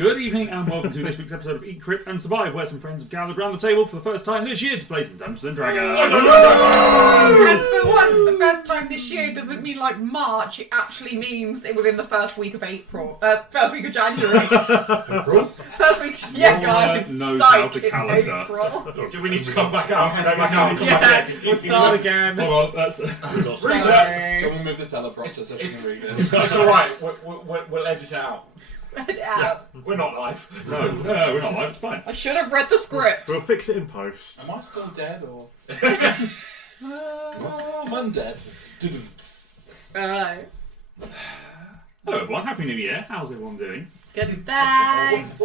Good evening and welcome to this week's episode of Eat, Crit and Survive, where some friends have gathered around the table for the first time this year to play some Dungeons and Dragons. And for once, the first time this year doesn't mean like March, it actually means within the first week of April. First week of January. First week, yeah guys, knows psych, how to it's calendar. April. Do we need to come back out? Go back out. Come Yeah, back in. we'll start again. Hold on, that's... Reset. Someone move the teleprompter so she can read it. It's alright. We'll edit it out. Read it out. We're not live. No, we're not live, it's fine. I should have read the script. We'll fix it in post. Am I still dead or? I'm undead. Alright. Hello everyone, Happy New Year. How's everyone doing? Good, thanks.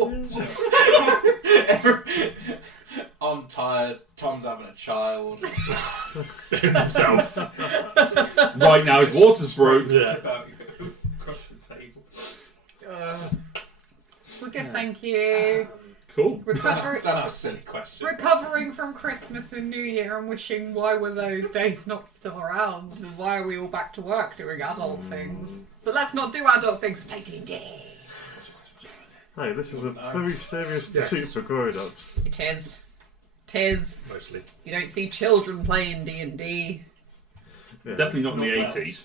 I'm tired. Tom's having a child. Himself. Right now, his water's broke. Yeah. About you across the table. We're good, thank you. Cool. Don't ask silly questions. Recovering from Christmas and New Year and wishing why were those days not still around and why are we all back to work doing adult things. But let's not do adult things, play D&D. Hey, this is a very serious pursuit for grown-ups. It is. It is. Mostly. You don't see children playing D&D. Yeah. Definitely not in the Not well. 80s.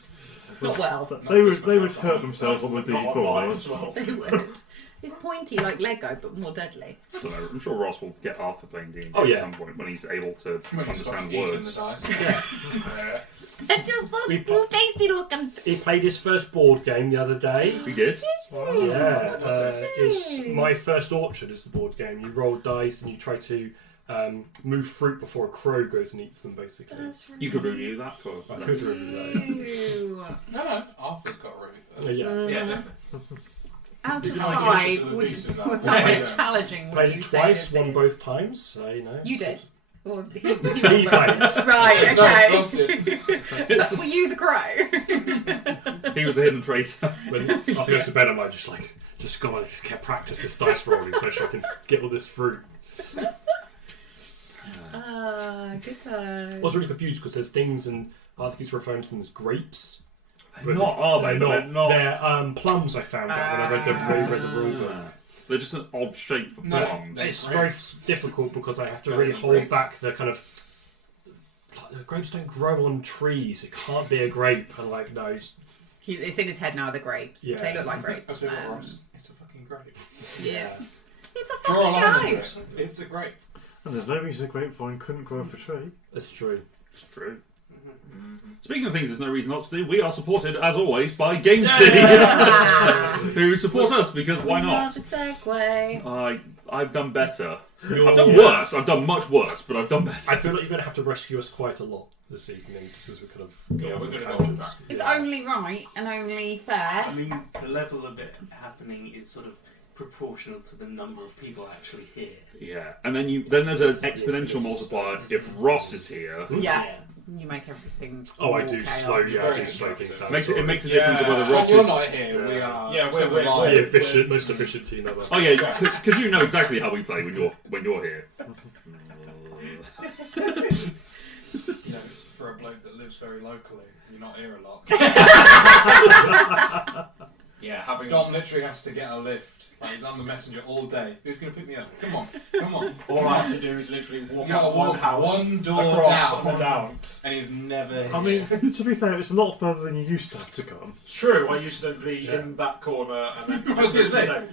Not well. But they would hurt themselves on the D4s. They would. It's pointy like Lego, but more deadly. I don't know, I'm sure Ross will get after playing D&D Oh, yeah. at some point when he's able to When he's got understand using words. the dice. They're just so We- tasty looking. He played his first board game the other day. We did. Yeah, it's My First Orchard is the board game. You roll dice and you try to move fruit before a crow goes and eats them, basically. You could review that for... I could review that. Ew. No, Arthur's got a review. Yeah. definitely. Out of You can five, like would, use it as how that. challenging would Played you it say twice, this won is? both times, so you know. You did? Or he He played played. Right, No, okay. Ross did. Were you the crow? He was a hidden traitor. When after I go to bed, I might just go on, just get practice this dice rolling so I can get all this fruit. Good time. I was really confused because there's things, and I think he's referring to them as grapes. They're not, are they? They're They're not. They're plums. I found out when I read the rule book. They're just an odd shape for No, plums. It's very difficult because I have to really hold back the kind of. Like, grapes don't grow on trees. It can't be a grape. And like, no, It's in his head now, the grapes. Yeah. They look like I grapes. tell you what, man. Ross, it's a fucking grape. Yeah. It's a Draw a line fucking under grape. it. It's a grape. And there's no reason a grapevine couldn't grow up a tree. it's true. It's true. Speaking of things there's no reason not to do, we are supported, as always, by Game Tea, who support us, because why not? Another segue. I've done better. I've done worse. I've done much worse, but I've done better. I feel like you're going to have to rescue us quite a lot this evening, just as we kind of go Yeah, off we're on gonna go tangents. off track. It's Yeah. only right and only fair. I mean, the level of it happening is sort of proportional to the number of people actually here. Yeah, and then there's an exponential multiplier if Ross is here. Yeah. You make everything. Oh, I more do chaotic. slow. Yeah, I do Very slow things down. It makes a sorry. difference of whether When Ross you're is... not here, we are. Yeah, to the we're line. the most efficient team ever. Oh yeah, because you know exactly how we play when you're here. You know, for a bloke that lives very locally, you're not here a lot. Yeah, having Dom literally has to get a lift. Like, he's on the messenger all day. Who's going to pick me up? Come on, come on. all I have to do is literally walk You gotta up one walk house, one door across, down. down. And he's never here. I mean, to be fair, it's a lot further than you used to have to come. It's true. I used to be in that corner, and then I was gonna say.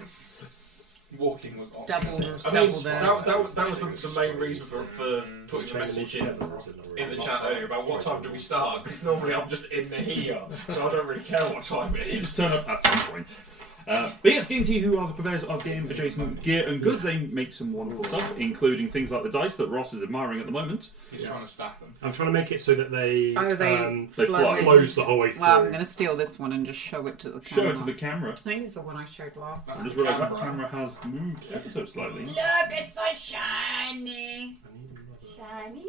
Walking was Double, opposite. double that was the main reason for putting the message in the chat earlier about what time do we start. 'Cause normally I'm just in the here, so I don't really care what time it You is. just turn up at some point. But yes, Game Tea, who are the purveyors of game adjacent gear and goods, they make some wonderful stuff, including things like the dice that Ross is admiring at the moment. He's trying to stack them. I'm trying to make it so that they They fly. flows the whole way through. Well, I'm going to steal this one and just show it to the camera. Show it to the camera. I think it's the one I showed last I That's time. just realised that camera. camera has moved ever so slightly. Look, it's so shiny. Shiny and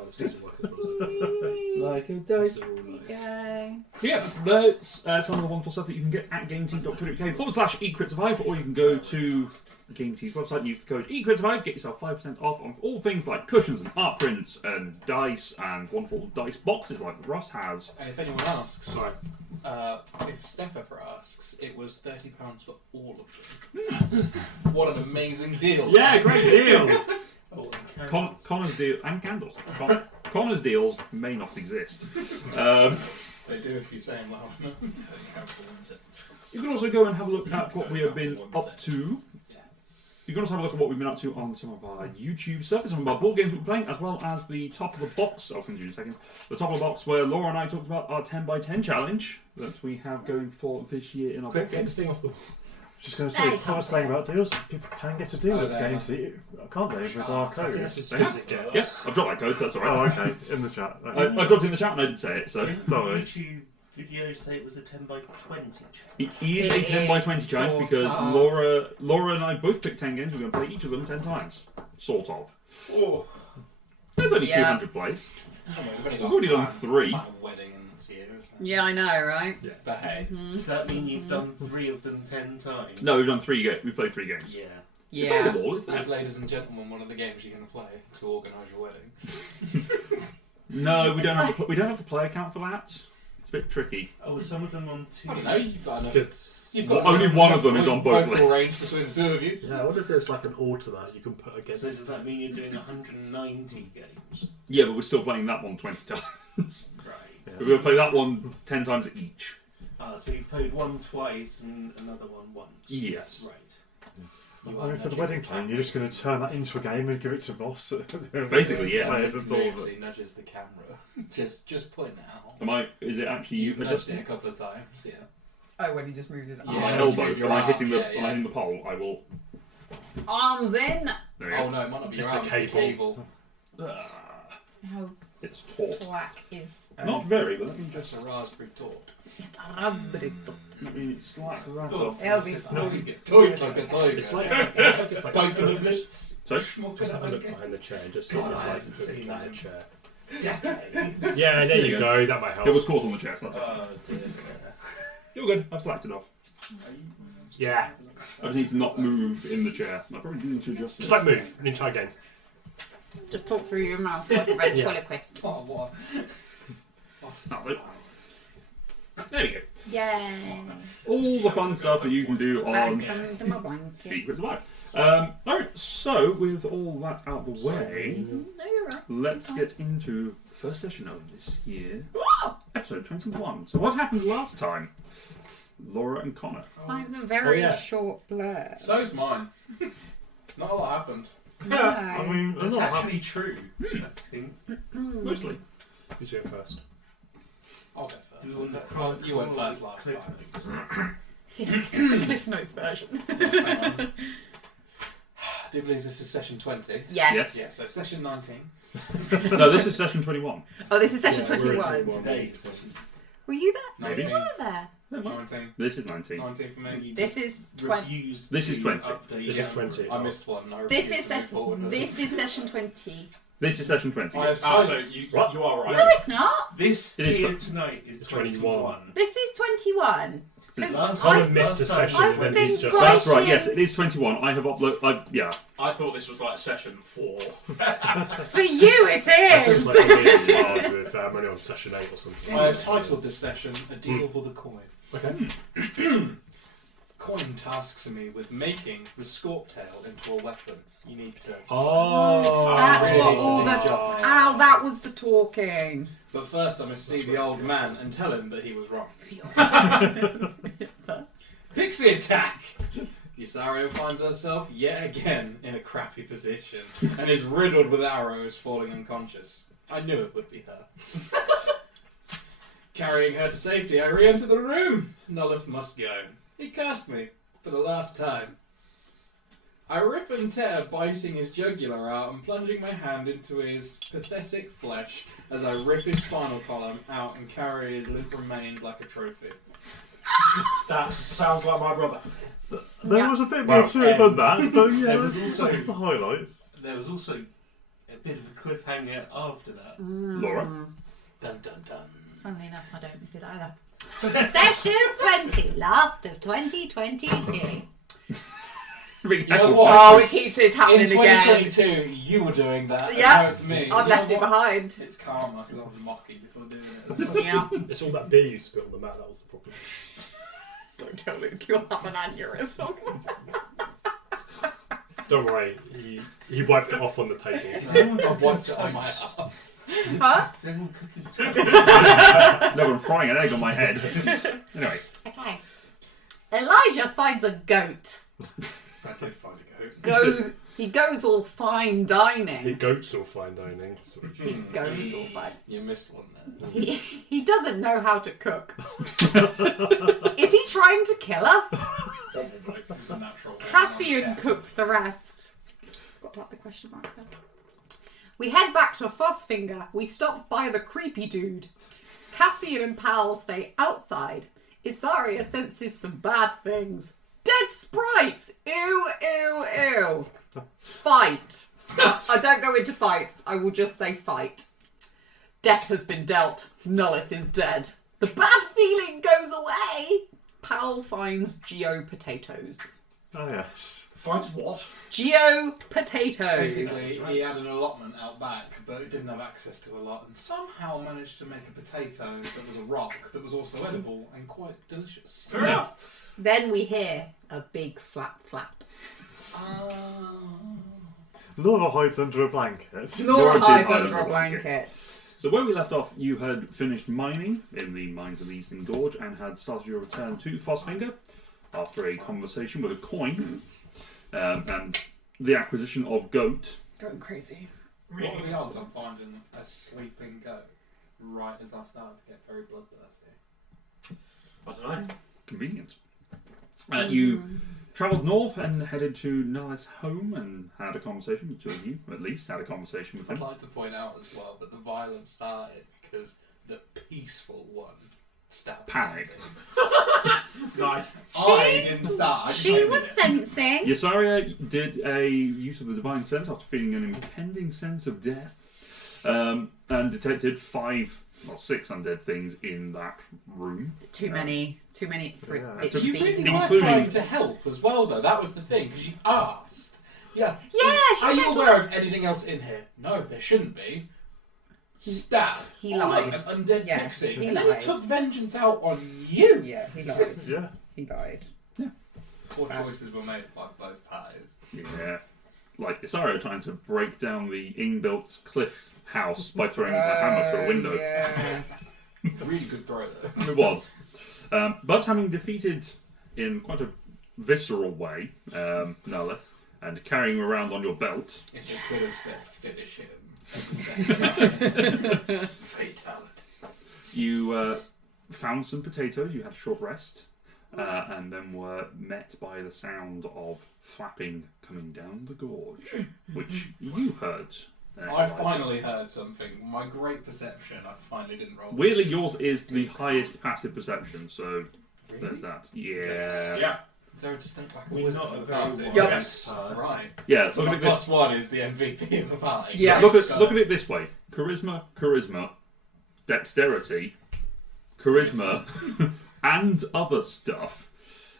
Oh, this doesn't work as well as new. Like a dice. it. Okay. Yeah, that's some of the wonderful stuff that you can get at gameteam.co.uk/eCritSurvive, or you can go to Game Team's website. Use the code EQUID5. Get yourself 5% off on all things like cushions and art prints and dice and wonderful dice boxes like Ross has. And if anyone asks, if Steph ever asks, it was £30 for all of them. What an amazing deal! Yeah, great deal. Oh, and candles. Connor's deal and candles. Connor's deals may not exist. They do if you say them loud enough. You can also go and have a look at what we have been up to. You can also have a look at what we've been up to on some of our YouTube stuff, some of our board games we're playing, as well as the top of the box. I'll come to you in a second. The top of the box where Laura and I talked about our 10x10 challenge that we have going for this year in our board games. Thing off the. Just going to say, I was saying about deals. People can get a deal with they games, can't they? With our code. Yes, I've dropped that code, so that's alright. Oh, okay. In the chat. I dropped it in the chat and I did say it, so. Sorry. YouTube videos say it was a 10x20 challenge. It is a 10x20 challenge because Laura and I both picked 10 games. We're going to play each of them 10 times. Sort of. Oh. There's only 200 plays. We've already done 3. Wedding in this year, isn't it? Yeah, I know, right? Yeah. But hey. Does that mean you've done 3 of them 10 times? No, we've done 3 games. We've played 3 games. Yeah. It's on the Yeah. ball, isn't Is, it? ladies and gentlemen, one of the games you're going to play to organise your wedding? No, we don't have to play account for that. It's a bit tricky. Oh, were some of them on 2? I don't know. You've got enough. It's, You've got Only one of them is on both vocal lists. range between the two of you. yeah, I wonder if there's like an alter that you can put against. So does that mean you're doing 190 games? Yeah, but we're still playing that one 20 times. Right. We're going to play that one 10 times each. So you've played one twice and another one once? Yes. Right. I mean, for the wedding plan, you're just going to turn that into a game and give it to Ross. Basically, yeah. Say it's all of Moves, it. he nudges the camera. just point it out. Is it actually you You've nudged it adjusting? a couple of times, yeah. Oh, when he just moves his My Yeah, arm. elbow, you move your am I arm, hitting the, yeah, yeah. am I hitting the pole? I will. Arms in. There we Oh go. no, it might not be your It's arm, the it's the cable. How It's taut. slack is. Not very, but let me Just just. a raspberry tort. Let me slack that Thought- off. It'll be fine. No, you get Toit like a tiger. It's like it's like Biting the blitz. Sorry? just have a look behind the chair and just see if God, there's I like haven't hook seen in that the in chair. decades. Yeah, there you you go. That might help. It was caught on the chest, that's it. Oh dear. You're good, I've slacked it off. Yeah, I just need to not move in the chair. I probably do need to adjust just this. like move an entire game. Just talk through your mouth like a ventriloquist. Oh, what? That'll do. There we go. Yay. All the fun stuff that you can do on Welcome to my blanket. Secrets of Life. Alright, so with all that out the way, No, you're right. let's get into the first session of this year. Episode 21. So what happened last time? Laura and Connor. Mine's a very yeah. short blur. So's mine. Not a lot happened. I No. mean, That's there's not actually true, I think. Mostly. Who's doing first? I'll go Do we first. want to Well, you went call first the last Cliff time. It's the Cliff Notes version. Hang on. I do believe this is session 20. Yes. Yes. Yeah, so session 19. No, this is session 21. Oh, this is session Yeah, we're in 21. 21. Today's session. Were you there? Maybe. You were there. 19. This is 19. 19 for me. You This is 20. refuse This is to 20. update This is 20. I missed one. I This refuse is to move forward with this is session 20. This is session 20. I have yes. so you What? you are right. No, it's not. This It is here fun. tonight is 21. 21. This is 21. Last Connor time- missed a last time session I've when been he's just. right- That's right, yes, it is 21. I have uploaded. I thought this was like session 4. For you, it It's is. like a really hard with only on session 8 or something. I have titled this session A Deal with a Coin. Okay. Coin tasks me with making the scorp tail into a weapon. You need to. Oh, That's really what to all do the. the job. Ow, that was the talking. But first, I must see the old man and tell him that he was wrong. Pixie attack! Isario finds herself yet again in a crappy position and is riddled with arrows, falling unconscious. I knew it would be her. Carrying her to safety, I re-enter the room. Nullith must go. He cursed me for the last time. I rip and tear, biting his jugular out and plunging my hand into his pathetic flesh as I rip his spinal column out and carry his limp remains like a trophy. That sounds like my brother. There Yeah. was a bit more to it than that, but yeah, There was also- that's the highlights. There was also a bit of a cliffhanger after that. Laura. Dun dun dun. Funnily enough, I don't do that either. Session 20, last of 2022. Being You know heckled. what? Oh, it keeps In happening again. 2022, you were doing that. Yeah. And now it's me. I've You left know it what? behind. It's karma because I was mocking before doing it. Yeah. It's all that beer you spilled on the mat, that was the problem. Don't tell Luke, you'll have an aneurysm. Don't worry, he wiped it off on the table. Is anyone I wiped it on cooking my toast? ass. Huh? Is anyone cooking toast? No, I'm frying an egg on my head. Anyway, Okay. Elijah finds a goat. I did find a goat. He goes all fine He dining. goats all fine dining. Sorry. He goes all fine. You missed one there. He doesn't know how to cook. Is he trying to kill us? Probably. It's a natural thing. Cassian Yeah. cooks the rest. Got to have the question mark there. We head back to Fossfinger. We stop by the creepy dude. Cassian and Pal stay outside. Isaria senses some bad things. Dead sprites! Ew, ew, ew. Fight. I don't go into fights. I will just say fight. Death has been dealt. Nullith is dead. The bad feeling goes away. Powell finds Geo potatoes. Oh, yes. Finds what? Geo potatoes. Basically, he had an allotment out back, but he didn't have access to a lot, and somehow managed to make a potato that was a rock that was also edible and quite delicious. Fair enough. Then we hear a big flap flap. Laura hides under a blanket. Laura did hides hide under a blanket. so where we left off, you had finished mining in the mines of the Eastern Gorge and had started your return to Fossfinger after a conversation with a coin and the acquisition of goat. Going crazy. What are the odds on finding a sleeping goat right as I started to get very bloodthirsty? I don't know. Convenient. You travelled north and headed to Nala's home and had a conversation, the two of you at least had a conversation with I'd him. like to point out as well that the violence started because the peaceful one stabbed Panicked. Nice. I didn't start. I just She waited was it. sensing. Yasaria did a use of the divine sense after feeling an impending sense of death and detected 6 undead things in that room. Too many. For Yeah. it Just to You be. really were including- trying to help as well, though. That was the thing, because you asked. Yeah. Yeah, she Are you checked aware of anything else in here? No, there shouldn't be. Stab. He Oh, lied. Look, an undead Yeah, pixie. he And then lied. he took vengeance out on you. Yeah, he lied. Yeah. He lied. Poor choices were made by both parties. Yeah. Like Yasaria trying to break down the inbuilt cliff house by throwing a hammer through a window. Yeah. Really good throw, though. It was. But having defeated in quite a visceral way Nalith and carrying him around on your belt, If you could have said finish him at the same time. Fatality. you found some potatoes, you had a short rest, and then were met by the sound of flapping coming down the gorge, which you heard. I Elijah. finally heard something. My great perception, I finally didn't roll. Weirdly, yours is the highest passive perception, so there's that. Yeah. Yeah. Is there a distinct lack of We're wisdom not in a the very party? wise Yes. party. Right. Yeah, So look my at this. +1 is the MVP of the party. Yeah. Look at it this way: charisma, dexterity, charisma, and other stuff,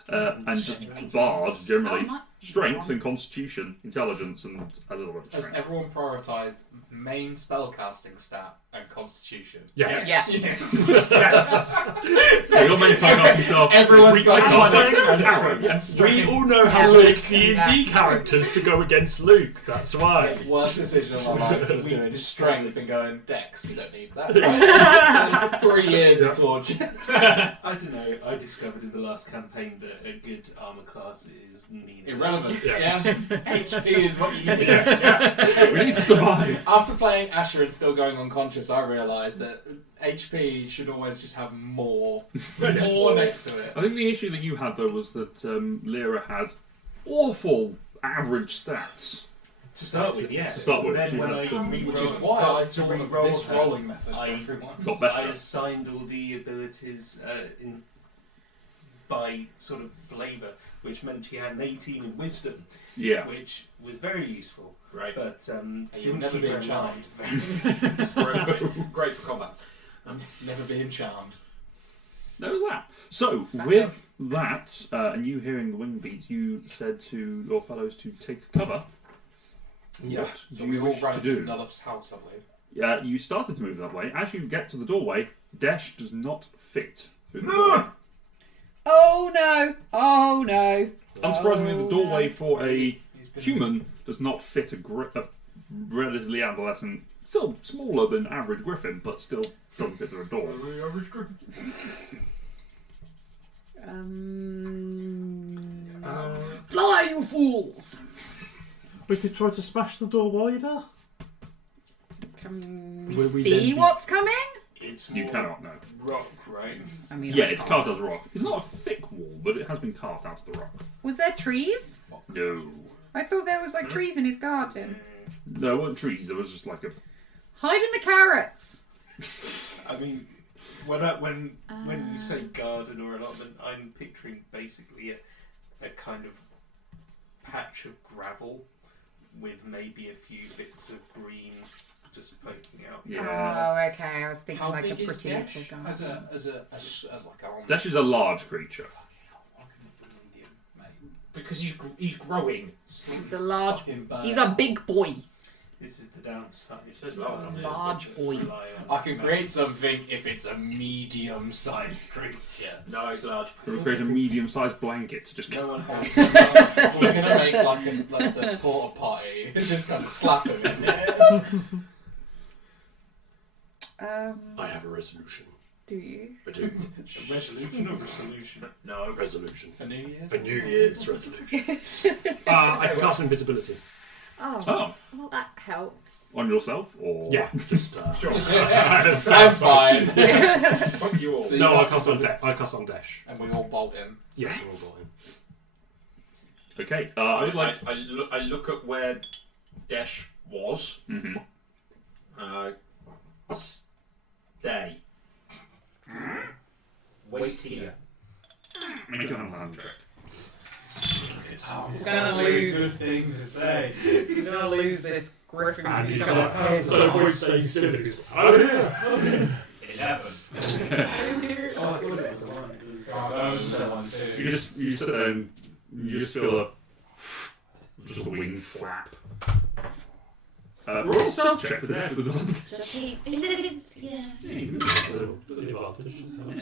and just bard generally. How much? Strength and constitution, intelligence, and a little bit of Has strength. everyone prioritised main spellcasting stat and constitution? Yes. Yeah. Yes. Yeah, your main card yourself. Everyone's got Arrow, yes. We all know how Yeah. to make D&D characters to go against Luke, that's why. Worst decision of my life was doing strength and going Dex. You don't need that. 3 years of torture. I don't know. I discovered in the last campaign that a good armor class is meaningless. Irrelevant. Yeah. Yeah. HP is what you need. Yes. We need to survive. After playing Asher and still going unconscious, I realised that HP should always just have more next to it. I think the issue that you had though was that Lyra had awful average stats. To start with, yes. To start with, Then she when had I some- re-rolled, Which is why I got to thought of re-roll this her, rolling method for I everyone. Got better. I assigned all the abilities by sort of flavour, which meant she had an 18 in wisdom, Yeah. which was very useful, Right. but you'll didn't never keep be her charmed. alive. Great for combat. Never being charmed. there was that. So, with that, and you hearing the wing beats, you said to your fellows to take cover. Yeah. What So do we you all wish ran to to do? Nullif's house, I believe. Yeah, you started to move that way. As you get to the doorway, Desh does not fit through the doorway. Oh no! Oh no! Unsurprisingly, the doorway for a He's been- human does not fit a relatively adolescent, still smaller than average griffin, but still doesn't fit through a door. Fly, you fools! We could try to smash the door wider. Can we Will we see then- what's coming? It's You more cannot, no. rock, right? I mean, Yeah, I it's can't. carved out of rock. It's not a thick wall, but it has been carved out of the rock. Was there trees? No. I thought there was like trees in his garden. There weren't trees, there was just like a... Hide in the carrots. I mean, when you say garden or allotment, I'm picturing basically a kind of patch of gravel with maybe a few bits of green just poking out. Yeah. Oh, okay. I was thinking How like a big is pretty Desh little as garden. like a Desh is a large creature. medium, mate. Because he's growing. He's a large. Fucking bird. He's a big boy. This is the downside. It says large on this. Large boy. I can create something if it's a medium-sized creature. No, he's large. We'll create a medium-sized blanket to just... No one has. We're gonna make like the porta potty. Just kind of slap him in there. I have a resolution. Do you? I do. A resolution or resolution? No, resolution. A New Year's. A New Year's resolution. I have cast invisibility. Oh. Oh, Well, that helps. on yourself? Or... Yeah, just Sure. I'm fine. Fuck you all. So No, you I cast cast on I cast on Dash. And we all bolt him. Yes, I'm all got him. Okay, I would like... I look at where Desh was. Mhm. Stay. Wait here. Make a hand check. We're gonna lose. Good thing to say. We're gonna lose this griffin. And He's he's gonna got piss so off. we're staying still if he's... Oh yeah! 11. Oh, I thought it was the one. It was, That was someone too. You sit there and you just feel just a wing flap. Roll a stealth check for Dash with advantage. Just keep. Yeah.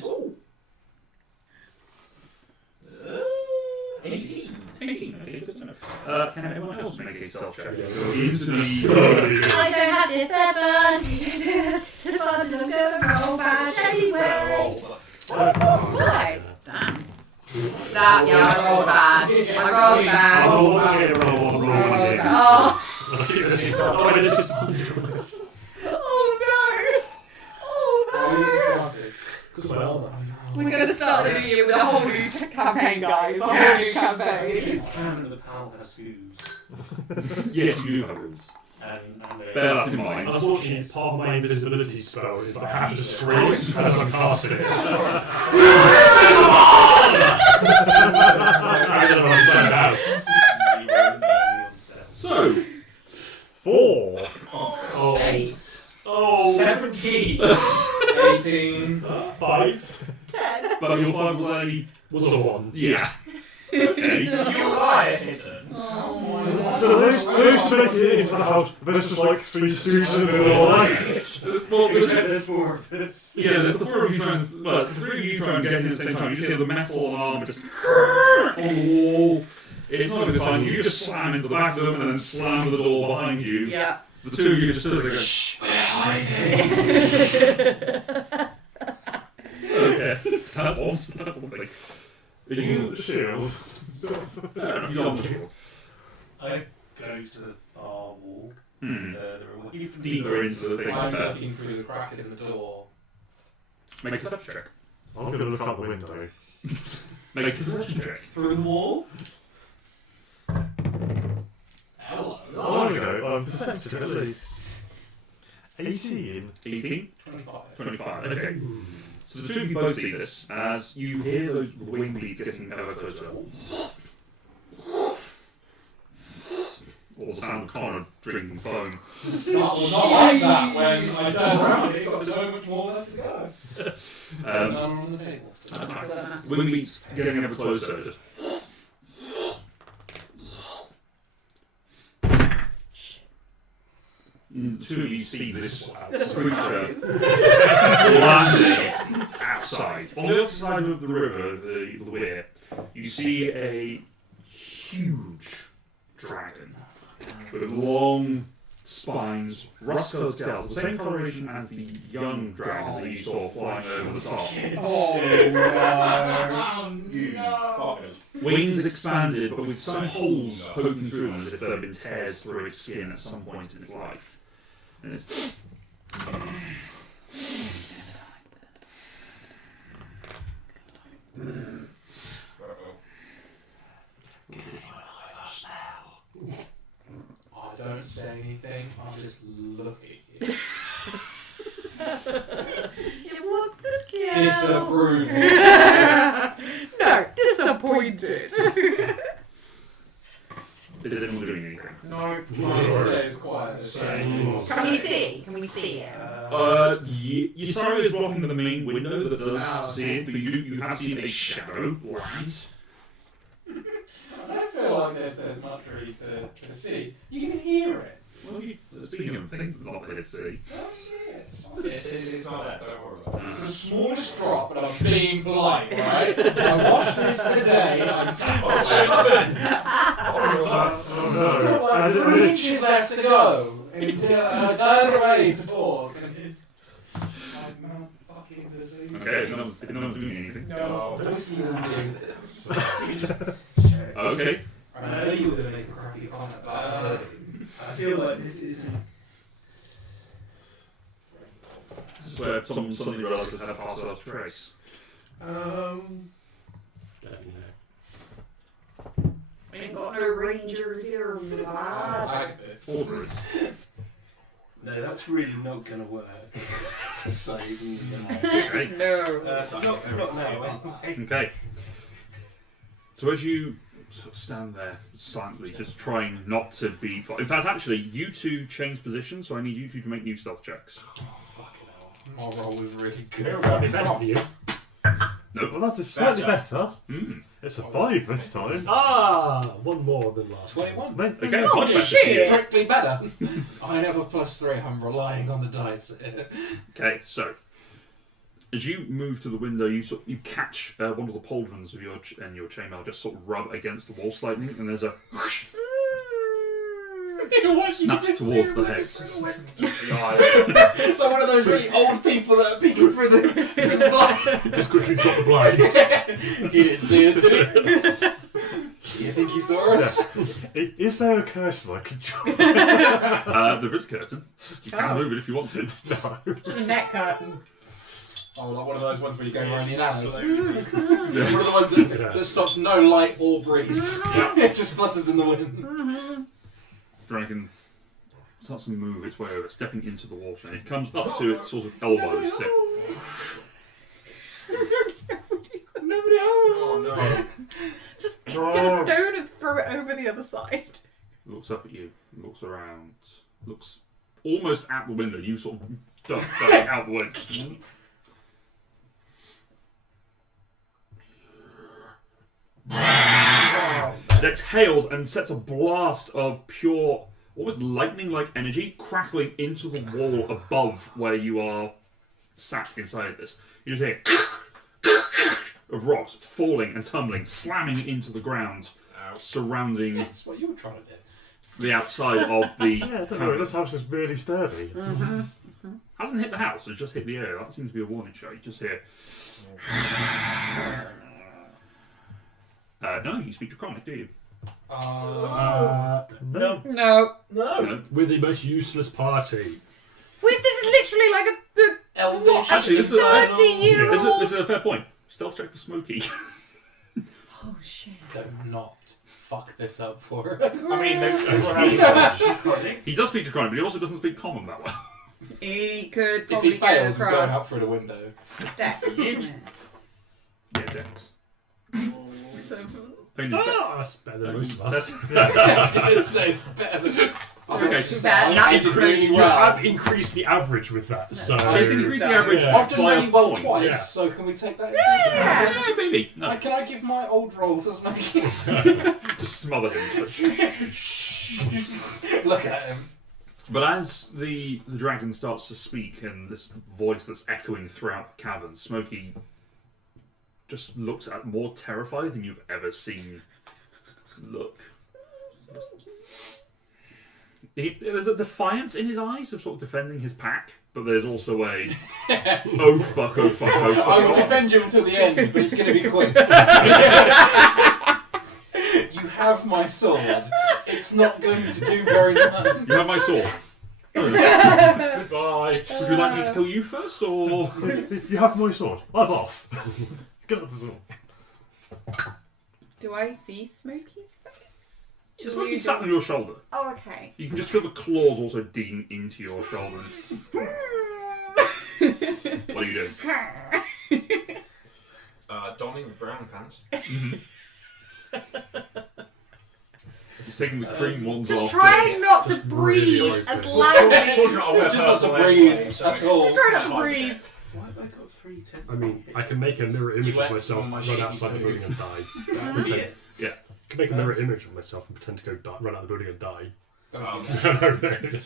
Ooh. 18. 18. Okay, good to know. Can anyone else make a stealth check? Yes. So into the... I don't have disadvantage. I don't have disadvantage. I'm gonna roll bad anyway. Why? Damn. That, yeah, I rolled bad. I rolled bad. Oh, I'm going to roll I rolled again. bad. Oh. Oh, just... Oh no! Oh no! Because my armor. We're gonna start the new year with a whole new campaign, guys. A whole new campaign. It's canon that the pal has hooves. Yes, you do have rules. And Bear that in mind. Unfortunately, part of my invisibility spell is that I have to scream as I'm casting it. I don't understand house. So, 4. Oh, 8. Oh, 17. 18. 5 but your 5 was a... was a 1. Yeah. Okay. You are hidden. So those two make it into the house, there's just like 3 stooges in the doorway. Well, There's 4 of us. yeah, there's the 4 of you trying... Well, it's the 3 of you trying to get in at the same time. You just hear the metal alarm just... on the wall. It's not a good time. You just slam into the back of them and then slam the door behind you. Yeah. So the 2 of you just sit there going... Shh. Okay, so that's one thing. Is you... Shield. Fair enough, you're on the shield. I go to the far wall, further away from the Deeper into the thing. I'm looking through the crack in the door. Make a perception check. I'm going to look out the window. Make a perception check. Through the wall? Hello. Oh, there we go. I'm perceptive at least. 18. 18? 25. 25, okay. So the 2 of you both see this as you hear those wing beats getting ever closer. Or the sound of Connor drinking foam. Not like that when I turned around, it got so much more left to go. Um, None on the table. Wingbeat's getting ever closer. Just two of you see this creature landing outside. On the other side of the river, the weir, you see a huge dragon with long spines, rust-coloured scales, the same coloration as the young dragons that you saw flying over the top. Oh, Wings expanded, but with some holes poking through them as if there had been tears through its skin at some point in its life. And it's I don't say anything, I just look at you. It wants to kill. Disapproving. No, disappointed. Is anyone doing anything? No. It's quiet. Can we see? Can we see it? Ysaru is blocking the main window that does see it, but you have seen a shadow land. I don't feel like there's much really to see. You can hear it. Well, speaking of things that not here to see. It's not that, don't worry about it. It's the smallest drop, but I'm being polite, right? I watched this today, I'm sympathetic. I've got 3 inches left to go until I turn away to talk. And it's like, man, fucking disease. Okay, no one's doing anything. No, don't season do this. Okay. I know you were going to make a crappy comment about it. I feel like this isn't. This is where someone suddenly realised that they had passed without a trace. We ain't got no rangers here, lad. Tag this. Order it. No, that's really not going to work. So, Okay. No. not now, anyway. Okay. So as you sort of stand there silently, just trying not to be... In fact, actually, you two change positions, so I need you two to make new stealth checks. Oh, fucking hell. My roll was really good. It'll be better for you. Nope. Well, that's slightly better. Mm. It's a 5 this time. Ah, one more than last. 21. Mate, Okay, Oh, much better. shit. Strictly better. I have a +3. I'm relying on the dice. Okay, so as you move to the window, you catch one of the pauldrons of your chainmail just sort of rub against the wall slightly, and there's a snaps towards the head. Like one of those really old people that are peeking through the blind. Just quickly drop the blinds. He didn't see us, did he? You think he saw us? is there a curtain I can draw? There is a curtain. You can move it if you want to. No. Just a net curtain. Oh, like one of those ones where you go around the enanos. Yeah. One of the ones that stops no light or breeze. It just flutters in the wind. Dragon starts to move its way over, stepping into the water, and it comes up to its sort of elbows. Nobody home. Oh no. Just get a stone and throw it over the other side. Looks up at you, looks around, looks almost out the window. You sort of duck out the way. It exhales and sets a blast of pure, almost lightning-like energy crackling into the wall above where you are sat inside this. You just hear of rocks falling and tumbling, slamming into the ground, surrounding That's what you were trying to do. the outside of the Yeah, don't worry, this house is really sturdy. Hasn't hit the house, it's just hit the air. That seems to be a warning shot. You just hear. No, you speak Draconic, do you? No. No. No. With the most useless party. Wait, this is literally like a Elvish. Actually, this is, 30-year-old. this is a fair point. Stealth check for Smokey. Oh shit. Do not fuck this up for I mean, everyone else. He does speak Draconic, but he also doesn't speak Common that well. He could If probably he fails, get he's going out across. through the window. It's Dex, isn't it? Yeah, Dex. 7. I mean, it's Ah, that's better than most of us. I was going to say better than. Okay. Just Bad. I That's did really really You well. have increased the average with that, so It's increased the average Yeah. I've done by really a well point. twice, Yeah. so can we take that? into Yeah. Yeah, maybe. No. Can I give my old roll to Smokey? Just smother him. Look at him. But as the dragon starts to speak and this voice that's echoing throughout the cavern, Smokey just looks at more terrified than you've ever seen look. There's a defiance in his eyes of sort of defending his pack, but there's also a oh fuck, oh fuck, oh fuck. I will defend you until the end, but it's going to be quick. You have my sword. It's not going to do very much. You have my sword. Goodbye. Would you like me to kill you first, or You have my sword. I'm off. Get out the sword. Do I see Smokey's face? Smokey sat on your shoulder? Oh, okay. You can just feel the claws also digging into your shoulder. What are you doing? Donning the brown pants. He's taking the cream ones Just off. trying not to breathe really as open. loudly. Fortunately, I wear Just not to purple breathe anyway, so at all. Just try not to breathe. Why have I got 3 10? I mean, I can make a mirror image You of went myself, from my run shitty outside the food. building and die. Yeah. I can make a mirror image of myself and pretend to go run out the building and die.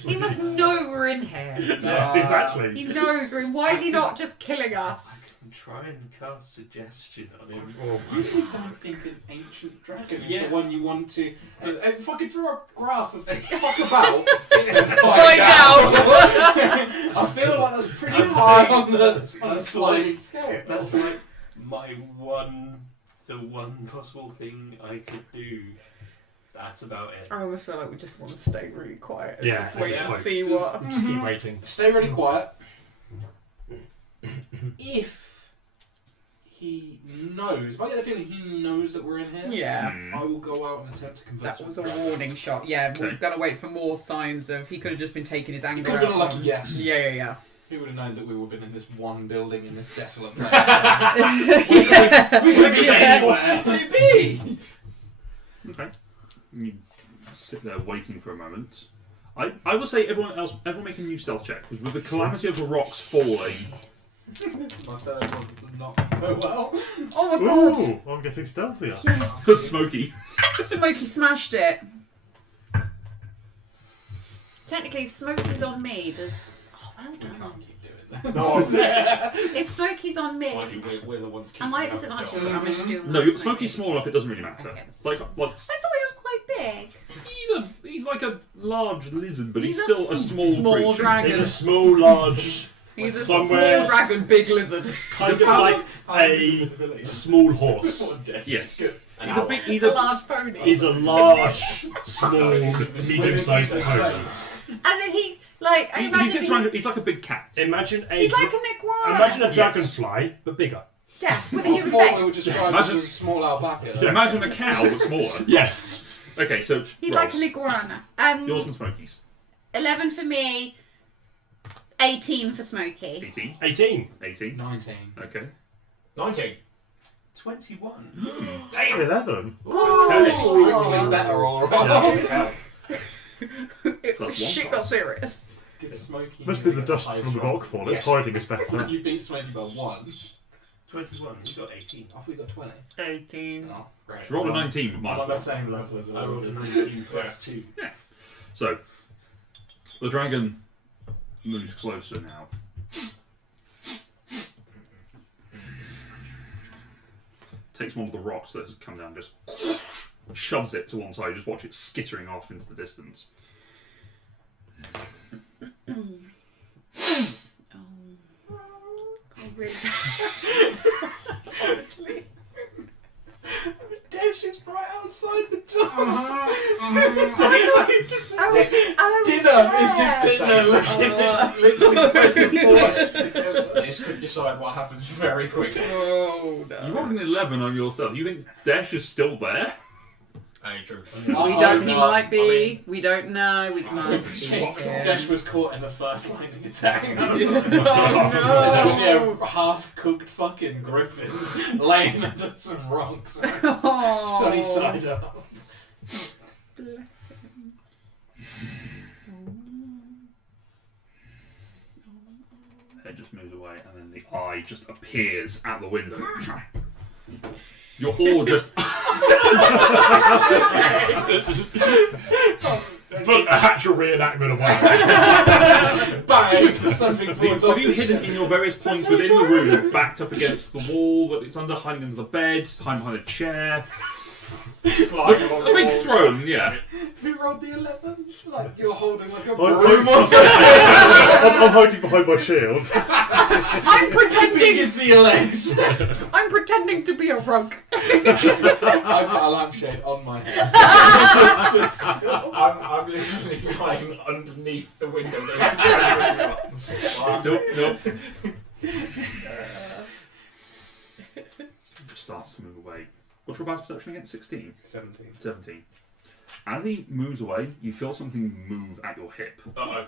He must know we're in here. Yeah, exactly. He knows we're in. Why is he not just killing us? I'm trying to cast suggestion on him. I usually don't think an ancient dragon is the one you want to. If I could draw a graph of fuck about and find out, I feel like that's pretty high on the sliding scale. That's like the one possible thing I could do. That's about it. I almost feel like we just want to stay really quiet and Yeah, just wait just and like- see just- what. Just keep waiting. Stay really quiet. If he knows, if I get the feeling he knows that we're in here, Yeah. I will go out and attempt to convince That him. was a warning shot. Yeah, we're Okay. gonna wait for more signs of. He could have just been taking his anger It could have been a out lucky on- guess. Yeah. Who would have known that we would have been in this one building in this desolate place? We could be anywhere. Maybe. Okay. You sit there waiting for a moment. I will say everyone make a new stealth check, because with the calamity of the rocks falling, This is my third one. This is not go well. Oh my god! Ooh, I'm getting stealthier. Yes. because Smokey. Smokey smashed it. Technically, if Smokey's on me, does. Oh, well We done. can't keep doing that. If Smokey's on me, Mind you, we're the ones am I keeping disadvantaged? up Or the am I just doing No, one Smokey's Smokey? small enough; it doesn't really matter. Okay, It's like I thought he was quite big. he's like a large lizard, but he's He's a still a small creature. dragon. It's a small, large, He's a somewhere- small dragon, big lizard. kind of like a small horse. Yes, An he's a owl. big. He's A a large pony. He's a large, small, medium-sized pony. And then he, like, I he imagine sits around. He's like a big cat. Imagine a he's like an iguana. imagine a dragonfly, but bigger. Yeah, with a I human thought we would face. describe this Imagine- as a small alpaca. Imagine a cow, but smaller. Yes. Okay, so He's rolls. like an iguana. Yours and Smokey's. 11 for me, 18 for Smokey. 18. 18. 18. 19. Okay. 19. 21. Damn. 11. Strictly better, alright. Yeah. It, Plus one shit got plus. serious. Did Smokey Must be the get dust highest from the roll? rock fall. It's Yes. hiding us better. You beat Smokey by 1. 21. You got 18. I thought you got 20. 18. Oh, great. So roll a 19, but I'm minus on the 1. same level as I rolled a it 19 plus 2. So, the dragon moves closer now. Takes one of the rocks that's come down, just shoves it to one side. Just watch it skittering off into the distance. Really? Honestly. Dash is right outside the door. Dinner is just sitting there looking at it, literally pressing pause. This could decide what happens very quickly. Oh, You no. rolled an 11 on yourself. You think Dash is still there? Ain't true. We don't, he might be. We don't know. We can't see him. Dash was caught in the first lightning attack. Oh, There's actually a half-cooked fucking griffin laying under some rocks, Oh. sunny side up. Bless him. It just moves away, and then the eye just appears at the window. You're all just. But a actual reenactment of what Bang! Something falls Have off you the hidden in your various points within the room, backed up against the wall that it's under, hiding under the bed, hiding behind a chair? A big throne, yeah. Have you rolled the 11? Like you're holding like a I'm broom or something? hiding behind my shield. I'm pretending. You see your legs. I'm pretending to be a rug. I've got a lampshade on my head. I just stood still. I'm literally lying underneath the window. Nope. Just starts to move away. What's your bounce perception again? 16? 17. As he moves away, you feel something move at your hip. Uh-oh.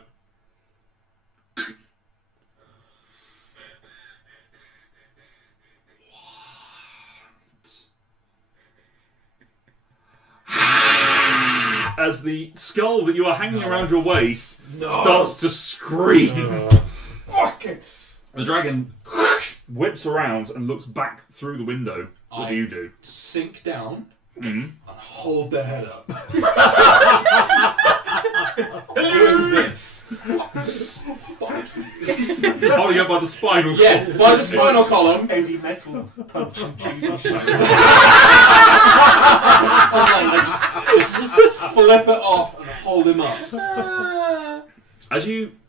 As the skull that you are hanging around your waist starts to scream. Fucking. The dragon whips around and looks back through the window. What do you do? Sink down Mm. and hold their head up. Doing this. Just holding up by the spinal cord. Yeah, by the spinal column. Heavy metal punch and Judy. Just flip it off and hold him up.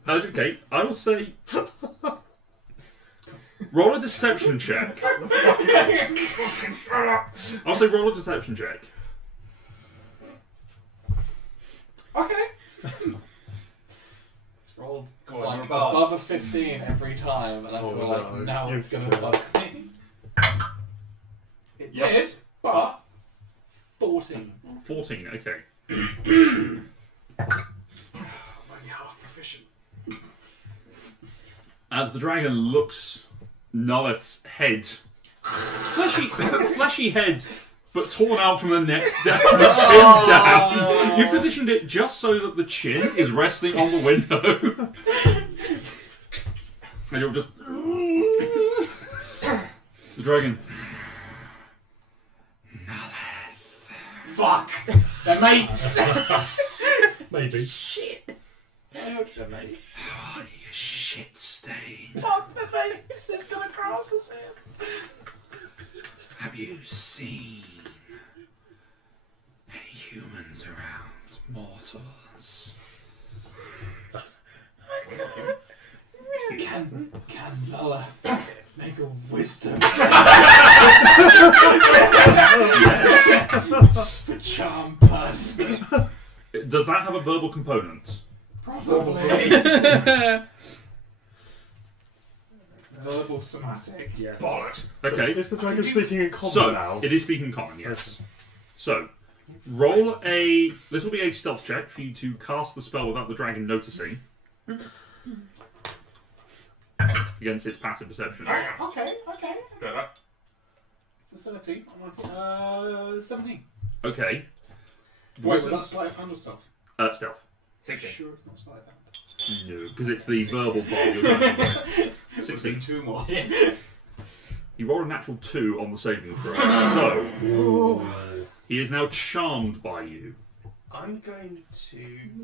Okay, I will say. Roll a deception check. I'll say roll a deception check. Okay. It's rolled Go on, like you're above. above a 15 every time, and I feel like now it's gonna fuck me. It did, but 14. 14, okay. I'm only half proficient. As the dragon looks Nulleth's head, fleshy head, but torn out from the neck down, the chin down. You positioned it just so that the chin is resting on the window. And you're just... The dragon... Fuck! They're mates! Maybe. Shit. I hope they're mates. Oh, you shit stain. Fuck the mates! It's gonna cross us in. Have you seen any humans around, mortals? Can Lola make a wisdom for charm person? Does that have a verbal component? Probably. Verbal somatic. Yeah. Bollocks. Okay. Is the dragon speaking in common So, now? it is speaking common, yes. So, roll a... This will be a stealth check for you to cast the spell without the dragon noticing. Against its passive perception. Okay. Do that. It's a 13. I'm 19. 17. Okay. Wait, was that sleight of hand or stealth? Stealth. 16. Sure, it's not sleight of hand. No, because it's the verbal part you're trying to do. 16. 2 more. You roll a natural 2 on the saving throw. So, he is now charmed by you. I'm going to.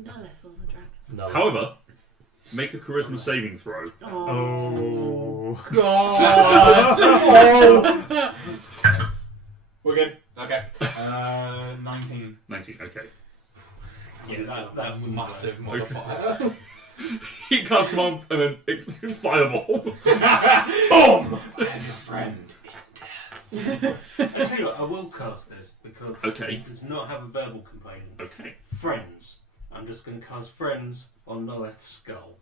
Nulleth or the dragon? No. However, make a charisma saving throw. Oh. God! We're good. Okay. 19. 19, okay. Yeah, that would Massive work. modifier. He casts command and then it's fireball. Boom! I am your friend. I tell you what, I will cast this because Okay. it does not have a verbal component. Okay. Friends. I'm just going to cast Friends on Noleth's skull.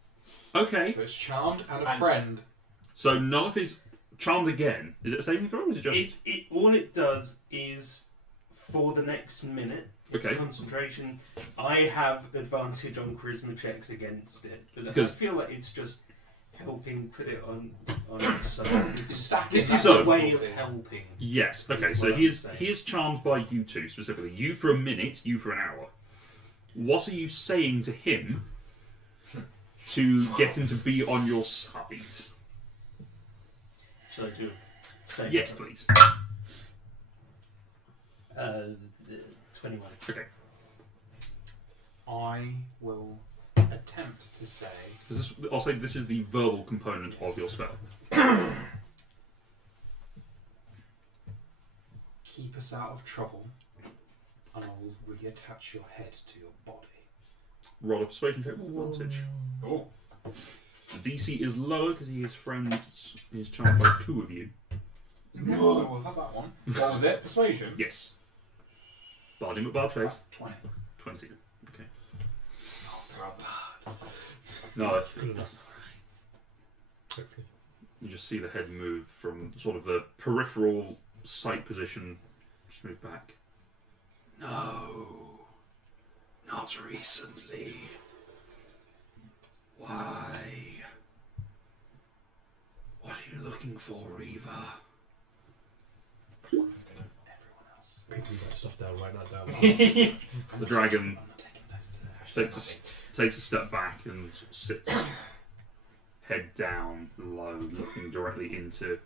Okay. So it's charmed and a friend. So Nulleth is charmed again. Is it a saving throw or is it just... All it does is, for the next minute, it's Okay. concentration. I have advantage on charisma checks against it. But I Because- feel like it's just helping put it on its side. This is So- a way of helping. Yes. Okay, That's so what he I'm is saying. he is charmed by you two specifically. You for a minute, you for an hour. What are you saying to him to get him to be on your side? Shall I do same? Yes, please. 21. Okay. I will attempt to say. I'll say this is the verbal component of your spell. Keep us out of trouble, and I will reattach your head to your body. Roll a persuasion check with advantage. Oh. The DC is lower because he is friends. He is charmed by 2 of you. Okay, so we'll have that one. What was it? Persuasion? Yes. Bard him at bard face. 20. 20. Okay. Oh, No, that's Good enough. Hopefully. you just see the head move from sort of the peripheral sight position, just move back. No, not recently. Why? What are you looking for, Reva? Everyone else. People get stuff down, write that down. The dragon I'm not taking notes today. takes a step back and sort of sits, head down, low, looking directly into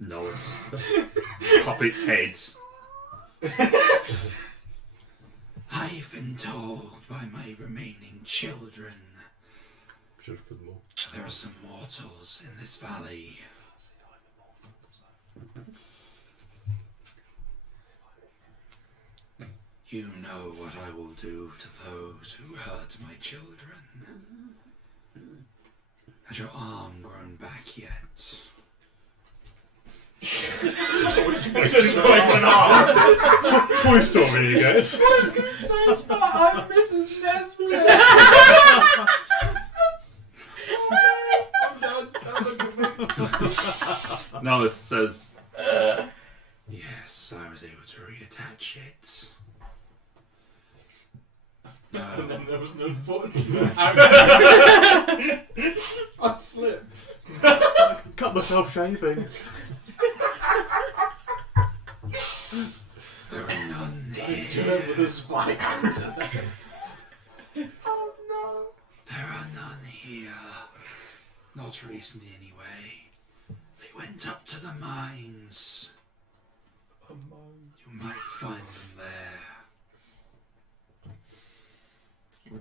Noah's puppet head. I've been told by my remaining children Should have killed them all. there are some mortals in this valley. You know what I will do to those who hurt my children. Has your arm grown back yet? Just went on. Toy Story, you guys. I was going to say it's not. I'm Mrs. Nesbitt. I'm done. Nalith says, Yes, I was able to reattach it. And then there was no foot. I slipped. Cut myself shaving. There are none Do here. it with a spike. Oh no. There are none here. Not recently, anyway. They went up to the mines. You might find them there.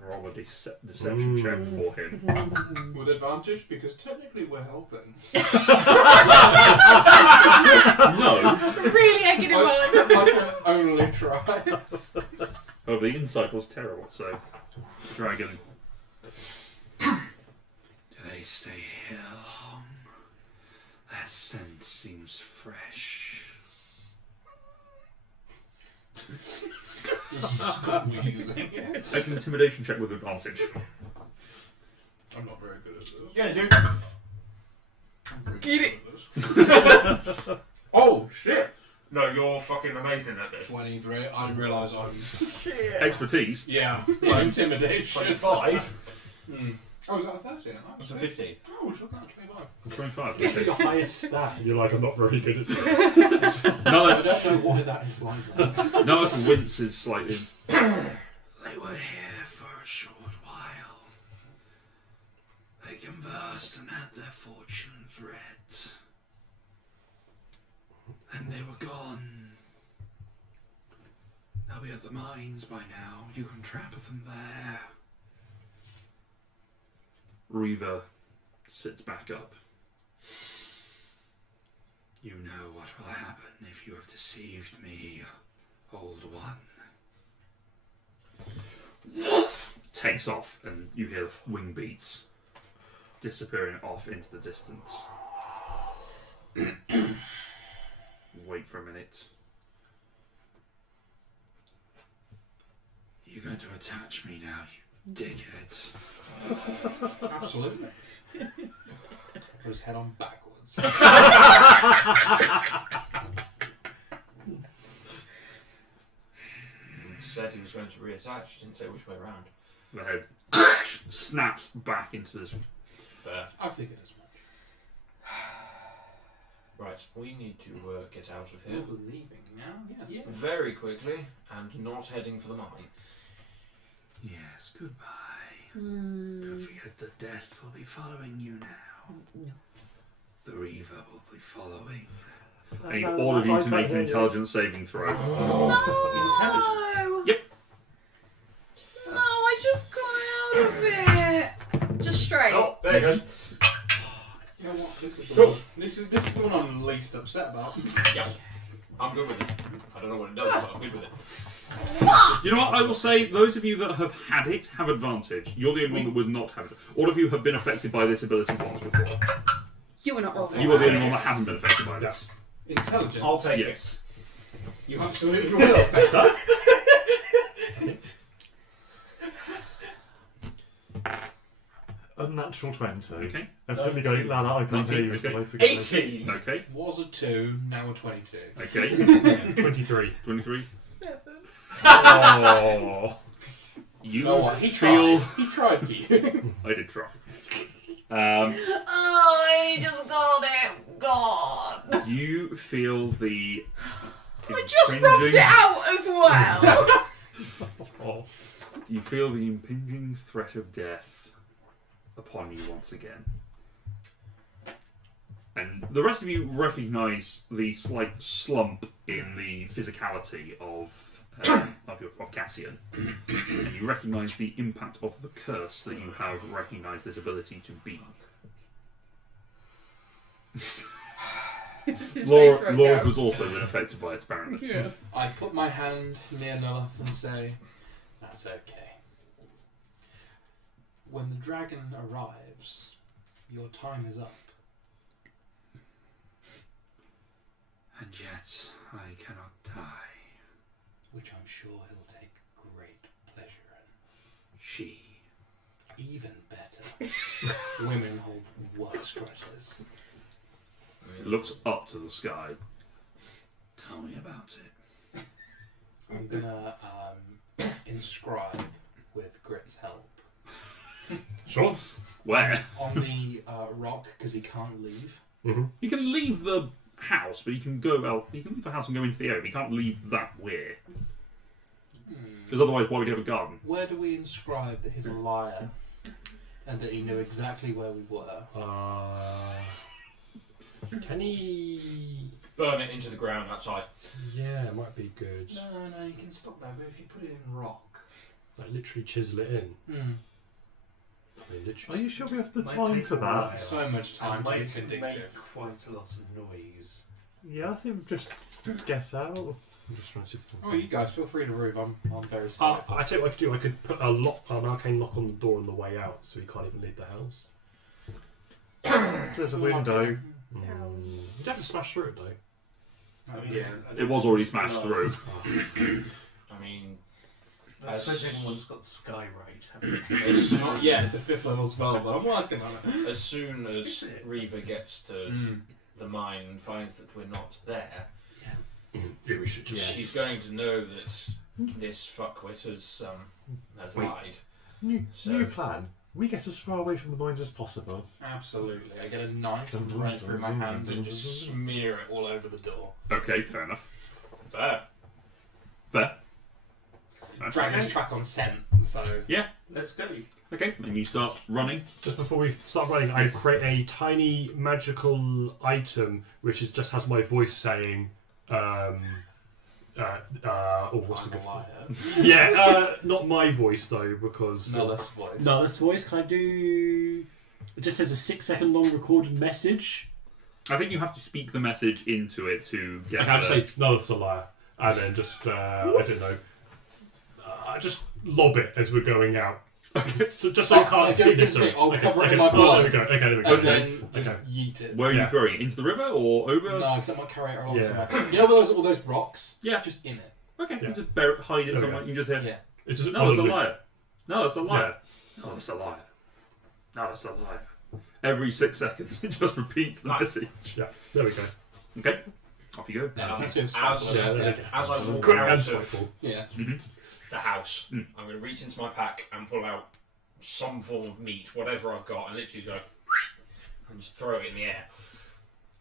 roll a deception check for him. With advantage, because technically we're helping. No. Really egging him on. I can only try. Oh, the insight was terrible, so. Dragon. Do they stay here long? Their scent seems fresh. Squeezing. Make an intimidation check with advantage. I'm not very good at this. Yeah, dude. Get it. Oh, shit! No, you're fucking amazing at this. 23. I didn't realise I'm... Expertise. Yeah. Intimidation. 25. Oh, was that a 13? That's a 15. Oh, should have got 25. 25. It's your highest stat. You're like, I'm not very good at this. I Nalith don't know why that is like that. Nalith winces slightly. They were here for a short while. They conversed and had their fortunes read. Then they were gone. They'll be at the mines by now. You can trap them there. Reva sits back up. You know what will happen if you have deceived me, old one. Takes off, and you hear the wing beats disappearing off into the distance. Wait for a minute. You're going to attach me now, you dickhead. Absolutely. Put his head on backwards. Said he was going to reattach, didn't say which way around. The head snaps back into position. There. I figured as much. Right, we need to get out of here You're leaving now? Yes. very quickly and not heading for the mine. Yes, goodbye. Don't forget that death will be following you now. No. The Reaver will be following. I need all of you to make an intelligence saving throw. No! Yep. No, I just got out of it. Just straight. Oh, there it goes. You know what? This is the one I'm least upset about. Yep. I'm good with it. I don't know what it does, but I'm good with it. You know what? I will say those of you that have had it have advantage. You're the only one that would not have it. All of you have been affected by this ability once before. You were not rolling. You are the only one that hasn't been affected by this. Intelligence. I'll take Yes. You absolutely will. Better. Unnatural 20. Okay. Evidently going, no, I can't hear you. It's the 19, most against. 18! Okay. Was a 2, now a 22. Okay. 23. 23. 7. Oh. You know what? He feel. tried. He tried for you. I did try. Oh, I just got it. God. You feel the. I just rubbed it out as well. Oh. You feel the impinging threat of death upon you once again. And the rest of you recognise the slight slump in the physicality of Cassian. And you recognise the impact of the curse that you have recognised this ability to be. Laura was also been affected by it, apparently. Yeah. I put my hand near Nulaf and say, "That's okay. When the dragon arrives, your time is up." And yet I cannot die. Which I'm sure he'll take great pleasure in. She. Even better. Women hold worse grudges. It looks up to the sky. Tell me about it. I'm gonna inscribe with Grit's help Sure. Where? on the rock because he can't leave. Mm-hmm. You can leave the house, but you can go out. You can leave the house and go into the area, but you can't leave that way. Because otherwise, why would you have a garden? Where do we inscribe that he's a liar and that he knew exactly where we were? Can he... Burn it into the ground outside. Yeah, it might be good. No, you can stop that, but if you put it in rock. Like, literally chisel it in. I mean, Are literally... you sure we have the Might time take for a while. that? So much time And to be might vindictive. make quite a lot of noise. Yeah, I think just guess out. I'm just trying to see if Oh, you guys feel free to move. I'm very spiteful. I tell you what I could do. I could put a lock, an arcane lock on the door on the way out, so he can't even leave the house. There's a window. You'd have to smash through it though. I mean, Yeah. It was already smashed through. I mean, I suppose everyone's got Skywrite, haven't they? as soon, Yeah, it's a 5th level spell, but I'm working on it. as soon as Is it? Reaver gets to the mine and finds that we're not there, Yeah, we should just... she's going to know that this fuckwit has lied. New plan. We get as far away from the mines as possible. Absolutely. I get a knife and run it through my hand and just smear it all over the door. Okay, fair enough. There. Fair. Nice. Dragons track on scent, so... Let's go. Okay, and you start running. Just before we start running, I create a tiny magical item which is just has my voice saying, what's the I'm good a liar. Yeah, not my voice though, because Nullis voice. no, this voice. Can I do? It just says a 6-second long recorded message. I think you have to speak the message into it to get. Can I just say no, that's a liar, and then just I don't know. Just lob it as we're going out. So just so I can't see this. I'll cover it in okay, my blood. There we go. Okay, there we go. And Okay. then just yeet it. Where are you Yeah. throwing it? Into the river or over? No, because I might carry it along Yeah. somewhere. You know all those rocks? Yeah. Just in it. Okay, Yeah. you just bury it, hide it Okay. somewhere. You just hear. Yeah. It's just No, it's a loop. liar. No, it's a liar. No, it's a liar. No, it's a liar. Every 6 seconds, it just repeats the message. Yeah, there we go. Okay, off you go. Yeah, As, that's as I walk Quick out and of spiteful. Yeah. the house, Mm. I'm going to reach into my pack and pull out some form of meat, whatever I've got, and literally go and just throw it in the air.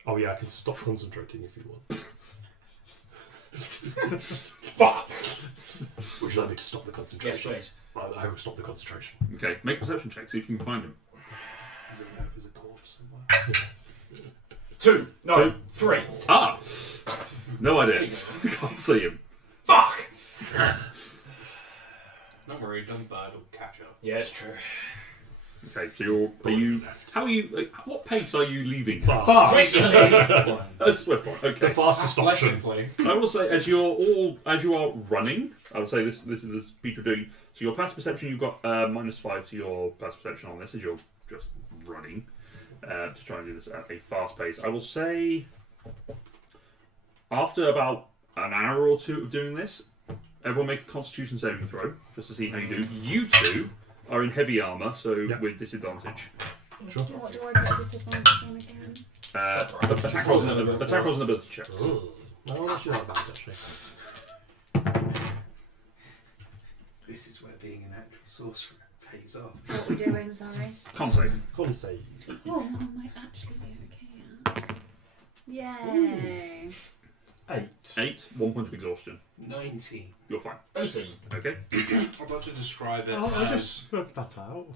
Oh yeah, I can stop concentrating if you want. Fuck! Would you like me to stop the Yes, concentration? please. I will stop the concentration. Okay, make a perception check. See if you can find him. I really hope there's a corpse somewhere. 2. No, Two. 3. Ah! No idea. Can't see him. Fuck! Don't worry, Dumbbird will catch up. Yeah, it's true. Okay, so how are you, like, what pace are you leaving? Fast. A swift one, okay. The fastest option. Athletically. I will say, as you are running, I would say this is the speed you're doing. So your passive perception, you've got -5 to your passive perception on this as you're just running to try and do this at a fast pace. I will say, after about an hour or two of doing this, everyone make a Constitution saving throw just to see how you do. You two are in heavy armor, so with disadvantage. Sure. What do I put disadvantage on again? Attack rolls and ability checks. Ooh. No, actually not bad, actually. This is where being an actual sorcerer pays off. What are we doing, sorry? Con save. Con save. Oh, I might actually be okay. Yay. 8. 1 point of exhaustion. 19. You're fine. 18. Okay. I'd like to describe it I as just worked that out.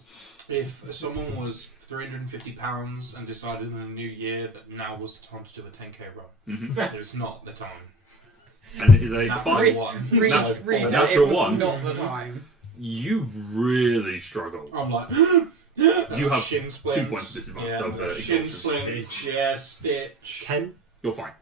if someone was £350 and decided in the new year that now was the time to do a 10k run. Mm-hmm. It's not the time. And it is a Natural 5. one. Read, So, read it. Natural It was one. not the time. You really struggle. I'm like, You have shin 2 splints. points disadvantage. Yeah, of shin exhaustion. splints. Yeah, stitch. 10. You're fine.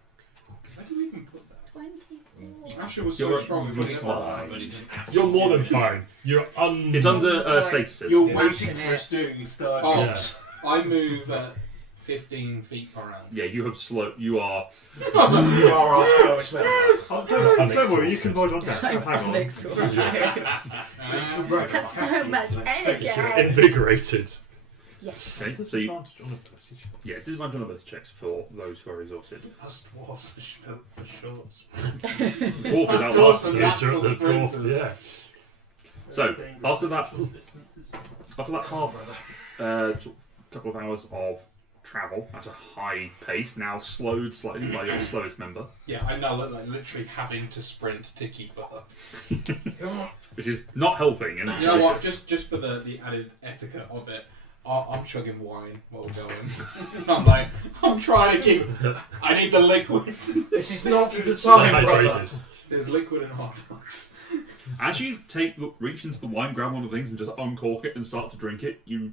Where do we even put that? 24. Asher was so You're strong. we couldn't get fine. that, but it's You're more than fine. You're It's under Right. statuses. You're Smashing waiting for it. us doing start Oh. drops. I move at 15 feet per round. Yeah, you have slow. You are. You are our slowest member. Don't worry, you can void on death. I'm Hang on. exhausted. Right, That's so okay. much energy. invigorated. Yes. Okay, so you, Disadvantage on ability check. yeah, disadvantage on ability checks for those who are exhausted. Us dwarves are built for shorts. Dwarf is out Dwarves last. are Yeah, natural the dwarf, sprinters. yeah. So Very after dangerous that, distances. after that couple of hours of travel at a high pace, now slowed slightly by your slowest member, Yeah, I'm now like literally having to sprint to keep up. which is not helping. And You know what? Just for the added etiquette of it, I'm chugging wine while we're going. I'm trying to keep. I need the liquid. This is not the Stay time, brother. hydrated. There's liquid in hot dogs. As you reach into the wine, grab one of the things, and just uncork it and start to drink it, you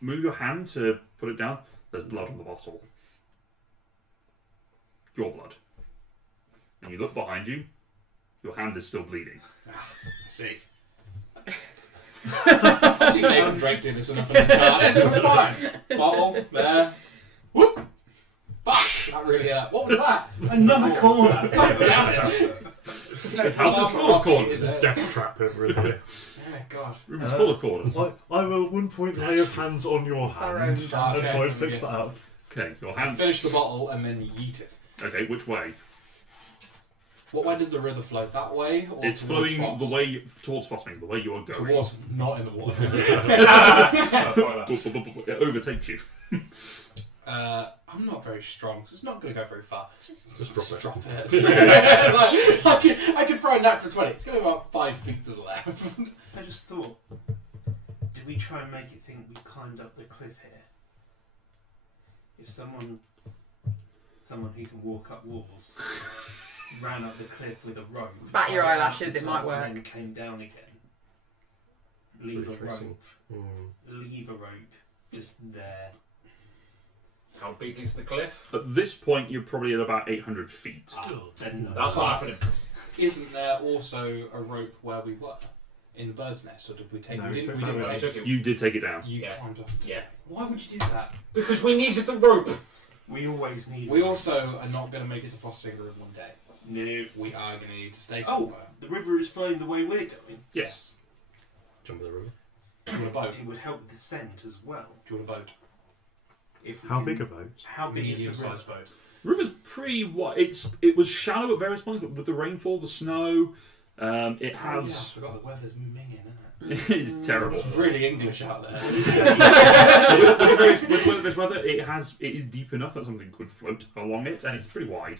move your hand to put it down. There's blood on the bottle. Your blood. And you look behind you. Your hand is still bleeding. See. See, Nathan Drake did this enough in the car. It did fine. Bottle there. Whoop. Fuck. That really hurt. What was that? Another corner. God damn it. This house is full of corners. There's death trap over here. Yeah, God. Room is full of corners. I will at one point lay of hands on your It's our hand own and job. Okay, try and fix yeah. that up. Okay, your I hand. finish the bottle and then yeet it. Okay, which way? What way does the river flow? That way? Or It's towards flowing Foss? the way towards Fossming, the way you are going. Towards, not in the water. It overtakes you. I'm not very strong, so it's not going to go very far. Just Just drop it. Like, I could throw a natural 20. It's going to be about 5 feet to the left. I just thought, did we try and make it think we climbed up the cliff here? If someone who can walk up walls ran up the cliff with a rope, Bat your tied it eyelashes, up the it top might work. and then came down again. Leave a Retracing. rope. Leave a rope just there. How big is the cliff? At this point, you're probably at about 800 feet. Then no. That's not happening. Isn't there also a rope where we were? In the bird's nest? Or did we take No, we we didn't, took we didn't that I take took it. You did take it down. You Yeah. climbed up. Yeah. Why would you do that? Because we needed the rope. We always need. We also are not going to make it to Fostering Room one day. No. We are going to need to stay Oh, somewhere. the river is flowing the way we're going. Yes. Jump in the river. Do you want a boat? It would help with the scent as well. Do you want a boat? If we How can- big a boat? How big is the river? Medium-sized boat. River's pretty wide. It was shallow at various points, but with the rainfall, the snow, it Oh, yeah, I has. forgot the weather's minging, isn't it? It's terrible. It's really English out there. with this weather, it is deep enough that something could float along it, and it's pretty wide.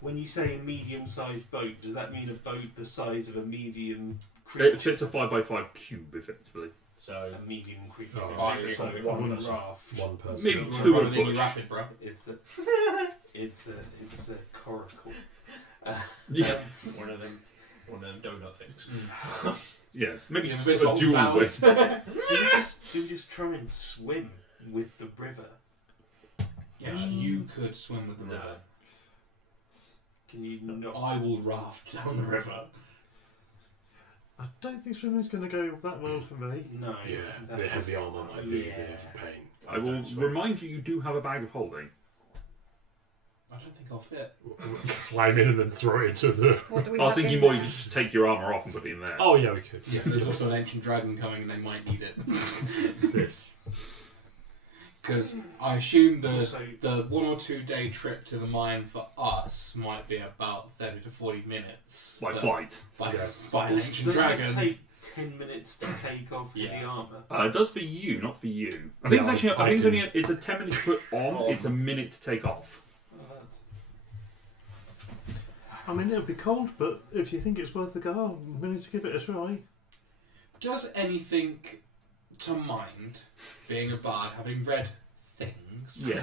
When you say a medium-sized boat, does that mean a boat the size of a medium It creature? fits a 5x5 cube effectively. So a medium creature. Oh, so one raft. One person. Maybe We're two running at a any push. rapid, bro. It's a coracle. Yeah. one of them donut things. Yeah, maybe Yeah, a bit of dual towels. with. Do you just try and swim with the river? Yeah, you could swim with the No. river. Can you not? I will raft down the river. I don't think swimming's going to go that well for me. No. Yeah, that- the heavy armour might be a bit Yeah. of a pain. I will don't swim. remind you do have a bag of holding. I don't think I'll fit. Climb in and then throw it into the. What do we I was have thinking in more you there? could just take your armour off and put it in there. Oh yeah, we could. Yeah, there's also an ancient dragon coming and they might need it. This. Because I assume Also, the 1 or 2 day trip to the mine for us might be about 30 to 40 minutes. By But flight. By, Yes. by an does ancient it dragon. take 10 minutes to take off with Yeah. the armour? It does for you, not for you. I think Yeah, it's actually. I I think it's can- only. It's a 10-minute put on. It's a minute to take off. Oh, that's... I mean, it'll be cold, but if you think it's worth the go, I'm willing to give it a try. Does anything to mind being a bard, having read things, Yeah.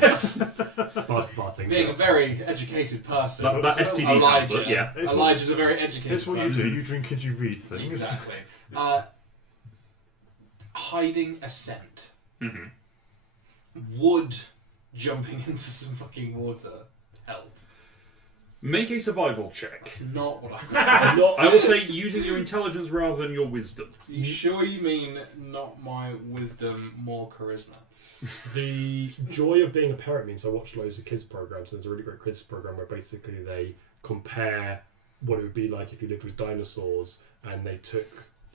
Bar things. being a very educated person? that STD pamphlet, Elijah, yeah. It's what- Elijah's a very educated It's what you person. do. You drink and you read things. Exactly. Hiding a scent. Mm-hmm. Would jumping into some fucking water help? Make a survival check. Not what I I will say using your intelligence rather than your wisdom. You sure you mean not my wisdom, more charisma? The joy of being a parent means I watch loads of kids programs. There's a really great kids program where basically they compare what it would be like if you lived with dinosaurs, and they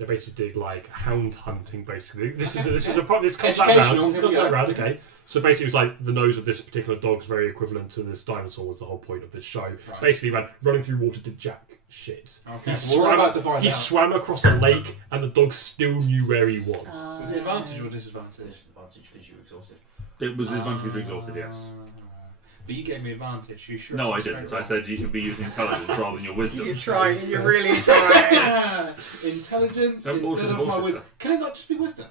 basically did like hound hunting. Basically, this comes out Educational, round. This here comes we out go. round. Okay, so basically it's like the nose of this particular dog is very equivalent to this dinosaur. Was the whole point of this show. Right. Basically, running through water did jack shit. Okay, He we're swam, about to find he out. swam across a lake, and the dog still knew where he was. Was it advantage or disadvantage? Disadvantage because you were exhausted. It was advantage exhausted, yes. But you gave me advantage. You sure? No, I it's didn't. straight I said you should be using intelligence rather than your wisdom. You're trying. You're really trying. Intelligence Bullshit, instead of my bullshit. wisdom. Can it not just be wisdom?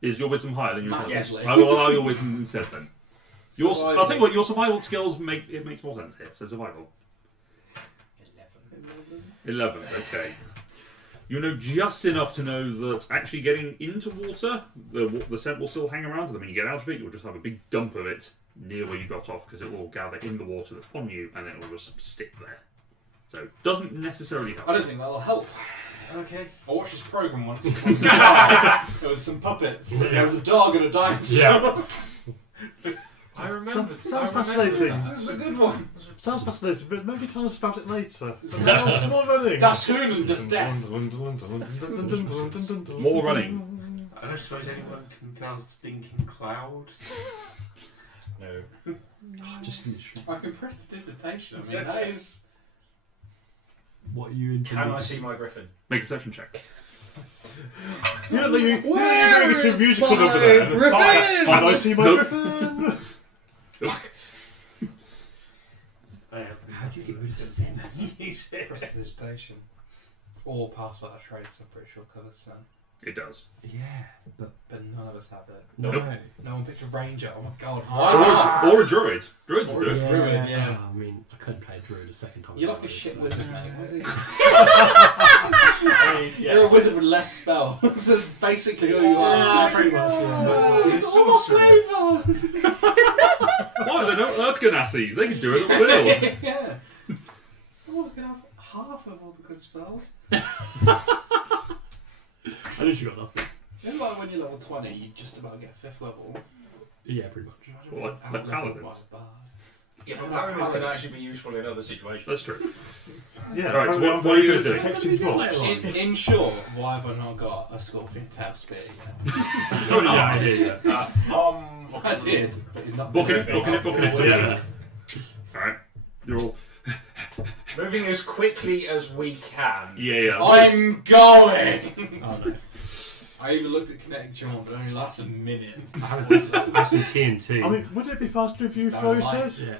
Is your wisdom higher than your Massively. intelligence? I will allow your wisdom instead then. Surviving. I'll tell you what, your survival skills makes more sense here. So survival. 11, okay. You know just enough to know that actually getting into water, the scent will still hang around, and then when you get out of it, you'll just have a big dump of it near where you got off, because it will gather in the water that's on you, and then it will just stick there. So, doesn't necessarily help. I don't think that'll help. Okay. I watched this program once. It was a dog. There was some puppets. There was a dog and a dinosaur. Yeah. I remember. Sounds fascinating. This is a good one. Sounds fascinating, but maybe tell us about it later. More running. Das Huhn and Das Death. More running. I don't suppose anyone can cast Stinking Cloud. No. Just I can press the dissertation. I mean, that is. what are you into? Can I see my griffin? Make a perception check. You're like Where you're too is musical my over there. griffin? Can I see my Nope. griffin? I have How do you get rid of scent? Use it. Press the dissertation. Or pass without a trace, I'm pretty sure colours some. It does. Yeah, but But none of us have it. Nope. No one picked a ranger. Oh my god. Why not? Or a druid. Druids will Or do a it. druid, yeah. I mean, I couldn't play druid a second time. You're like a shit wizard, mate. Was it? I mean, yeah. You're a wizard with less spells. This is basically all you are. pretty much. Yeah. Well, It's all sorcerer. flavour. Why? They're not Earth Ganassis. They can do it at will. Yeah. Oh, I can have half of all the good spells. I literally got nothing. You know, like when you're level 20, you just about get 5th level. Yeah, pretty much. Imagine Well, being like out-leveled by paladins. a bard. Yeah, but paranoia can actually be useful in other situations. That's true. Yeah, Alright, so apparently what I'm are very you good guys at doing? detecting plots. In short, why have I not got a scorpion tail spear yet? Oh, no, Yeah, I I did. did. I did, but he's not Booking it, been booking it, booking it. very Yeah. helpful. Alright. You're all. Moving as quickly as we can. Yeah. I'm going! Oh no. I even looked at kinetic jaunt, but it only lasts a minute. I have some TNT. I mean, would it be faster if you It's down the line. floated? yeah.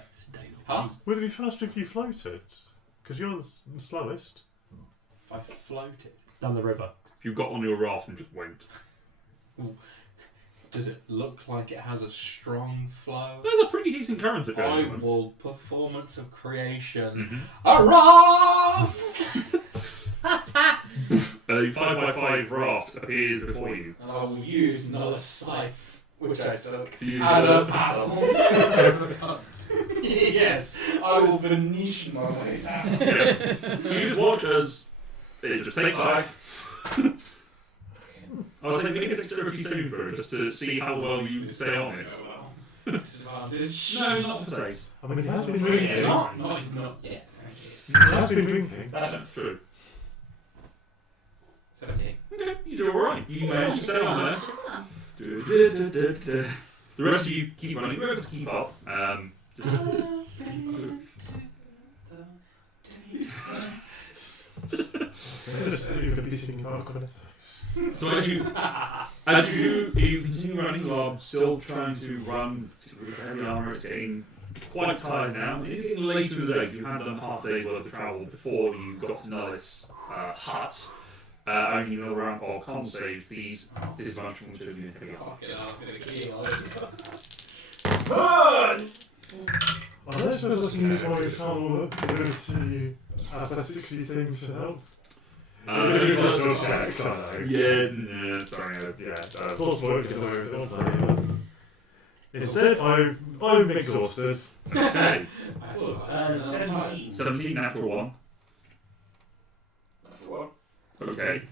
Huh? Would it be faster if you floated? Because you're the slowest. If I floated. Down the river. If you got on your raft and just went. Does it look like it has a strong flow? There's a pretty decent current at the I moment. will performance of creation. Mhm. A raft! A 5x5 raft appears before you. And I will use another scythe, which I took, To use as the- a paddle. As a punt. Yes, I will Venetian my way down. You just watch as it just takes off. I was saying, make a dexterity saving throw just to see how well you stay on it. Disadvantage. No, not to save. I mean, he has been It's drinking. not yet. He has been drinking. That's true. 17. Okay, you do alright. You manage to stay on there. Just one. Du-du-du-du-du. The rest of you keep running. You're able to keep up. You're going to be singing Argonet. So as you continue running, you are still trying to run with the heavy armor. It's getting quite tired now. It's getting later in the day. You had done half a day's worth of travel before you got to Nullis hut. Only another round of con save. Please disadvantage from two of you in heavy armor. Fucking hell, I'm gonna kill I don't suppose I can use my Carl to see you have 60 things to help. Yeah, sorry, Thoughts working though. Instead, I'm exhausted. Okay, I thought about it. 17. 17 natural one. That's what? Okay,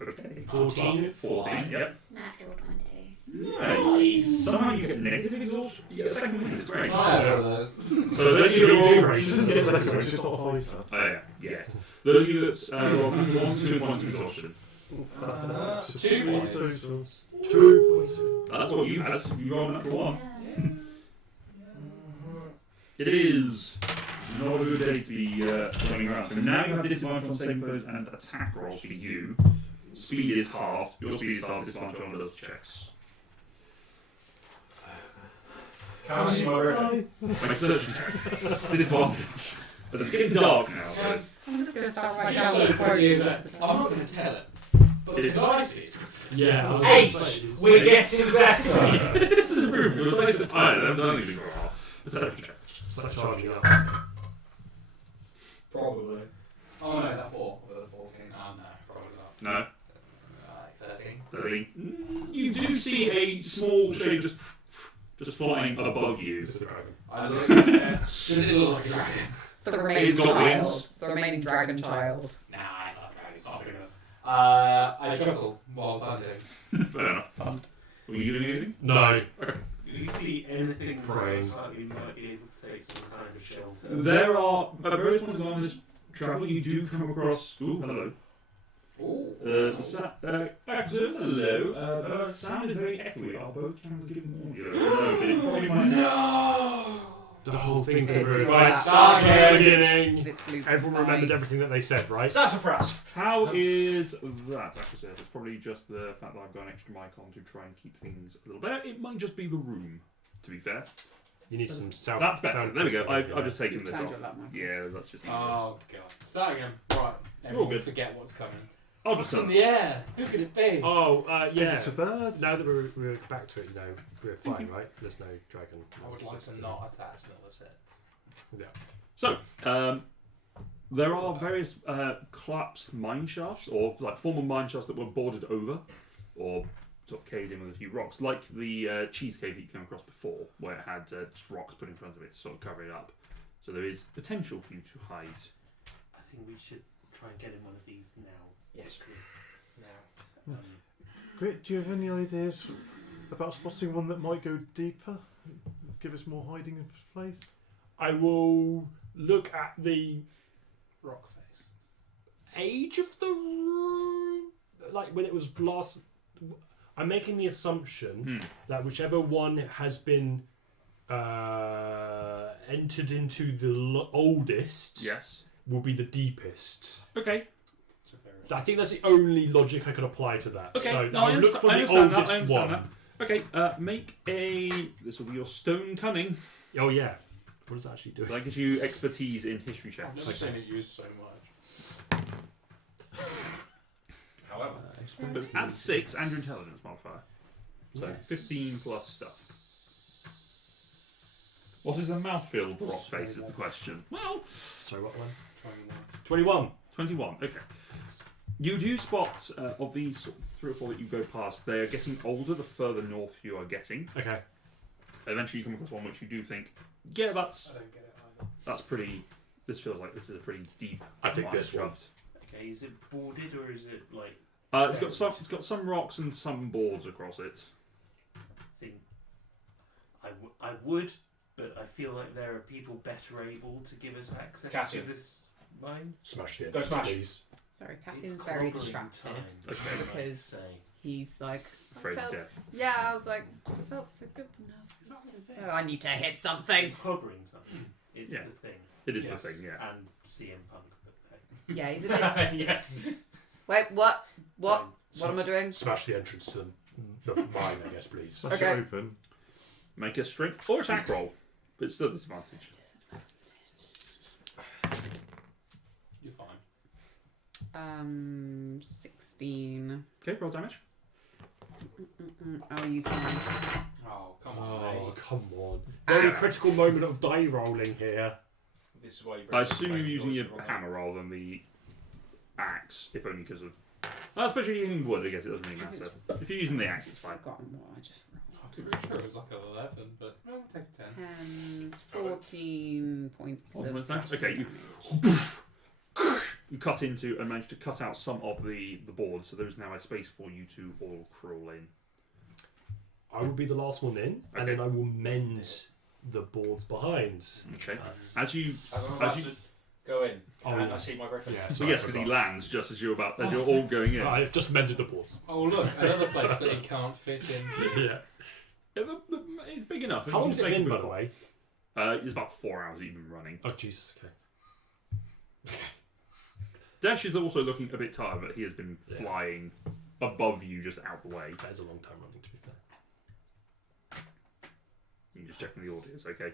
21. okay. 14. 14, yep. Natural 20. Nice. Somehow you get negative exhaustion. You get a second wind, it's great. Oh, So those of you that roll, She doesn't get second range, she's not a fighter. oh yeah. Those of you that roll natural ones, 2 points of exhaustion. That's 2 points. 2 points. That's what you had. You rolled a natural one. Yeah. It is not a good day to be running around. So now you have disadvantage on saving throws and attack rolls for you. Speed is halved. Your speed is halved. Disadvantage on those checks. Can I see my record? Make 13 check. Disadvantage. As it's getting dark now. So I'm just going to start right Just down so with for you quotes. that I'm not going to tell it, but It is. the dice is. Yeah. I was 8! gonna say, We're getting better! it's an improvement. Your dice are tired. They haven't done anything for a while. Perception check. it's like charging up. Probably. Oh no, is that 4? With a 14? Oh no, probably not. No. 13. 13. You do see a small shape just flying above you. It's the dragon. I look at it. Does it look like a dragon? It's the remaining It's got child. wings. It's the remaining dragon child. Nah, it's not a dragon. It's not big enough. I chuckle while hunting. Fair enough. Were you doing anything? No. Do you see anything that Praying. looks like we might be able to take some kind of shelter? There are, at various points along this travel, you do come across. Ooh, hello. Ooh. Hello. Sound is very echoey. Are both cameras giving audio? No, but it probably might. No! The whole thing It's came through. right. Right, start again. Beginning. It's Luke's Everyone remembered fight. everything that they said, right? Sassafras! How is that? Actually, it's probably just the fact that I've got an extra mic on to try and keep things a little better. It might just be the room, to be fair. You need some sound. That's better. sound There we go. effect, I've just taken You've this turned off. your lap mic. Yeah, that's just. Oh god. Start again. Right. You're Everyone good. forget what's coming. I'll just What's in tell the air? Who could it be? Oh, yeah. It's a bird. Now that we're back to it, you know, we're fine, right? There's no dragon. I would like to not attach all of it. So, there are various collapsed mine shafts, or like former mine shafts that were boarded over, or sort of caved in with a few rocks, like the cheese cave that you came across before, where it had just rocks put in front of it to sort of cover it up. So there is potential for you to hide. I think we should try and get in one of these now. Yes. Now. Grit, do you have any ideas about spotting one that might go deeper? Give us more hiding place? I will look at the Rock face. age of the room, like when it was last. I'm making the assumption that whichever one has been entered into the oldest Yes. will be the deepest. Okay. I think that's the only logic I can apply to that. Okay. So No, I I'll look for the understand that, oldest I understand one. that. Okay. Make a. This will be your stone cunning. Oh yeah. What does that actually do? So that gives you expertise in history I've checks. never seen it used so much. However. But add 6 and your intelligence modifier. So Yes. 15 plus stuff. What is a mouthfeel of the rock face is the question. Well, Sorry, what one? 21. 21. 21. Okay. You do spot of these sort of 3 or 4 that you go past. They are getting older the further north you are getting. Okay. Eventually, you come across one which you do think, yeah, that's I don't get it either. pretty. This feels like this is a pretty deep. I think mine this one. shaft. Okay, is it boarded or is it like? It's got some rocks and some boards across it. I would, but I feel like there are people better able to give us access Cassian. to this mine. Smash the Go entrance, smash. please. Sorry, It's Cassian's very clobbering distracted. time, Okay. I might Because- say. He's like, Afraid of felt- death. yeah, I was like, I felt so good enough. Oh, I need to hit something. It's clobbering time. It's Yeah. the thing. It is Yes. the thing, yeah. And CM Punk, but hey. Yeah, he's a bit. Yes. Wait, what? What? Fine. What am I doing? Smash the entrance to the mine, I guess, please. Smash Okay. it open. Make a strength or attack roll, but it's still disadvantage. You're fine. 16. Okay, roll damage. I'll use mine. Oh, come on, Oh, mate. come on. Very critical moment of die rolling here. This is why you. I assume you're using your hammer rather than the axe, if only because of. Especially using wood, I guess it doesn't really matter. If you're using the axe, it's fine. I've forgotten what I just rolled. I'm pretty sure it was like 11, but we'll take a 10. 10, 14 points Oh, of what's that? slashing Okay, you- damage. You cut into and manage to cut out some of the board, so there's now a space for you to all crawl in. I will be the last one in, and then I will mend the boards behind. Okay. Yes. As you, As I'm about As to go in, Oh, and yeah. I see my griffin. Yeah, so sorry, yes, because he forgot. lands just as you're all going in. I've just mended the boards. Oh, look, another place that he can't fit into. Yeah. Yeah, it's big enough. How You long can has it make a been, bit by of the a- way? It's about 4 hours that you've been running. Oh, Jesus, okay. Dash is also looking a bit tired, but he has been Yeah. flying above you, just out the way. That is a long time running, to be fair. You just checking the audience, okay?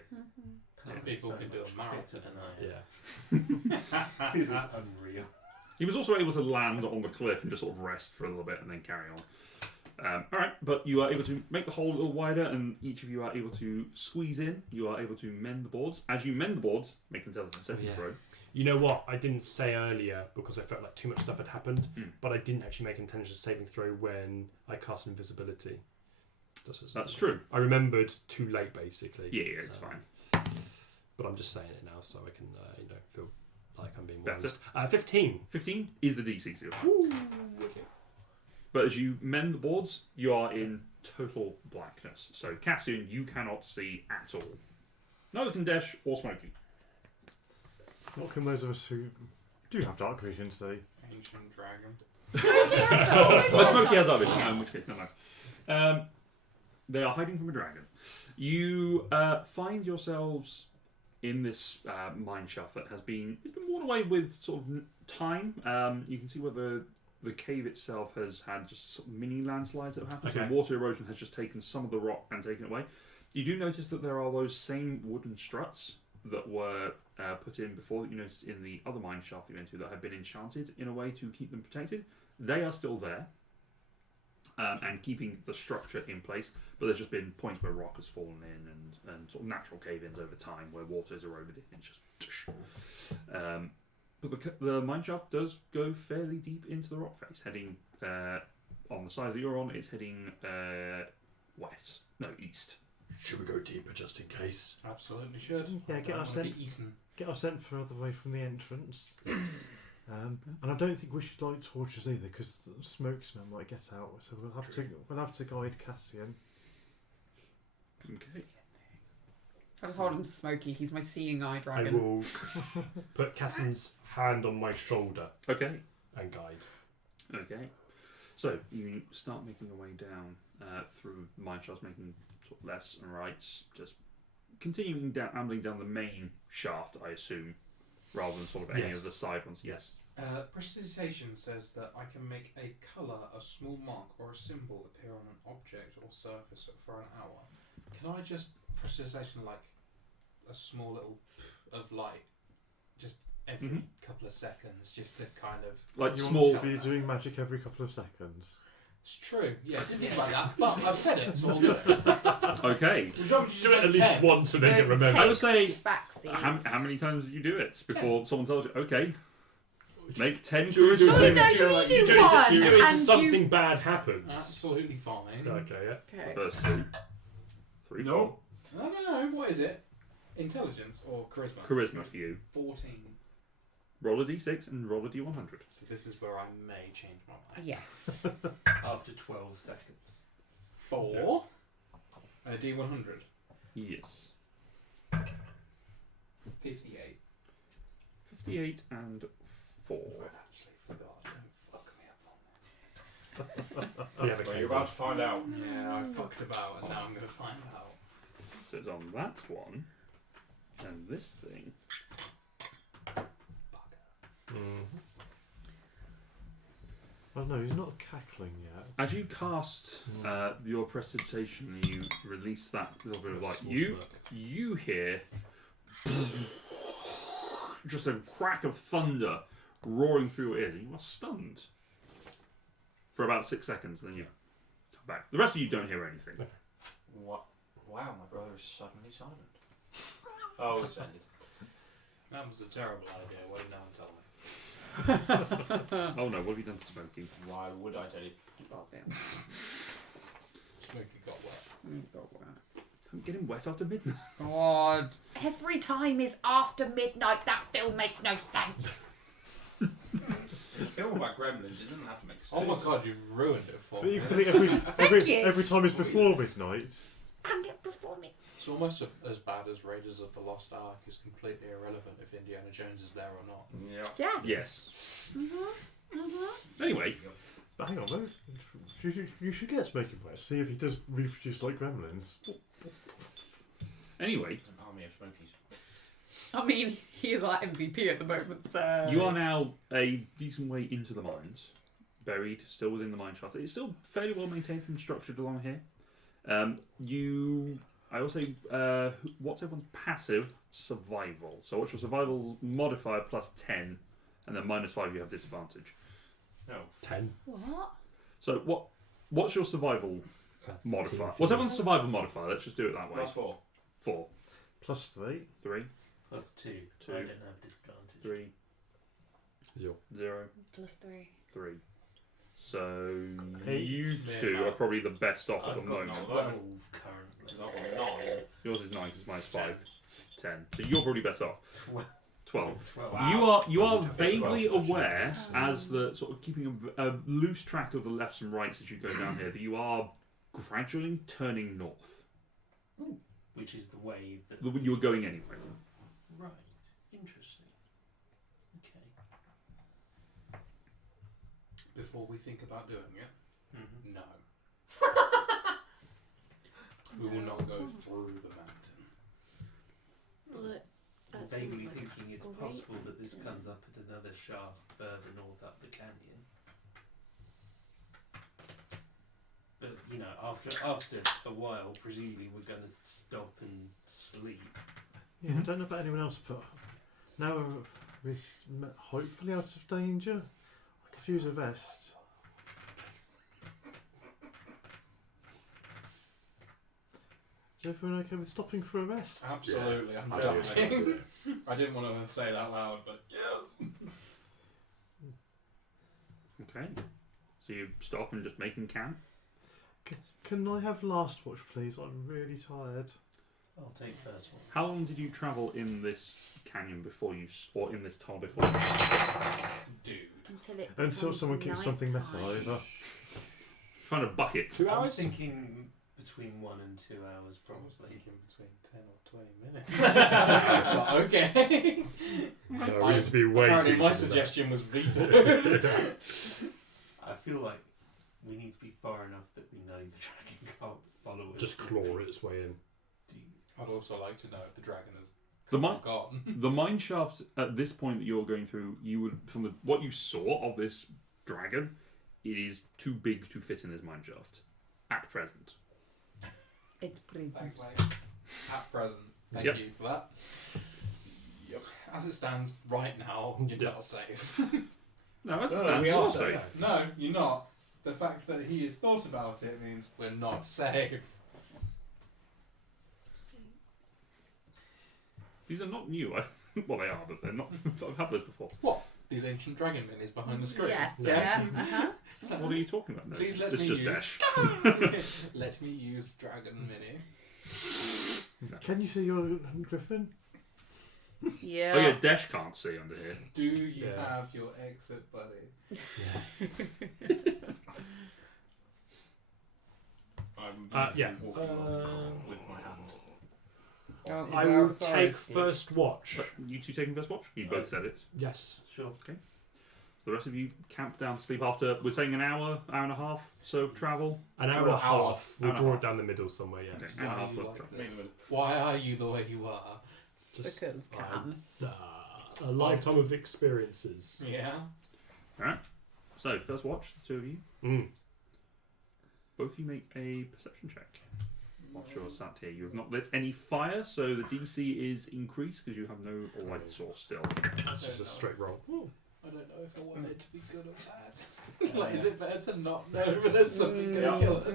Some people can do a marathon. Yeah. It is unreal. He was also able to land on the cliff and just sort of rest for a little bit and then carry on. Alright, but you are able to make the hole a little wider and each of you are able to squeeze in. You are able to mend the boards. As you mend the boards, make an intelligence saving yeah. throw. You know what? I didn't say earlier because I felt like too much stuff had happened, Mm. but I didn't actually make an intelligence saving throw when I cast invisibility. That's true. I remembered too late, basically. Yeah, it's fine. But I'm just saying it now so I can, feel like I'm being more Better. honest. 15. 15 is the DC, so you're fine. Okay. But as you mend the boards, you are in total blackness. So, Cassian, you cannot see at all. Neither can Desh or Smokey. What can those of us who do have dark vision say? Ancient dragon. Well, Smokey has other vision, in which case, never mind. They are hiding from a dragon. You find yourselves in this mine shaft that it's been worn away with sort of time. You can see where the cave itself has had just sort of mini landslides that have happened. Okay. So water erosion has just taken some of the rock and taken it away. You do notice that there are those same wooden struts that were put in before that you noticed in the other mine shaft you went to that had been enchanted in a way to keep them protected. They are still there. And keeping the structure in place, but there's just been points where rock has fallen in and sort of natural cave-ins over time where water has eroded it. It's just, but the mine shaft does go fairly deep into the rock face, heading on the side that you're on. It's heading east. Should we go deeper just in case? Absolutely should. Yeah, I get don't us wanna in. be eaten. Get our scent further away from the entrance. And I don't think we should light torches either, because the smoke smell might get out. So we'll have to guide Cassian. Okay. I'll hold him to Smokey. He's my seeing eye I dragon. will put Cassin's hand on my shoulder Okay. and guide. Okay. So you start making your way down through mine shafts, making sort of lefts and rights, just continuing down, ambling down the main shaft, I assume, rather than sort of any Yes. of the side ones. Yes. Prestidigitation says that I can make a colour, a small mark, or a symbol appear on an object or surface for an hour. Can I just prestidigitation like a small little of light, just every couple of seconds, just to kind of. Like You small. want to be doing magic every couple of seconds. It's true. Yeah, didn't think about that, but I've said it, so I'll do it. Okay. Would you Do it at least once and then get remembered. I would say Backseas. how many times do you do it before someone tells you, okay, make 10 Surely charisma? Surely no, You surely you do do one. it until and something bad happens. Absolutely fine. Okay, yeah. Okay. First 2. 3, No. No. What is it? Intelligence or charisma? 4. Charisma for you. 14. Roll a d6 and roll a d100. So this is where I may change my mind. Yes. After 12 seconds. 4. And a D100. Yes. 58. 58 and 4. I actually forgot. Don't fuck me up on We have a Well, you're about to find out. that. Yeah, I fucked about and now I'm going to find out. So it's on that one. And this thing. Oh no, he's not cackling yet. As you cast your precipitation, you release that little bit of light. Small You smirk. you hear just a crack of thunder roaring through your ears, and you are stunned for about 6 seconds. Then you come back. The rest of you don't hear anything. What? Wow, my brother is suddenly silent. Oh, it's ended. That was a terrible idea. Why didn't no one tell me? Oh no! What have you done to Smokey? Why would I tell you? Smokey got wet. Don't get him wet after midnight. God. Every time is after midnight. That film makes no sense. It's a film about gremlins. It doesn't have to make sense. Oh my god, you've ruined it for But me. equally, every time it's before midnight. And it before me. It's almost as bad as Raiders of the Lost Ark is completely irrelevant if Indiana Jones is there or not. Yeah. Yeah. Yes. Anyway, But hang on, though. You should get Smoky wet. See if he does reproduce like gremlins. anyway, There's an army of smokies. I mean, he is our MVP at the moment, so. you are now a decent way into the mines, buried still within the mine shaft. It's still fairly well maintained and structured along here. I will say, what's everyone's passive? Survival. So what's your survival modifier plus 10, and then minus 5 you have disadvantage. No. 10. What? So what's your survival modifier? What's everyone's survival modifier? Let's just do it that way. Plus 4. 4. Plus 3. 3. Plus 2. 2. I don't have disadvantage. 3. 0. Plus 3. 3. So 8. you two are probably the best off at the I've got moment. 12 currently. I've got 9. Yours is 9 because mine's 5. 10. So you're probably best off. 12. 12. You are Wow. vaguely 12 aware, as the sort of keeping a loose track of the lefts and rights as you go down here, that you are gradually turning north. Which is the way that. You were going anyway. Right. Interesting. Okay. Before we think about doing it, Mm-hmm. no. We will not go through the mountain. But I'm that vaguely seems like thinking it's a great possible that this idea. comes up at another shaft further north up the canyon. But you know, after a while, presumably we're going to stop and sleep. Yeah, I don't know about anyone else, but now we're hopefully out of danger. I could use a vest. Is everyone okay with stopping for a rest? Absolutely, I'm Yeah, jumping. I didn't want to say it out loud, but yes. Okay. So you stop and just making camp? Can I have last watch, please? I'm really tired. I'll take first one. How long did you travel in this canyon before you, or in this tunnel before you? Dude. Until someone kicks something metal over. Found a bucket. 2 I'm hours? thinking between 1 and 2 hours, I was probably. thinking between 10 or 20 minutes. But okay. No, we need to be waiting. Apparently my for that. suggestion was vetoed. I feel like we need to be far enough that we know the dragon can't follow us. Just claw its way in. Do you- I'd also like to know if the dragon has The mine, gone. the mine shaft at this point that you're going through, you would from what you saw of this dragon, it is too big to fit in this mine shaft at present. It's pretty. Thanks, mate. At present. Thank Yep. you for that. As it stands right now, you're not safe. No, that's No, we are safe. No, you're not. The fact that he has thought about it means we're not safe. These are not new. Well, they are, but they're not. I've had those before. What? These ancient dragon minis behind the screen? Yes. Yes. Yeah. Uh-huh. What are you talking about? No, Please let it's me just use. Dash. Let me use Dragon Mini. Can you see your griffin? Yeah. Oh yeah, Dash can't see under here. Do you Yeah. have your exit, buddy? I'm Yeah. walking along with my hand. Oh, I will take first watch. But you two taking first watch? You both said it. Yes. Sure. Okay. The rest of you camp down to sleep after. We're saying an hour and a half so of travel. An hour For and a an hour. half. We'll Hour and a draw half. it down the middle somewhere, yeah. Okay. Why Hour and a are half you of like travel. this? Why are you the way you are? Just Because can. a lifetime of experiences. Yeah. Alright. So, first watch, the two of you. Mm. Both of you make a perception check. Whilst you're sat here. You have not lit any fire, so the DC is increased because you have no light source still. It's just a straight roll. I don't know if I want it to be good or bad. Like, is it better to not know but there's something gonna kill us?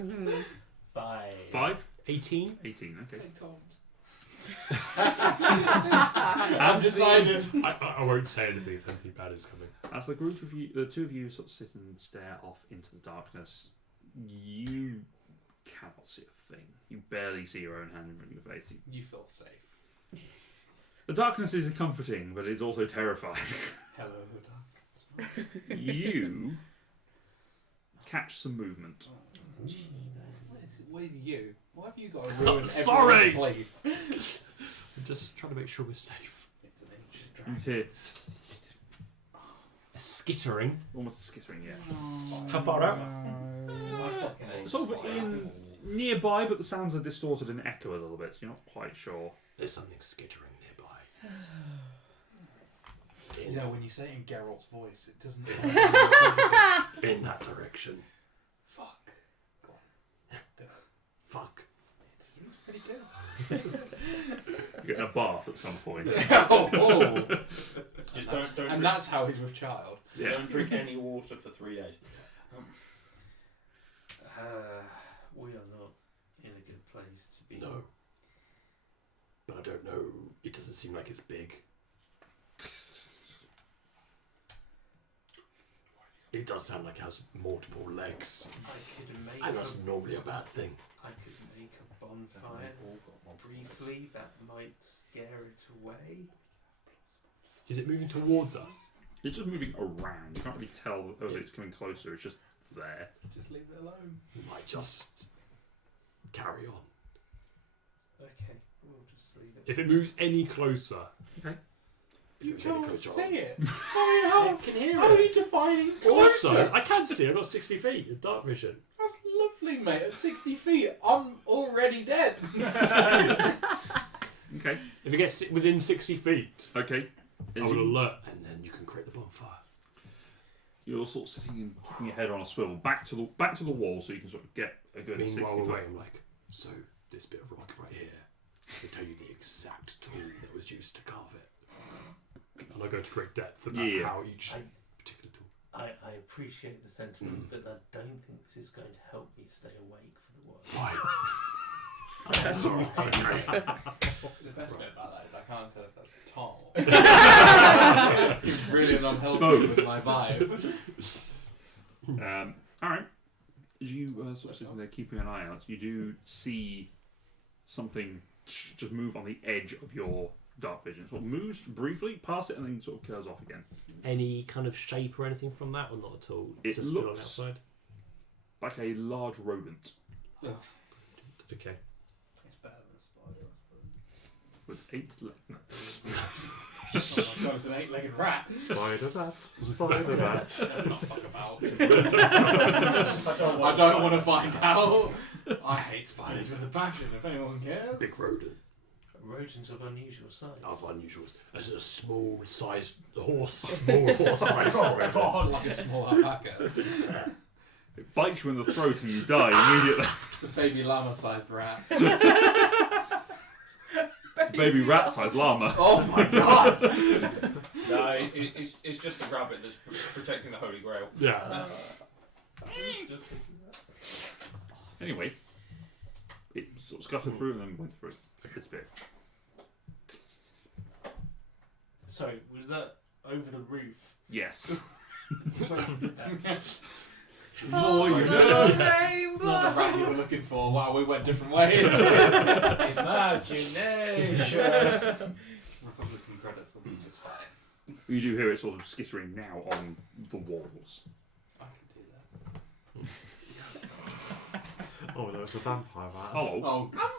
5. 18. 18, okay. Take Tom's. I've decided. I won't say anything if anything bad is coming. As the group of you, the two of you sort of sit and stare off into the darkness, you cannot see a thing. You barely see your own hand in front of your face. You feel safe. The darkness is comforting, but it's also terrifying. Hello, darkness. You catch some movement. Where's you? Why have you got to ruin sorry! everyone's sleep? I'm just trying to make sure we're safe. It's an ancient You dragon. hear A skittering. almost a skittering, yeah. How far out? I fucking hate Sort of spiders. nearby, but the sounds are distorted and echo a little bit, so you're not quite sure. There's something skittering nearby. You know, when you say it in Geralt's voice, it doesn't sound very positive. In that direction. Fuck. Go on. Do it. Fuck. It's pretty good. You get a bath at some point. Oh. Just don't drink. And that's how he's with child. Yeah. Don't drink any water for 3 days. We are not in a good place to be. No. But I don't know. It doesn't seem like it's big. It does sound like it has multiple legs. I could make And that's normally a bad thing. I could make a bonfire briefly. That might scare it away. Is it moving towards us? It's just moving around. You can't really tell whether it's coming closer. It's just there. Just leave it alone. We might just carry on. Okay, we'll just leave it. If it moves any closer. Okay. If You it moves any can't closer, say it. I can hear How are it. you defining Also, closer? I can see. I've got 60 feet of dark vision. That's lovely, mate. At 60 feet, I'm already dead. Okay. If it gets within 60 feet, Okay. I will alert, and then you can create the bonfire. You're sort of sitting and keeping your head on a swivel, back to the wall, so you can sort of get a good 60 Meanwhile, we're foot. waiting, I'm like, so this bit of rock right here, will tell you the exact tool that was used to carve it. And I go to great depth about Yeah. how each particular tool. I appreciate the sentiment, but I don't think this is going to help me stay awake for the work. Right. That's all right. The best bit about that is I can't tell if that's Tom. He's really not helping with my vibe. All right. As you sort of sitting there keeping an eye out, you do see something just move on the edge of your dark vision. It sort of moves briefly past it and then sort of curls off again. Any kind of shape or anything from that, or not at all? It Just still on the looks- outside? Like a large rodent Okay. It's better than spider. with 8 legs. No. Oh my god, it's an 8-legged rat. Spider that. Spider that. Let's not fuck about. I don't want to find out. I hate spiders with a passion, if anyone cares. Big rodent. Rodents of unusual size. Of unusual. As a small sized horse. Small horse sized Oh god, like a small alpaca. It bites you in the throat and you die immediately. The baby llama sized rat. baby rat-sized llama. Oh my god! No, it's just a rabbit that's protecting the Holy Grail. Yeah. Anyway, it sort of scuttled through and then went through this bit. Sorry, was that over the roof? Yes. Oh, you no, know. James! Not the rat you were looking for. Wow, we went different ways. Imagination. Republican credits will be just fine. You do hear it sort of skittering now on the walls. I can do that. Oh no, it's a vampire rat. Oh, Oh,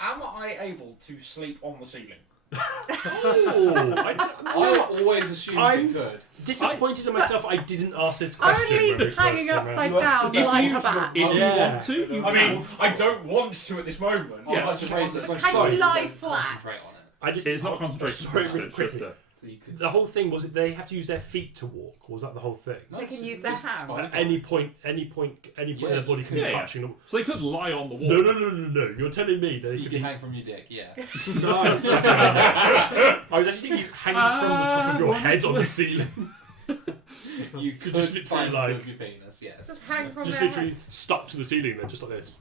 Am I able to sleep on the ceiling? I always assumed I'm- we could. Disappointed in myself I didn't ask this question. when we Only first hanging came around. upside You down If like you- a bat. if Yeah. you want to, you I can. mean, I don't want to at this moment. I'd like to raise it. Can Sorry, you lie don't flat? Concentrate on it. I just It's not a concentration Sorry, test, really it's just quickly. a... So you could. The whole thing was that they have to use their feet to walk, or was that the whole thing? No, They it's can just- use their just hands. spine At any point, Yeah, their body you can be could. touching them. So they could lie on the wall. No. You're telling me So they you could can be... hang from your dick, yeah. No. I was actually thinking hanging from the top of your head on the ceiling. You Could could just just literally, bang like- with your penis, yes. Just hang from Just their literally stuck to the ceiling then, just like this.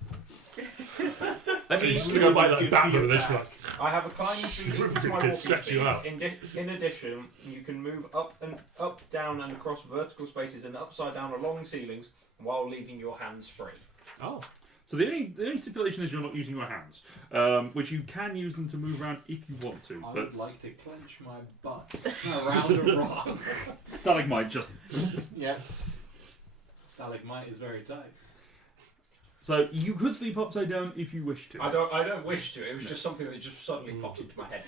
I So you mean, just go by like that, and then just like... I have a climbing feat equal to my Could walking stretch you speed. out. In addition, you can move up, down, and across vertical spaces and upside down along ceilings while leaving your hands free. Oh. So the only stipulation is you're not using your hands, which you can use them to move around if you want to. I But would like to clench my butt around a rock. stalagmite just... Yeah. Stalagmite is very tight. So you could sleep upside down if you wish to. I don't wish to. It was just something that just suddenly popped into my head.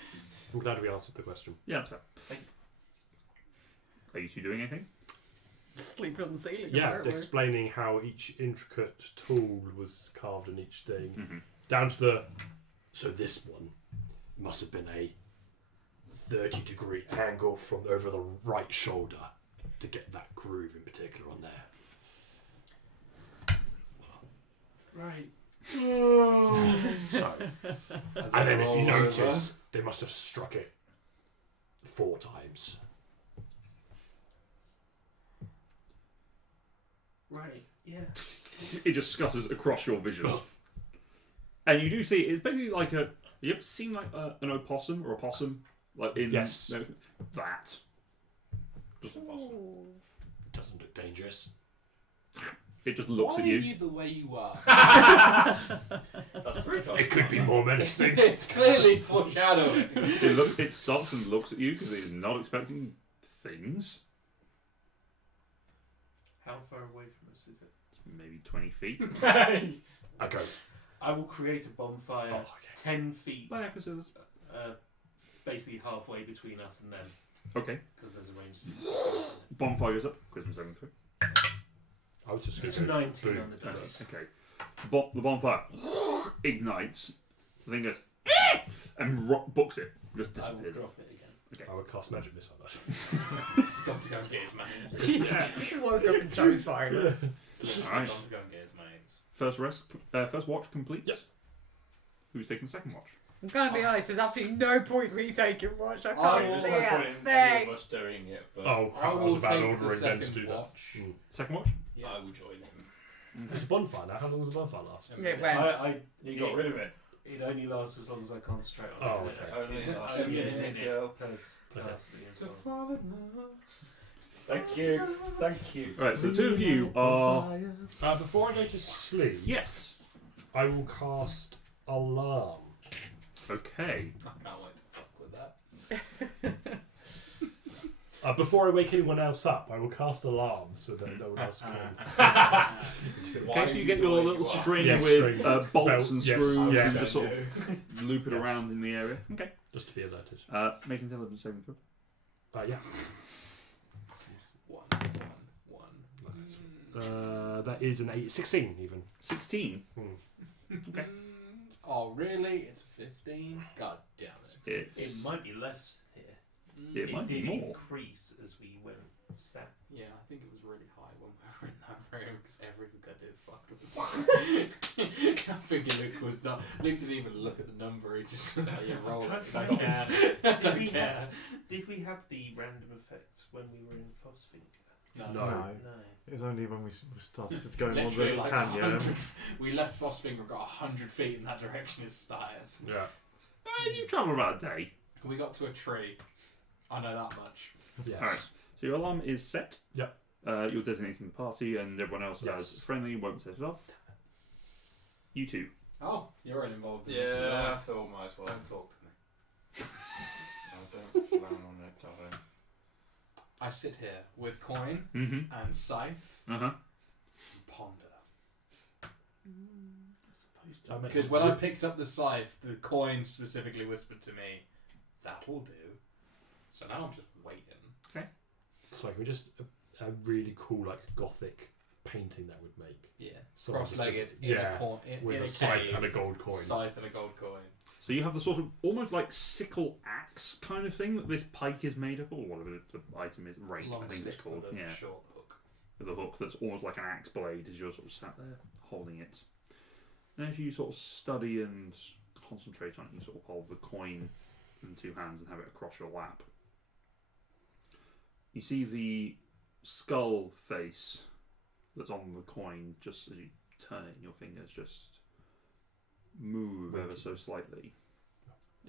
I'm glad we answered the question. Yeah, that's fair. Are you two doing anything? Sleep on the ceiling. Yeah, apparently. explaining how each intricate tool was carved in each thing. Mm-hmm. Down to the... So this one must have been a 30-degree angle from over the right shoulder to get that groove in particular on there. Right. So, and then if you notice, they must have struck it 4 times. Right. Yeah. It just scutters across your vision. And you do see, it's basically like a... You ever seen like an opossum or a possum? Like in... Yes. No, that. Just a possum. Doesn't look dangerous. It just looks Why at you. are you the way you are? That's pretty It could be more menacing. It's clearly foreshadowing. It stops and looks at you because it is not expecting things. How far away from us is it? Maybe 20 feet. I go. I will create a bonfire Oh, okay. 10 feet, By episodes. basically halfway between us and them, Okay. because there's a range of 6 Bonfire goes up. Christmas 7 through. I was just It's going to 19 boom. on the dice. Okay. The bonfire ignites. The thing goes and books it. Just I will disappears. drop it again. I would cast magic missile. He's got to go and get his mates. He woke up and chose violence. He's Alright. got to go and get his mates. First watch complete. Yep. Who's taking the second watch? I'm gonna be honest, there's absolutely no point me taking watch. I I can't will- see There's no point a in any thing. of us doing it, but Oh, I crap, I will was about take the ordering them to second do that. watch. Second watch? Yeah. I will join him. It's a bonfire now. How long does a bonfire last? Yeah, when? You got rid of it. It only lasts as long as I concentrate on Oh, it. okay. Only It's lasts only a a minute, minute girl. per Okay. capacity as well. fall in love. Thank you. Thank you. Right, so the two of you are. Before I go to sleep, Yes. I will cast Alarm. Okay. I can't wait to fuck with that. Before I wake anyone else up, I will cast Alarm so that no one else can. Okay, so you get your little string Yeah, with string. bolts Belt, and yes. screws Yeah. and just sort of loop it Yes. around in the area. Okay. Just to be alerted. Make intelligence saving throw. Yeah. 1, 1, 1. That is an 16 even. 16. Okay. Oh, really? It's 15? God damn it. It's. It might be less here. It might be did more. increase as we went sat. Yeah, I think it was really high when we were in that room because everything I did fucked with. figured Luke was not. Luke didn't even look at the number. He just said, "Oh, yeah, roll it. I don't care. I don't care." Did we have the random effects when we were in Phosphine? No. No. It was only when we started going on Literally, the like canyon. 100. We left Phosphine, got 100 feet in that direction. It started. Yeah. You travel about a day. We got to a tree. I know that much. Yes. Alright. So your alarm is set. Yep. You're designating the party, and everyone else Yes. as friendly won't set it off. You two. Oh, you're involved. In this as Yeah, I well. thought might as well. Don't talk to me. I don't plan on it, darling. I sit here with coin Mm-hmm. and scythe Uh-huh. and ponder. I mean, Because when I picked up the scythe, the coin specifically whispered to me, "That'll do." So now I'm just waiting. So can we just a really cool like gothic painting that would make Yeah. So Cross-legged just in yeah, a coin, in with a a scythe cave. and a gold coin. Scythe and a gold coin. So you have the sort of almost like sickle axe kind of thing that this pike is made of, or whatever the item is, rake I Long think it's stick called. with a Yeah, short hook. with a hook that's almost like an axe blade as you're sort of sat there holding it. And as you sort of study and concentrate on it, you sort of hold the coin in two hands and have it across your lap. You see the skull face that's on the coin just as you turn it in your fingers just move ever so slightly.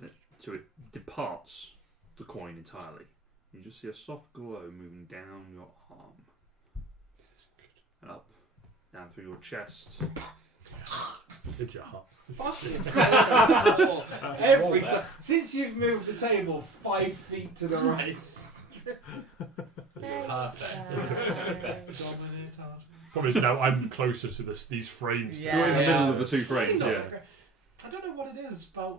And it departs the coin entirely. You just see a soft glow moving down your arm. And up, down through your chest. It's your heart. Every time. Since you've moved the table 5 feet to the right. Perfect. Probably now I'm closer to these frames. Yeah. You're in the Yeah. middle of the two frames, yeah. I don't know what it is, but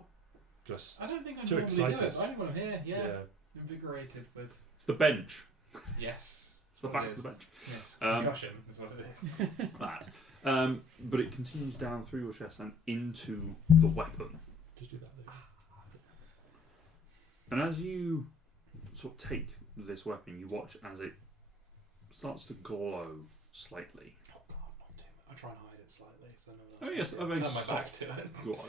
Just I don't think I Too normally do excited. it. I don't want to hear. yeah. Yeah. Invigorated with. It's the bench. Yes. It's the What back it to the is. bench. Yes. Um, Concussion is what it is. That. But it continues down through your chest and into the weapon. Just do that. There. And as you sort of take this weapon, you watch as it starts to glow slightly. Oh God, not too much. I try and hide it slightly, so no Oh one yes, else a can very turn my back soft to it. glow.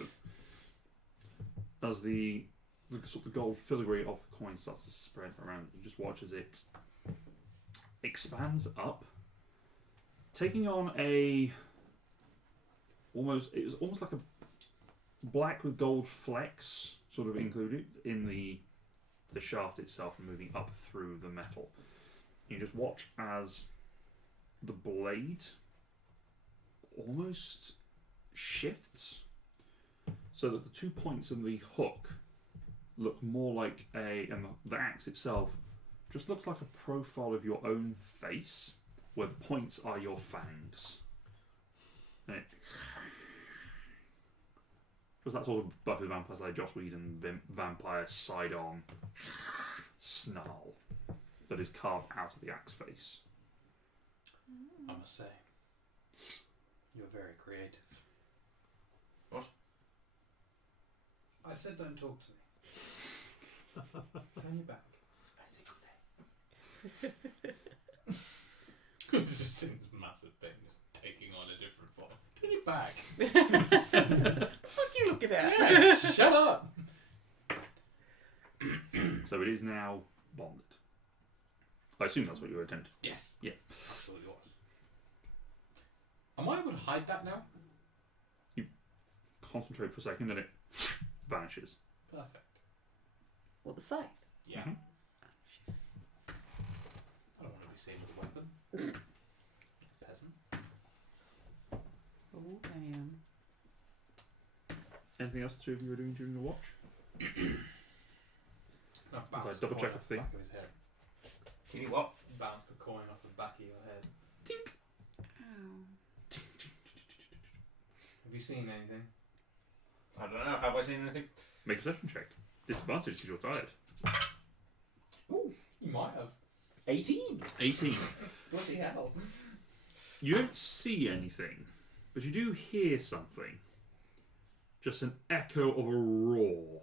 As the sort of gold filigree of the coin starts to spread around, you just watch as it expands up, taking on it was almost like a black with gold flecks sort of included in the shaft itself and moving up through the metal. You just watch as the blade almost shifts so that the 2 points in the hook look more like and the axe itself just looks like a profile of your own face, where the points are your fangs. And it was that sort of Buffy the Vampire Slayer, Joss Whedon vampire side-on snarl that is carved out of the axe face. I must say, you're very creative. I said don't talk to me. Turn your back. I see good day. This just seems massive thing, just taking on a different form. Turn your back. Fuck you looking at? Yeah, shut up. So it is now bonded. I assume that's what you were attempting. Yes. Yeah. Absolutely was. Am I able to hide that now? Concentrate for a second and it vanishes. Perfect. What the scythe? Yeah. Mhm. I don't want to be seen with a weapon. Peasant. Oh damn. Anything else the two of you were doing during the watch? No, As I bounce double the check coin a off thing. the back of his head. Can you what? Bounce the coin off the back of your head. Ow. Have you seen anything? I don't know. Have I seen anything? Make a perception check. Disadvantage because you're tired. Ooh, you might have. 18. 18. Bloody hell. You don't see anything, but you do hear something. Just an echo of a roar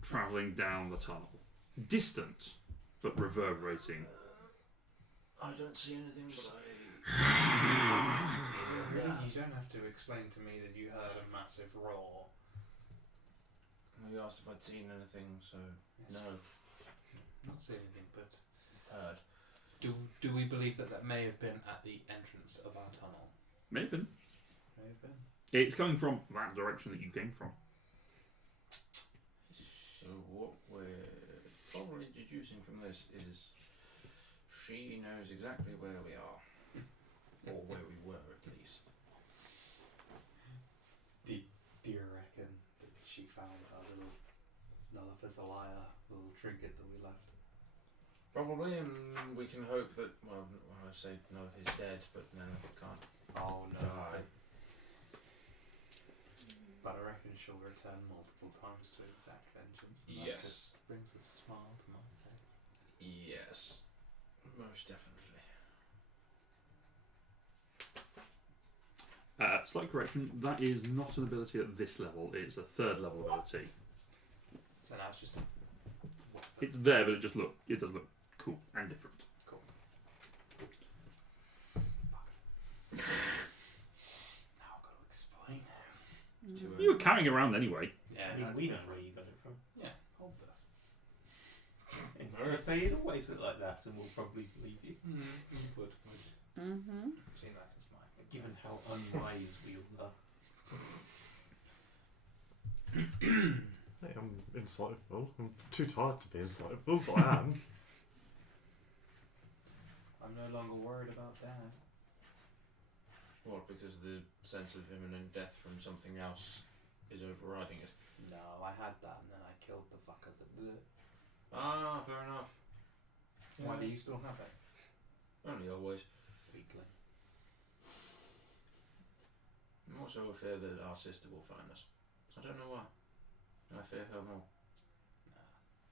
travelling down the tunnel. Distant, but reverberating. I don't see anything, but You don't have to explain to me that you heard a massive roar. You asked if I'd seen anything, so Yes. no. Not seen anything, but Heard. do we believe that may have been at the entrance of our tunnel? Maybe. May have been. It's coming from that direction that you came from. So what we're probably deducing from this is she knows exactly where we are. Or where we were, at least. Do you reckon that she found our little Nullifus a liar little trinket that we left? Probably, and we can hope that, well, I say no, he's dead, but no, can't Oh no. die. But I reckon she'll return multiple times to exact vengeance. And that Yes. just brings a smile to my face. Yes. Most definitely. Slight correction, that is not an ability at this level, it's a 3rd level ability. So now it's just a weapon. It's there, but it does look cool and different. Cool. Now I've got to explain. You were carrying it around anyway. Yeah, I mean, that's we know different. where you got it from. Yeah, hold this. And you're going to say it always look like that, and we'll probably believe you. Would. Mm-hmm. See, that's my. Given how unwise we all are. Hey, I'm insightful. I'm too tired to be insightful, but I am. I'm no longer worried about Dad. What, because the sense of imminent death from something else is overriding it? No, I had that and then I killed the fucker that did it. Ah, fair enough. Why Yeah. do you still have it? Only always. Weakling. I'm also a fear that our sister will find us. I don't know why. I fear her more. Nah,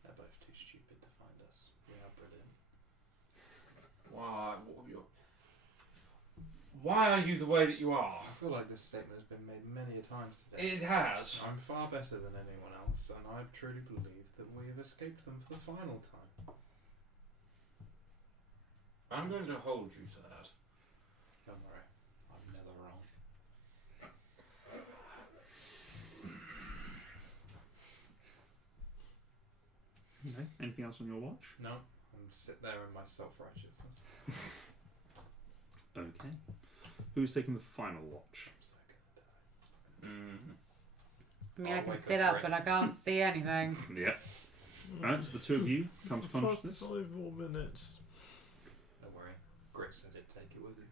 they're both too stupid to find us. We are brilliant. Why are you the way that you are? I feel like this statement has been made many a times today. It has. I'm far better than anyone else, and I truly believe that we have escaped them for the final time. I'm going to hold you to that. Don't worry, I'm never wrong. Okay. Anything else on your watch? No, I'm sit there in my self-righteousness. Okay. Who's taking the final watch? I'm so gonna die. I mean, I I'll can wake sit up up, but I can't see anything. Yeah. Alright, so the two of you come to consciousness. 5 more minutes. Don't worry, Grit said it'd take it with him.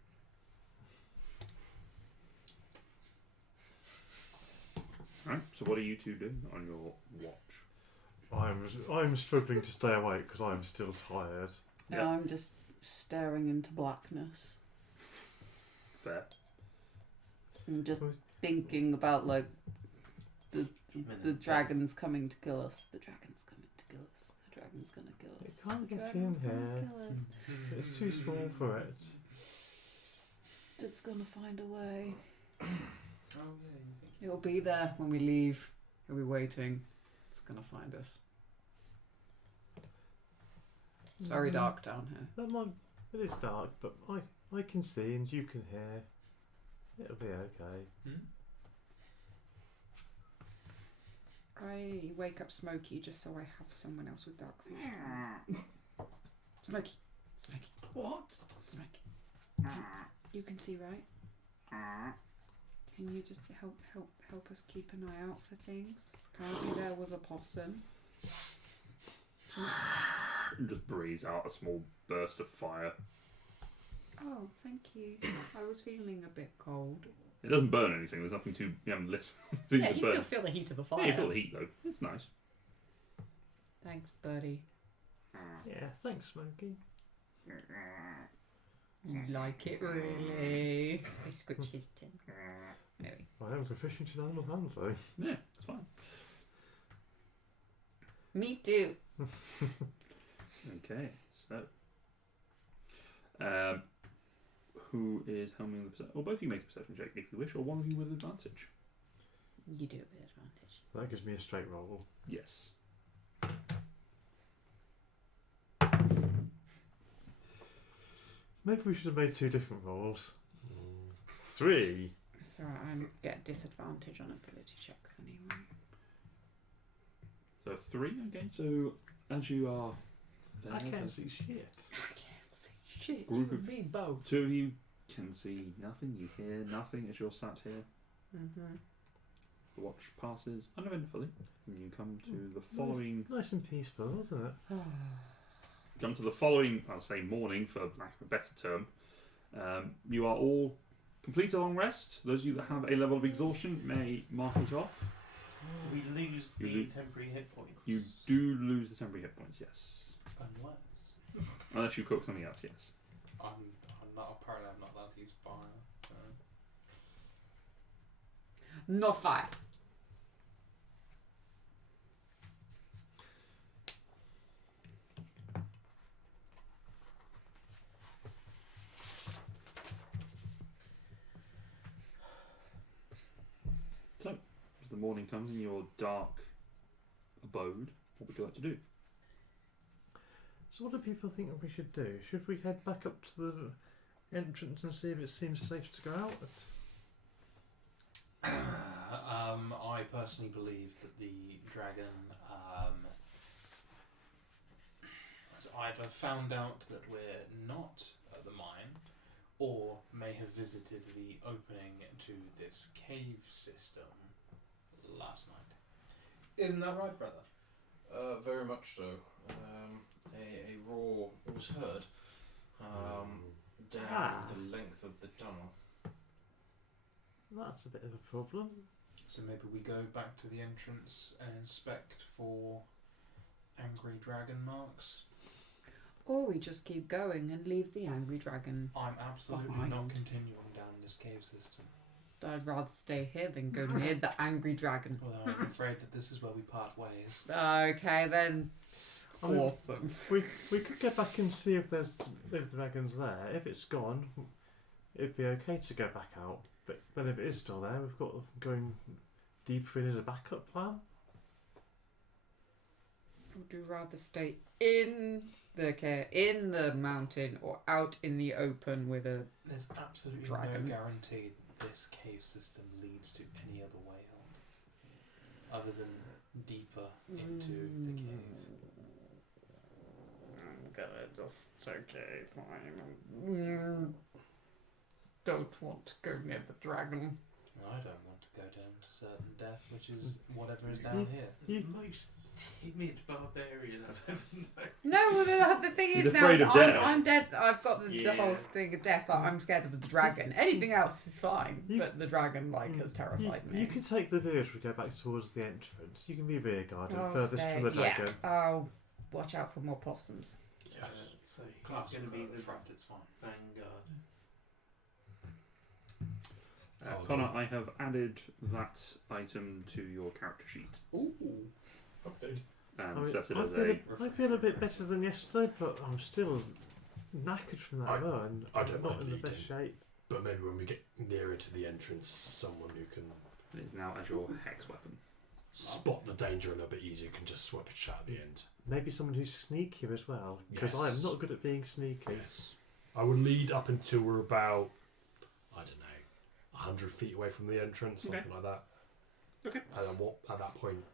Alright, so what are you two doing on your watch? I'm struggling to stay awake because I'm still tired. Yep. I'm just staring into blackness Fair. and just thinking about like the dragon's coming to kill us. The dragon's coming to kill us. The dragon's gonna kill us. It can't The get in dragon's gonna here. kill us. It's too small for it. It's gonna find a way. Oh yeah, you think It'll be there when we leave. It'll be waiting. It's gonna find us. It's very dark down here. It is dark, but I can see and you can hear. It'll be okay. I wake up Smokey just so I have someone else with dark vision. Smokey. Smokey. What? Smokey. You can see, right? Can you just help us keep an eye out for things? Apparently there was a possum. And just breathes out a small burst of fire. Oh, thank you. I was feeling a bit cold. It doesn't burn anything, there's nothing too. You haven't lit. Yeah, you still feel the heat of the fire. Yeah, you feel the heat though. It's nice. Thanks, buddy. Yeah, thanks, Smokey. You like it, really? I scratch his tin. Maybe. I am proficient in animal handling. Yeah, it's fine. Me too. Okay, so. Who is helming the perception? Or both of you make a perception check if you wish, or one of you with advantage. You do it with advantage. That gives me a straight roll. Yes. Maybe we should have made 2 different rolls. 3. It's alright, I get disadvantage on ability checks anyway. So 3, okay. So as you are there, I can't there's see shit. I can't see shit. Group You of- and me both. 2 of you can see nothing, you hear nothing as you're sat here. Mm-hmm. The watch passes uneventfully, and you come to the following. Nice and peaceful, isn't it? Come to the following, I'll say morning for lack of a better term. You are all complete a long rest. Those of you that have a level of exhaustion may mark it off. Do we lose You the lo- temporary hit points? You do lose the temporary hit points, yes. Unless you cook something else, yes. I'm not. Apparently, I'm not allowed to use fire. So. No fire. So, as the morning comes in your dark abode, what would you like to do? So what do people think we should do? Should we head back up to the entrance and see if it seems safe to go out? I personally believe that the dragon has either found out that we're not at the mine, or may have visited the opening to this cave system last night. Isn't that right, brother? Very much so. A roar was heard down the length of the tunnel. That's a bit of a problem. So maybe we go back to the entrance and inspect for angry dragon marks. Or we just keep going and leave the angry dragon. I'm absolutely Behind. not continuing down this cave system. I'd rather stay here than go near the angry dragon. Well, I'm afraid that this is where we part ways. Okay then. I mean, Awesome. We could get back and see if the dragon's there. If it's gone, it'd be okay to go back out. But then if it is still there, we've got going deeper in as a backup plan. Would you rather stay in the mountain or out in the open with a There's absolutely dragon? no guarantee that this cave system leads to any other way out, other than deeper into the cave. I'm gonna just fine. Don't want to go near the dragon. I don't want to go down to certain death, which is whatever is down here. The most timid barbarian I've ever known. No, well, the thing He's is now afraid of death. I'm dead. I've got the Yeah. whole thing of death. I'm scared of the dragon. Anything else is fine, You- but the dragon has terrified me. You can take the rear as we go back towards the entrance. You can be rear guard and I'll furthest stay- from the yeah. dragon. I'll watch out for more possums. So Class who's going to be at the the front, it's fine. vanguard? Connor, I have added that item to your character sheet Ooh. Update. and I mean, set it I as feel a. I feel a bit better than yesterday, but I'm still knackered from that though, and I don't I'm not mind in the best leading. shape. But maybe when we get nearer to the entrance, someone who can It is now as your hex weapon. spot the danger a little bit easier can just swipe a shot at the end. Maybe someone who's sneakier as well, because I Yes. am not good at being sneaky. Yes. I will lead up until we're about, I don't know, 100 feet away from the entrance, something Okay. like that. Okay. And then at that point,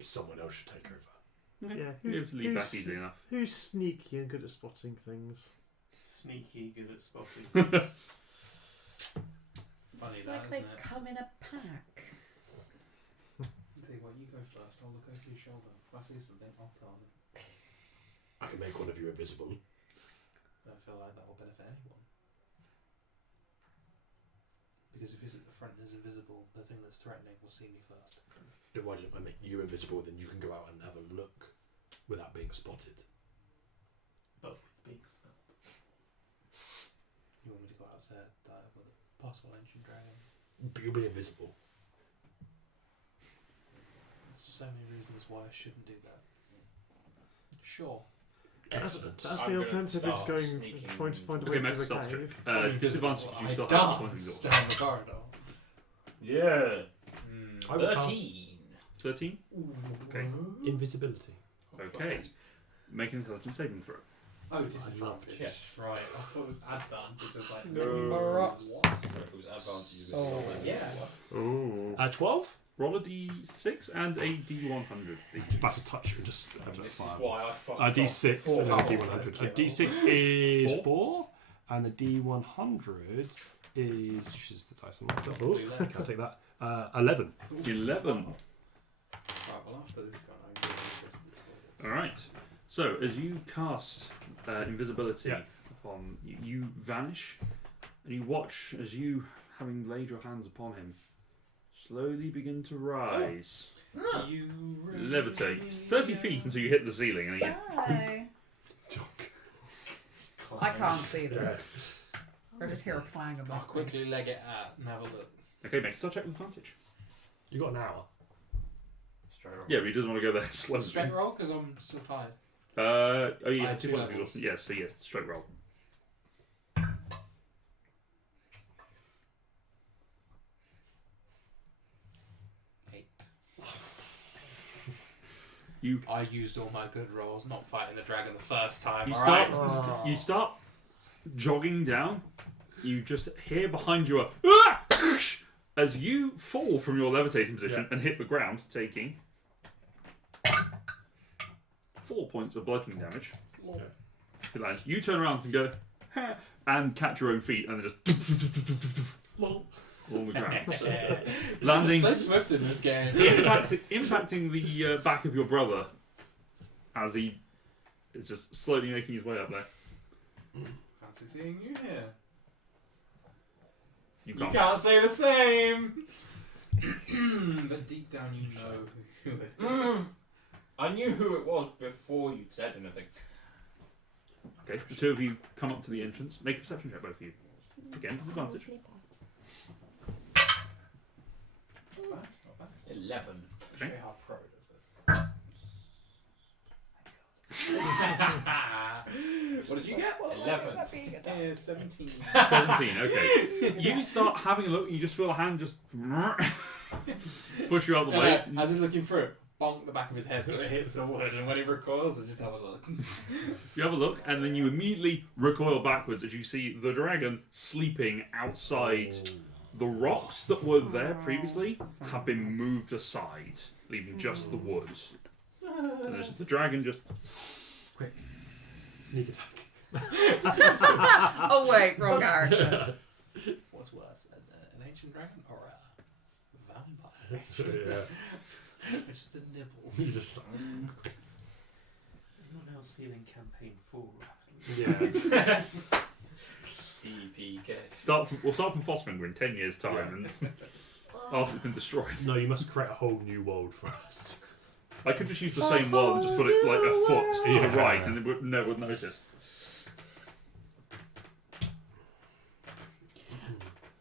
someone else should take over. Okay. Yeah, You'll be able to lead back easily enough. Who's sneaky and good at spotting things? Sneaky, good at spotting things. Funny It's that, like they isn't it? come in a pack. Tell you what, you go first. I'll look over your shoulder. If I see something, I'll tell them. I can make one of you invisible. I don't feel like that will benefit anyone. Because if he's at the front and is invisible, the thing that's threatening will see me first. Then why don't I make you invisible, then you can go out and have a look without being spotted. But with being smelt. You want me to go outside with a possible ancient dragon? But you'll be invisible. So many reasons why I shouldn't do that. Sure. Excellent. That's I'm the gonna alternative is start going sneaking- trying to find a Okay, way make through a the stealth check. cave. Disadvantage because you I still have one dance door. down the corridor. Yeah. I will cast 13. 13? Okay. invisibility. Okay. Make an intelligence saving throw. Oh, disadvantage. Yeah. Right, I thought it was advantage. It was like, No. Number ups. So it was advantage. Oh, yeah. Ooh. 12? Roll a d6 and a d100. About to touch and just This is fire. why I fucked A D6 off. and then a D100. A D6 is 4. 4, and the D100 is, which is the dice I'm not double. Blue Okay, legs. I'll take that. 11. 11. Right, well, after this one, I'm going to Alright. So, as you cast invisibility Yeah. upon you vanish, and you watch as you, having laid your hands upon him, slowly begin to rise. You Levitate 30 feet until you hit the ceiling, and you I can't see Yeah. this. I just hear a clang I'll above me. quickly leg it out and have a look. Okay, make a spell check with advantage. You got an hour. Straight up. Yeah, but he doesn't want to go there slowly. Straight roll, because I'm still tired. Oh I yeah, had 2 two points of levels. exhaustion. Yes, so yes, straight roll. I used all my good rolls, not fighting the dragon the first time. You Alright. start, you start jogging down. You just hear behind you a "Ah!" as you fall from your levitating position and hit the ground, taking 4 points of bludgeoning damage. It lands. You turn around and go "Ha," and catch your own feet, and then just along the ground, landing, So swift in this game. impacting the back of your brother as he is just slowly making his way up there. Fancy seeing you here. You You can't. can't say the same. But deep down, you know who it is. I knew who it was before you'd said anything. Okay, the two of you come up to the entrance. Make a perception check, both of you. Again, disadvantage. 11. Show you how pro does it. What did you get? 11. Yeah, 17. 17, okay. You start having a look, and you just feel a hand just push you out the way. As he's looking through it, bonk the back of his head so it hits the wood, and when he recoils, I just have a look. You have a look, and then you immediately recoil backwards as you see the dragon sleeping outside. The rocks that were there previously have been moved aside, leaving just the wood. And there's the dragon just... Quick. Sneak attack. Oh wait, wrong character. What's worse, an ancient dragon or a vampire? Yeah. Just a nibble. You just. Anyone else feeling campaign 4 rapidly? Yeah. TPK. We'll start from Phosphor in 10 years' time, and after it's been destroyed. No, you must create a whole new world for us. I could just use the same world and just put it like a foot to Yeah. the right, and it no one would notice.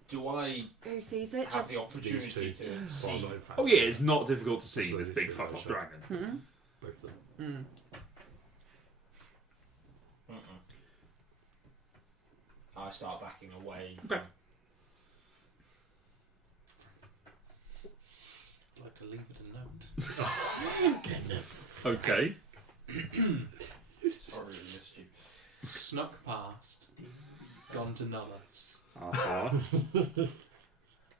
Do I Who sees it? have Just the opportunity to see? Oh yeah, it's not difficult to see So this you big should fuck off show. dragon. Hmm? Both of them. I start backing away. Okay. I'd like to leave it a note. Goodness. Okay. Sorry, I missed you. Snuck past. Gone to Nulliff's.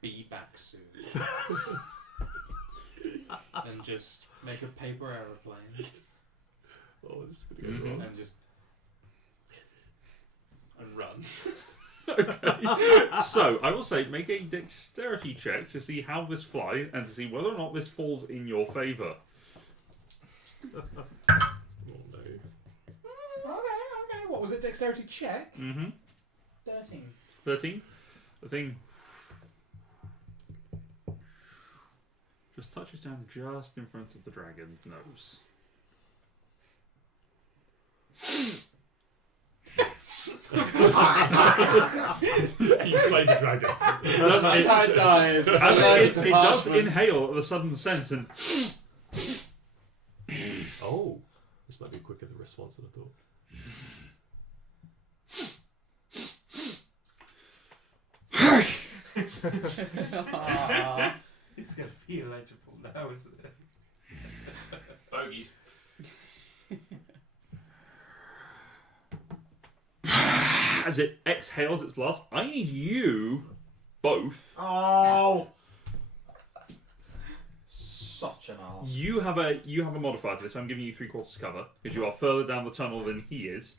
Be back soon. And just make a paper aeroplane Oh, this is gonna go Mhm. wrong. and just and run. So I will say, make a dexterity check to see how this flies and to see whether or not this falls in your favour. Oh no. Okay. What was it? Dexterity check? Mm-hmm. 13. 13. The thing just touches down just in front of the dragon's nose. You slay the dragon. That's how it dies. It's As allergic it to does parchment. inhale the sudden scent, and Oh, this might be quicker the response than I thought. It's going to be illegible now, isn't it? Bogies. as it exhales its blast, I need you both. Oh! Such an arse. You have a modifier to this. So I'm giving you 3/4 cover because you are further down the tunnel than he is.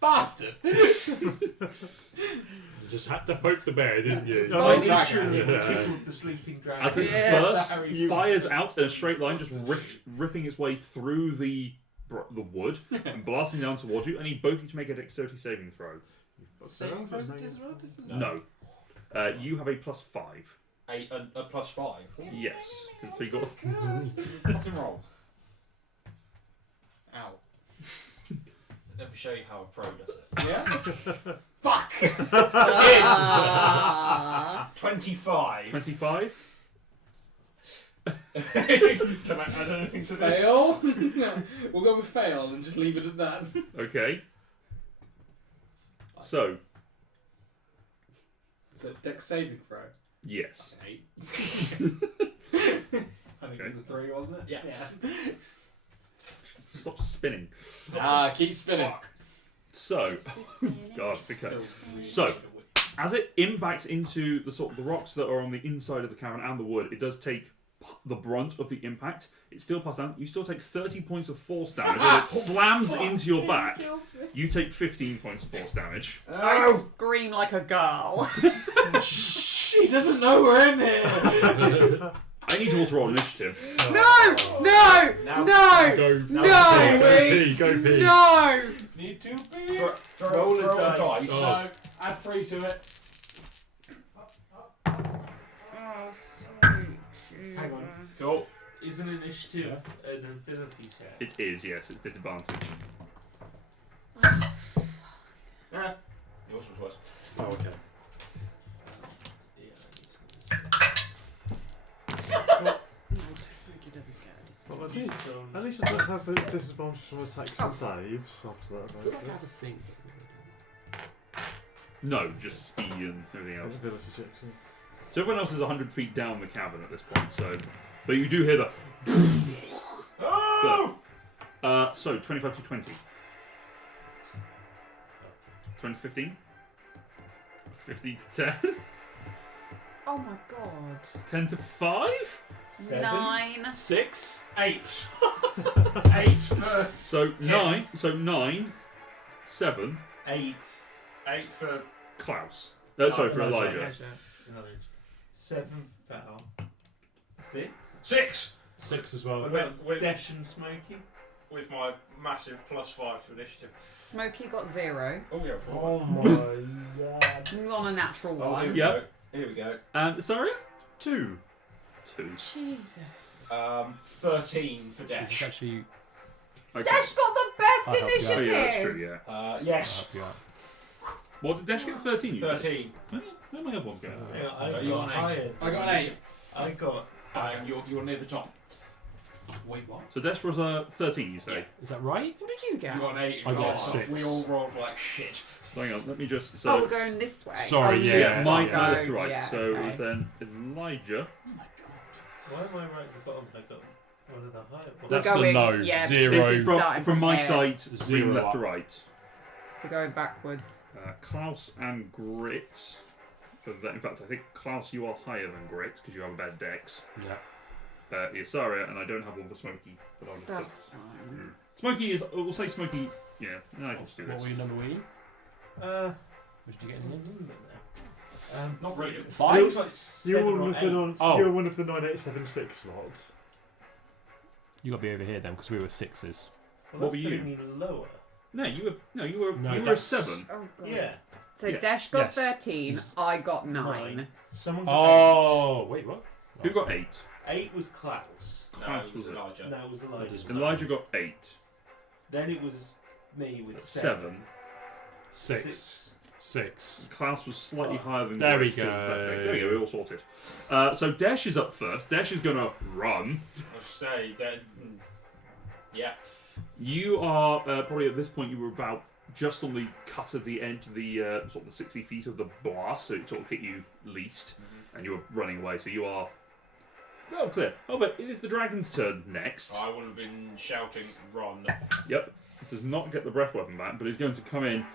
Bastard! You just had to poke the bear, didn't you? No, I no, literally Yeah. tickled the sleeping dragon. As this Yeah. burst Very fires out in a straight line, just ripping its way through the wood and blasting down towards you. I need both of you to make a dexterity saving throw. Saving throws at disadvantage? No. You have a +5. A +5. Yes, because 3/4. Fucking roll. Ow. Let me show you how a pro does it. Yeah? Fuck! 25. 25. Can I add anything to this? Fail? No. We'll go with fail and just leave it at that. Okay. So, So, dex saving throw. yes. 8. I think Okay. it was a 3, wasn't it? Yeah. Stop spinning. Keep spinning. Fuck. So, God, okay. So, as it impacts into the rocks that are on the inside of the cavern and the wood, it does take the brunt of the impact. It's still passed down. You still take 30 points of force damage. As it slams into your back, you take 15 points of force damage. I scream like a girl. She doesn't know we're in here. I need you all to roll initiative. No! No! Now- No! Go, No! go pee. No! Need to be. Throw a dice. Oh. No, add 3 to it. Oh, sweet. Hang on. Cool. Is an initiative an ability check? It is, yes, it's disadvantage. Yours was worse. Oh, okay. Well, at least I don't have a disadvantage on attacks and saves after that. Right? No, just speed and everything else. Ability checks. Yeah. So everyone else is 100 feet down the cavern at this point, so... But you do hear the... Oh! So, 25 to 20. 20 to 15. 15 to 10. Oh my god. 10 to 5. 9. 6, 8. 8 for So 9. So 9, 7. 8 8 for Klaus. Sorry, for Elijah. knowledge. 7 Val. 6. 6 6 as well. What With- about with- Desh and Smokey? with my massive +5 to initiative. Smokey got 0. Oh yeah, for Oh my god. On a natural Oh, here one. we Yeah. go. Here we go. And Saria? 2. 2. Jesus. 13 for This is Dash. actually. Okay. Dash got the best I'll help you out. Oh, yeah, that's initiative! true, yeah. Yes. Yeah. What did Dash get? 13, you said? 13. Where my other ones go? Yeah, I you got got an 8. higher. I got an 8. I got. You're near the top. Wait, what? So Dash was 13, you say? Is that right? What did you get? You got an 8. I got Oh, 6. We all rolled like shit. So hang on, let me just... Oh, we're going this way. Sorry, oh, yeah, Luke's yeah, my not left going. to right. Yeah, So okay. it was then Elijah. Oh my god. Why am I right at the bottom? I got one of the higher ones. We're That's the going, low. yeah, 0. this is starting From my here. side, 0 left to up. right. We're going backwards. Klaus and Grit. In fact, I think Klaus, you are higher than Grit because you have a bad dex. Yeah. Isaria, and I don't have one for Smokey. But I'll That's fine. Smokey is. We'll say Smokey. Yeah, no, I can just do What this. were your number, Weenie? Which did you get in the end? Not really. It 5? looks like You're 7 one or of the 8. Oh. You're one of the 9876 slots. You got to be over here then, because we were 6s. Well, What that's were you? putting me lower. No, you were No, you were a that's- 7. Oh god. Yeah. So Yeah. Dash got Yes. 13. I got 9. Someone got Oh, wait, what? Who got 8? 8. 8 was Klaus. No, Klaus it was was it? Elijah. That was Elijah. Elijah got 8. Then it was me with 7. 7. 6. Klaus was slightly higher than There we Grit 'cause of that go. thing. There we go, we're all sorted. So Dash is up first. Dash is going to run. I'll say that. Yeah. You are probably at this point you were about just on the cut of the end of the sort of the 60 feet of the blast, so it sort of hit you least, and you were running away. So you are well clear. Oh, but it is the dragon's turn next. I would have been shouting, run. Yep, does not get the breath weapon back, but he's going to come in,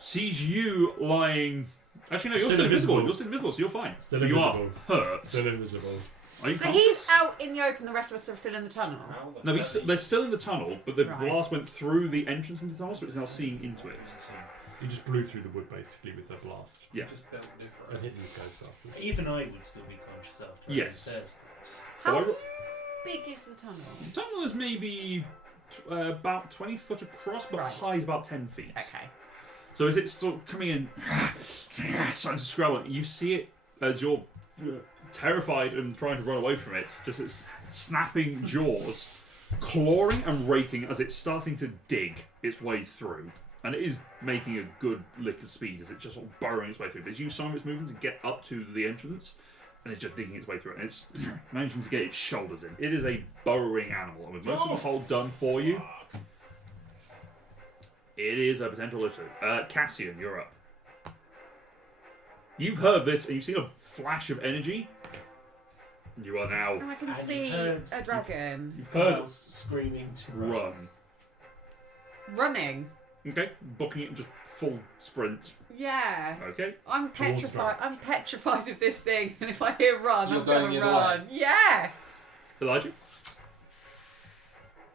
sees you lying Actually, no, you're Still still invisible. invisible. You're still invisible, so you're fine. Still But you are invisible. hurt. Still invisible. Are you So conscious? he's out in the open. The rest of us are still in the tunnel. How the No, hell- they're still in the tunnel, but the Right. blast went through the entrance into the tunnel, so it's now seeing into it. You just blew through the wood basically with the blast. Yeah. Just built And different. hit these guys after. Even I would still be conscious after. Yes. I said. How Oh, big is the tunnel? The tunnel is maybe about 20 foot across, but Right. high is about 10 feet. Okay. So as it's sort of coming in, starting to scrabble, you see it as you're terrified and trying to run away from it. Just its snapping jaws, clawing and raking as it's starting to dig its way through. And it is making a good lick of speed as it's just sort of burrowing its way through. But it's used some of its movement to get up to the entrance, and it's just digging its way through it. And it's managing to get its shoulders in. It is a burrowing animal, and with most of the hole done for you, it is a potential issue. Cassian, you're up. You've heard this, and you've seen a flash of energy. And you are now I can And see heard- a dragon you've heard Girls screaming to run. run. running. Okay, booking it in just full sprint. Yeah. Okay. I'm Towards petrified. run. I'm petrified of this thing, and if I hear run, You're I'm going going to either run. Yes. Elijah?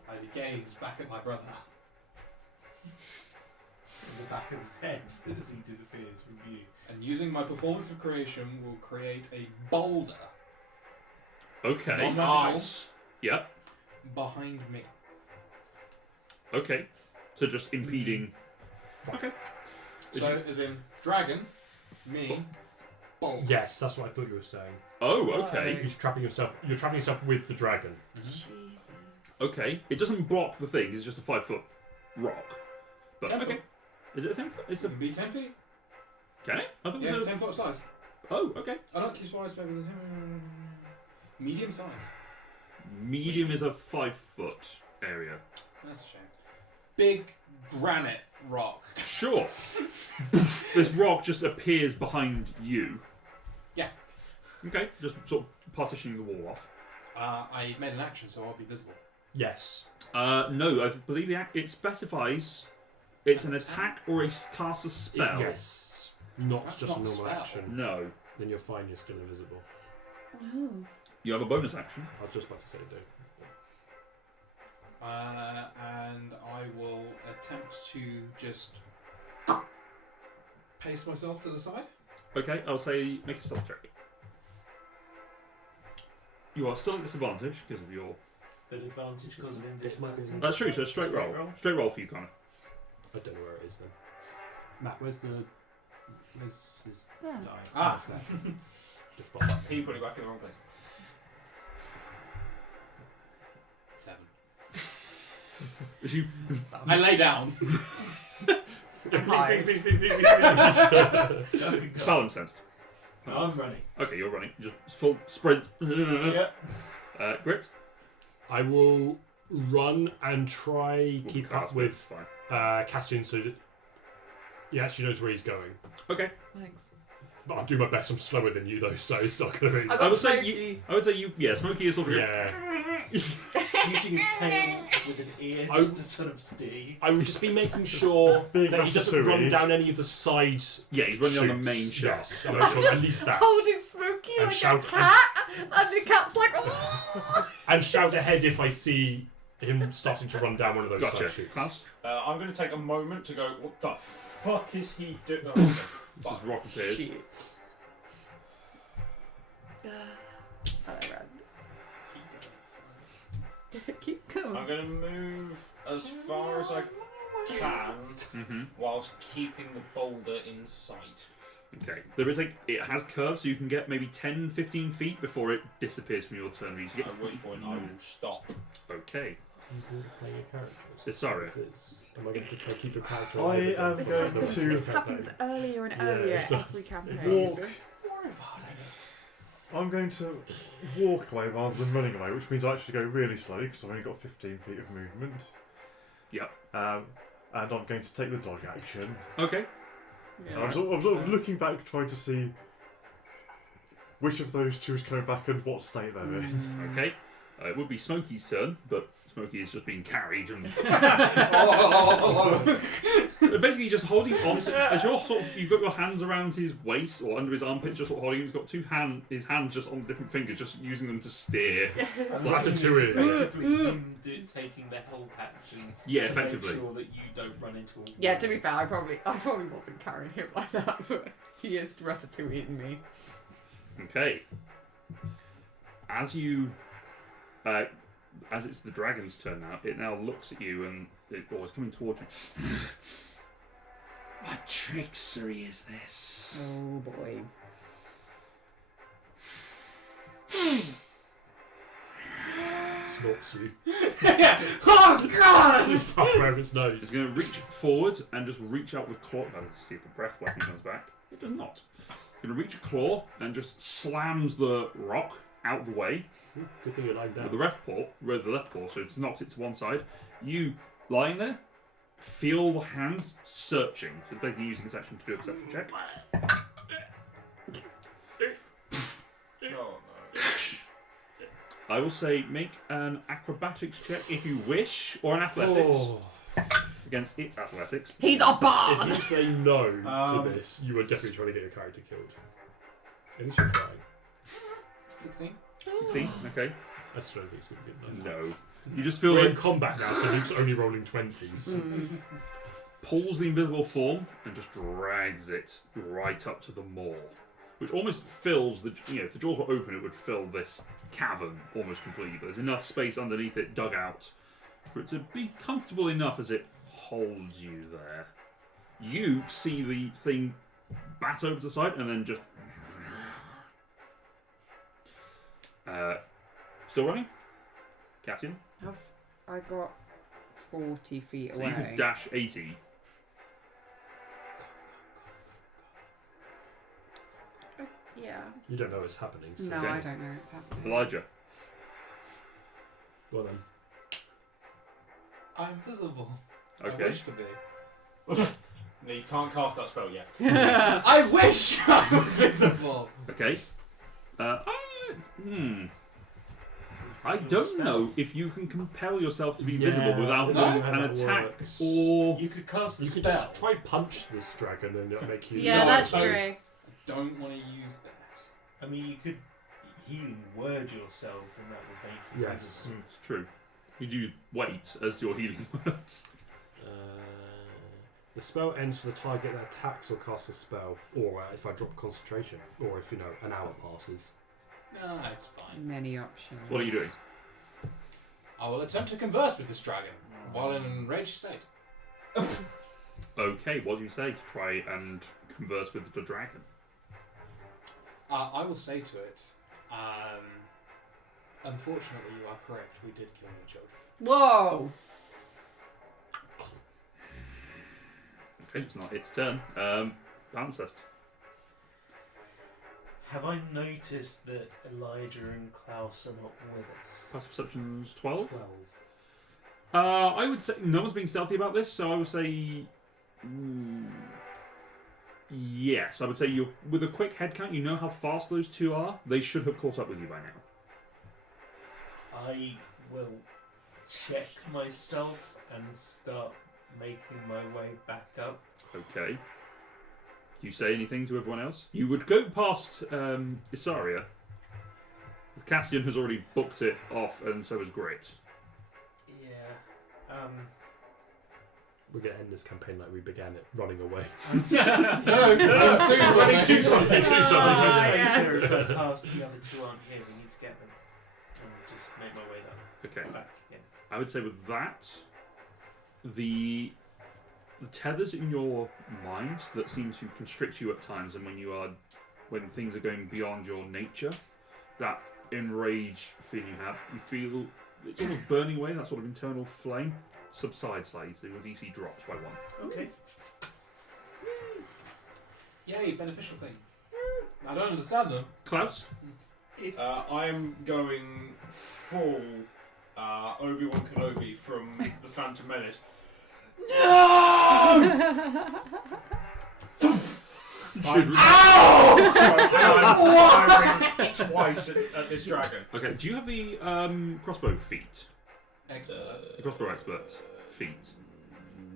I gaze back at my brother. In the back of his head as he disappears from view. And using my performance of creation, will create a boulder Okay. Non-magical. Yep. behind me. Okay. So just impeding. Okay. So, as in dragon, me, boulder. Yes, that's what I thought you were saying. Oh, okay. You're trapping yourself with the dragon. Jesus. Okay. It doesn't block the thing, it's just a 5-foot rock. But 10 okay. foot. Is it a 10 foot? It's It a. can be 10 feet. Can it? I thought it Yeah, was a. 10 foot size. Oh, okay. I don't keep size, maybe medium size. Medium is a 5-foot area. That's a shame. Big granite rock. Sure. This rock just appears behind you. Yeah. Okay, just sort of partitioning the wall off. I made an action, so I'll be visible. Yes. No, I believe it specifies it's an attack or cast a spell. Yes. Not That's just not a a normal spell. action. No. Then you're fine, you're still invisible. Oh. You have a bonus action. I was just about to say do. And I will attempt to just pace myself to the side. Okay, I'll say make a stealth check. You are still at disadvantage because of your. But advantage because of invisibility. That's true. So straight roll. Straight roll for you, Connor. I don't know where it is then. Matt, where's his Yeah. die? Ah. What's that? Just pop that. He put it back in the wrong place. 7. As you. I lay down. Balance sense. I'm running. Okay, you're running. Just full sprint. Yeah. Grit. I will run and try We'll keep cast up with fine. Castian so that he actually knows where he's going. Okay. Thanks. But I'm doing my best. I'm slower than you though, so it's not going to be. I I got would say Smokey. I would say you. Yeah, Smokey is sort of. Yeah. Using a tail with an ear I- just to sort of steer you. I would just be making sure Being that he doesn't run Ratatouille. down any of the side. Yeah, he's running on the shoots. main shaft. Yes, I'll make sure at least that. Holding Smokey And like shout- a cat, and the cat's like, oh. And shout ahead if I see him starting to run down one of those Gotcha. side shoots. Klaus? I'm going to take a moment to go, what the fuck is he doing? Oh, This fuck. is rock appears. Shit. I ran. Keep going. I'm going to move as far as I can Mm-hmm. whilst keeping the boulder in sight. Okay. There is it has curves, so you can get maybe 10, 15 feet before it disappears from your turn. You At get which point I will stop. Okay. Playing your characters. It's sorry. This is- Am I going to try to keep your character I alive am again? going This to- this happens earlier and Yeah, earlier it every does. campaign. Walk. I'm going to walk away rather than running away, which means I actually go really slowly because I've only got 15 feet of movement. Yep. And I'm going to take the dodge action. Okay. So I'm sort of looking back, trying to see which of those two is coming back and what state they're in. Okay. It would be Smokey's turn, but Smokey is just being carried and basically just holding on. As you're sort of, you've got your hands around his waist or under his armpit, just sort of holding him. He's got his hands just on different fingers, just using them to steer. Effectively him taking the whole patch and Yeah, to effectively. make sure that you don't run into a wall. Yeah, to be fair, I probably wasn't carrying him like that, but he is ratatouilleing me. Okay. As it's the dragon's turn now, it now looks at you and it's coming towards you. What trickery is this? Oh boy. Snorts you. Oh god! It's up where its It's nose. going to reach forward and just reach out with claw. Let's see if the breath weapon comes back. It does not. Going to reach a claw and just slams the rock out the way Good thing you're lying down. with the left paw, so it's knocked it to one side. You lying there, feel the hand searching. So basically using its action to do a perception check. Oh no. I will say make an acrobatics check if you wish, or an athletics Oh. against its athletics. He's a If bard! you say no to this, you are definitely trying to get your character killed. At least you're trying. 16. 16, okay. I still don't think it's going to be nice. No. You just feel We're in like combat now, so Luke's only rolling 20s. pulls the invisible form and just drags it right up to the maw, which almost fills the. If the jaws were open, it would fill this cavern almost completely. But there's enough space underneath it dug out for it to be comfortable enough as it holds you there. You see the thing bat over to the side and then just. Still running? Cassian? Have I got 40 feet So away? you could dash 80. Yeah. You don't know what's happening. So No, Okay. I don't know what's happening. Elijah. Well then. I'm visible. I Okay. wish to be. No, you can't cast that spell yet. I wish I was visible! Okay. I don't know if you can compel yourself to be visible without I don't doing know how an that attack works. or. You could cast a You could spell. just try punch this dragon and it'll make you. Yeah, No, that's so- true. Don't want to use that. I mean, you could healing word yourself, and that would make you Yes. visible. It's true. You do weight as your healing words. The spell ends for the target that attacks or casts a spell, or if I drop concentration, or if an hour passes. No, it's fine. Many options. What are you doing? I will attempt to converse with this dragon while in an enraged state. Okay, what do you say to try and converse with the dragon? I will say to it, unfortunately, you are correct. We did kill your children. Whoa! Okay, it's not its turn. Palimpsest. Have I noticed that Elijah and Klaus are not with us? Pass perception's 12. 12. I would say no one's being stealthy about this, so I would say. Yes, I would say you with a quick head count, you know how fast those two are. They should have caught up with you by now. I will check myself and start making my way back up. Okay. Do you say anything to everyone else? You would go past Isaria. Cassian has already booked it off, and so has Grit. Yeah. We're going to end this campaign like we began it, running away. No, do something. Do something. So past the other two aren't here. We need to get them and just make my way Okay. back again. I would say with that, the tethers in your mind that seem to constrict you at times, and when things are going beyond your nature, that enraged feeling you have, you feel it's almost burning away. That sort of internal flame subsides slightly, so your DC drops by 1. Okay. Yay, beneficial things. I don't understand them. Klaus, I'm going full Obi-Wan Kenobi from The Phantom Menace. should. I'm firing twice at this dragon. Okay, do you have the crossbow feat? Expert. The crossbow expert feat.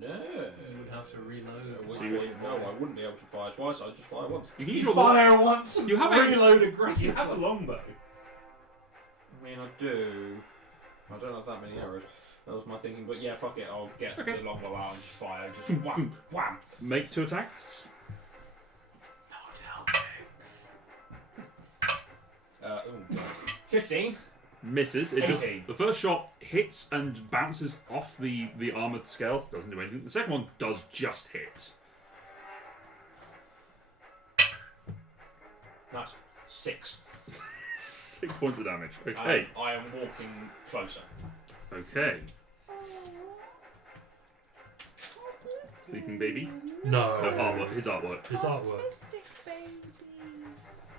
No. You would have to reload. No, I wouldn't be able to fire twice. I'd just fire once. You can use You your fire once and You have a- reload You aggressively. have a longbow. I mean, I do. I don't have that many arrows. That was my thinking, but yeah, fuck it. I'll get Okay. the longbow out and just fire. Just wham, wham. Make 2 attacks. Oh god. 15. Misses. It just 18. the first shot hits and bounces off the armored scales. Doesn't do anything. The second one does just hit. That's 6. 6 points of damage. Okay. I am walking closer. Okay. Sleeping baby. No. No, artwork. His artwork. His artwork. Autistic baby.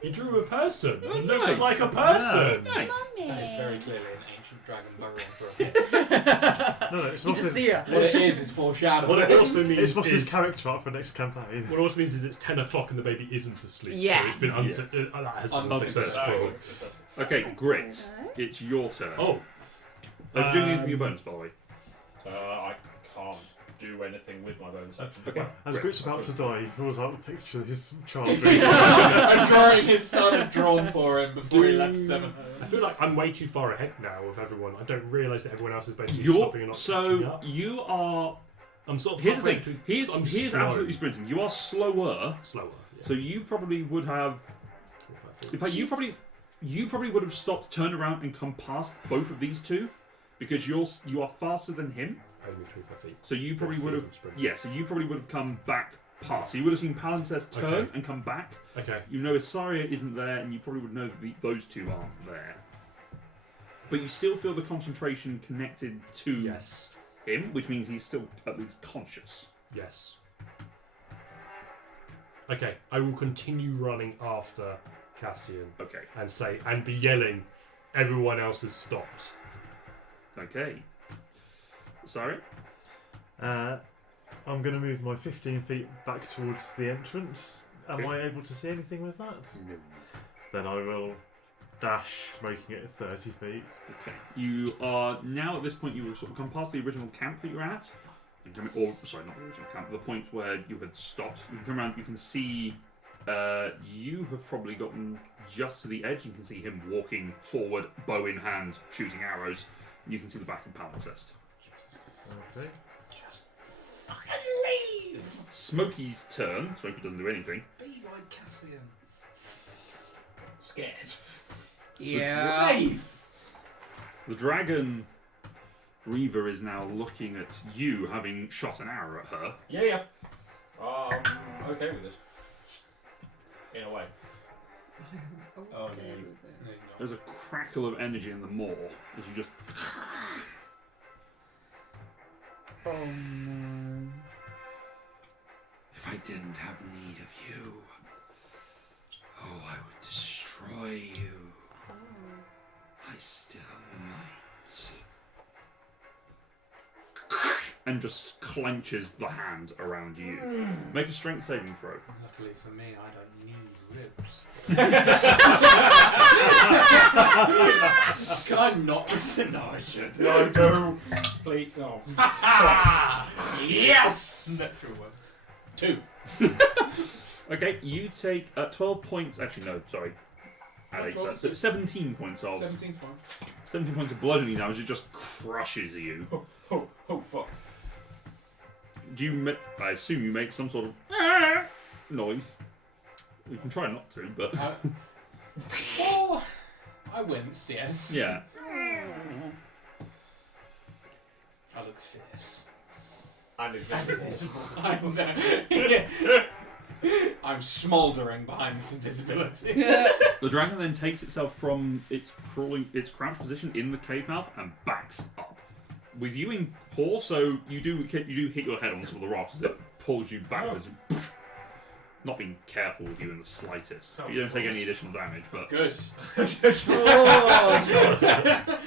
He drew a person. Oh, He looks nice. like a person. Yeah. Nice. Mummy. That is very clearly an ancient dragon burrowing for a head. No, it's He's what's a his, seer. What it is foreshadowing. What it also means it's what's his is character arc for next campaign. what it also means is it's 10 o'clock and the baby isn't asleep. Yes. So it's been Yes. that has been Unsuccessful. unsuccessful. Okay, Grit. It's your turn. Oh. Are you doing anything with your bonus, by the way? I can't do anything with my bonus action. Okay. As Grit. Grit's about to die, he pulls out the picture of his child. A drawing his son had drawn for him before he left 7. I feel like I'm way too far ahead now of everyone. I don't realise that everyone else is basically You're stopping and not catching so up. you are. I'm sort of Here's the halfway thing. between- He's I'm slow. absolutely sprinting. You are slower, slower. Yeah. so you probably would have. In fact, you probably would have stopped, turned around, and come past both of these two, because you are faster than him. I moved 25 feet. So you probably Yeah, would have. season sprint. Yeah. So you probably would have come back past. So you would have seen Palimpsest turn Okay. and come back. Okay. You know Isaria isn't there, and you probably would know that those two aren't there. But you still feel the concentration connected to Yes. him, which means he's still at least conscious. Yes. Okay, I will continue running after Cassian Okay. and be yelling, everyone else has stopped. Okay. Sorry? I'm going to move my 15 feet back towards the entrance. Am Okay. I able to see anything with that? No. Then I will dash, making it 30 feet. Okay. You are now at this point. You will sort of come past the original camp that you're at, and come, or sorry, not the original camp. The point where you had stopped. You can come around. You can see. You have probably gotten just to the edge. You can see him walking forward, bow in hand, shooting arrows. And you can see the back of Palimpsest. Okay. Just fucking leave. Smokey's turn. Smokey doesn't do anything. Be like Cassian. Scared. Yeah. Safe. The dragon Reaver is now looking at you, having shot an arrow at her. Yeah. Okay with this. In a way. Oh, no. No, you're not. There's a crackle of energy in the maw as you just. Oh no. If I didn't have need of you, oh, I would destroy you. I still might. And just clenches the hand around you. Make a strength saving throw. Luckily for me, I don't need ribs. Can I not listen? No, I should. No. Please. No. Yes! Natural one. 2. Okay, you take 12 points. Actually, no, sorry. Add 8 to that. So 17 points of 17's fine. 17 points of bludgeoning damage. It just crushes you. Oh fuck. Do you? I assume you make some sort of noise. You can try not to, but Well, I wince, yes. yeah. I look fierce. And invisible. I'm smouldering behind this invisibility. The dragon then takes itself from its crouched position in the cave mouth and backs up. With you in paw, so you do hit your head on some of the rocks as it pulls you backwards. Not being careful with you in the slightest. You don't take any additional damage, but Good. but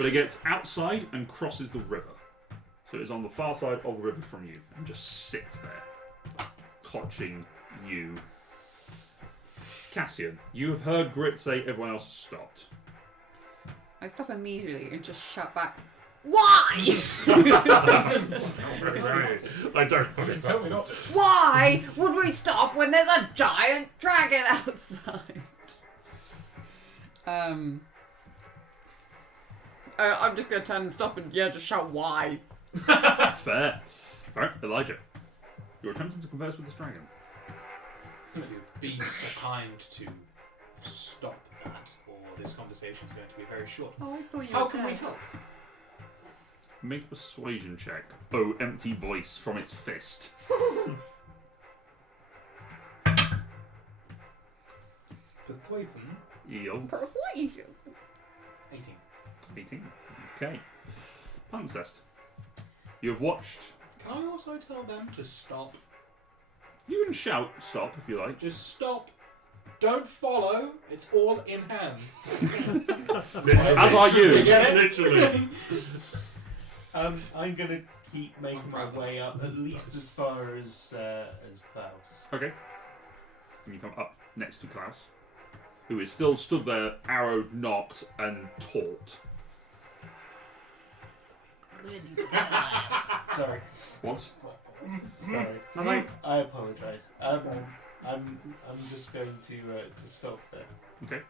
it gets outside and crosses the river. So it's on the far side of the river from you and just sits there, clutching you. Cassian, you have heard Grit say everyone else has stopped. I stop immediately and just shout back, "Why? I don't know. Tell me not to. Why would we stop when there's a giant dragon outside?" I'm just gonna turn and stop and just shout "Why?" Fair. Alright, Elijah. You're attempting to converse with this dragon. If you'd be so kind to stop that, or this conversation is going to be very short. Oh, I thought you How were can we dead. help? Make a persuasion check. Oh, empty voice from its fist. Persuasion. Eel. Persuasion. 18. 18. Okay. Palimpsest. You have watched. Can I also tell them to stop? You can shout stop if you like. Just stop. Don't follow. It's all in hand. As are you. You get it? Literally. I'm gonna keep making my way up at least as far as Klaus. Okay. And you come up next to Klaus, who is still stood there, arrow knocked and taut. Sorry. What? Sorry. Nothing. I apologise. I'm just going to stop there. Okay.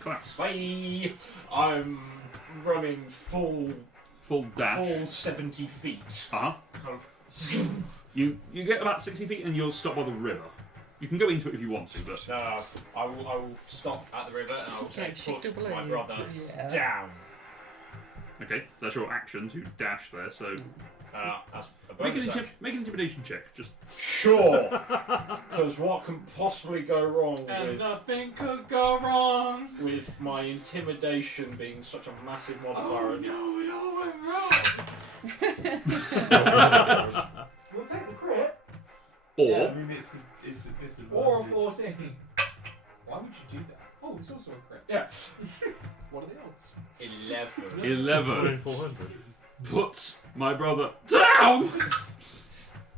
Klaus. Bye. I'm running full Dash. 70 feet. Uh huh. Kind of. You get about 60 feet and you'll stop by the river. You can go into it if you want to, but I will stop at the river and I will Okay, she's still put below my you. brother Yeah. down. okay, that's your action to dash there. So As a make bonus an action. make an intimidation check. Just Sure. Because what can possibly go wrong And nothing could go wrong. with my intimidation being such a massive modifier? no, it all went wrong. We'll take the crit. or Yeah, I mean it's a disadvantage. Or a 14. Why would you do that? Oh, it's also a crit. Yeah. What are the odds? 11. 11. 400. Put my brother down.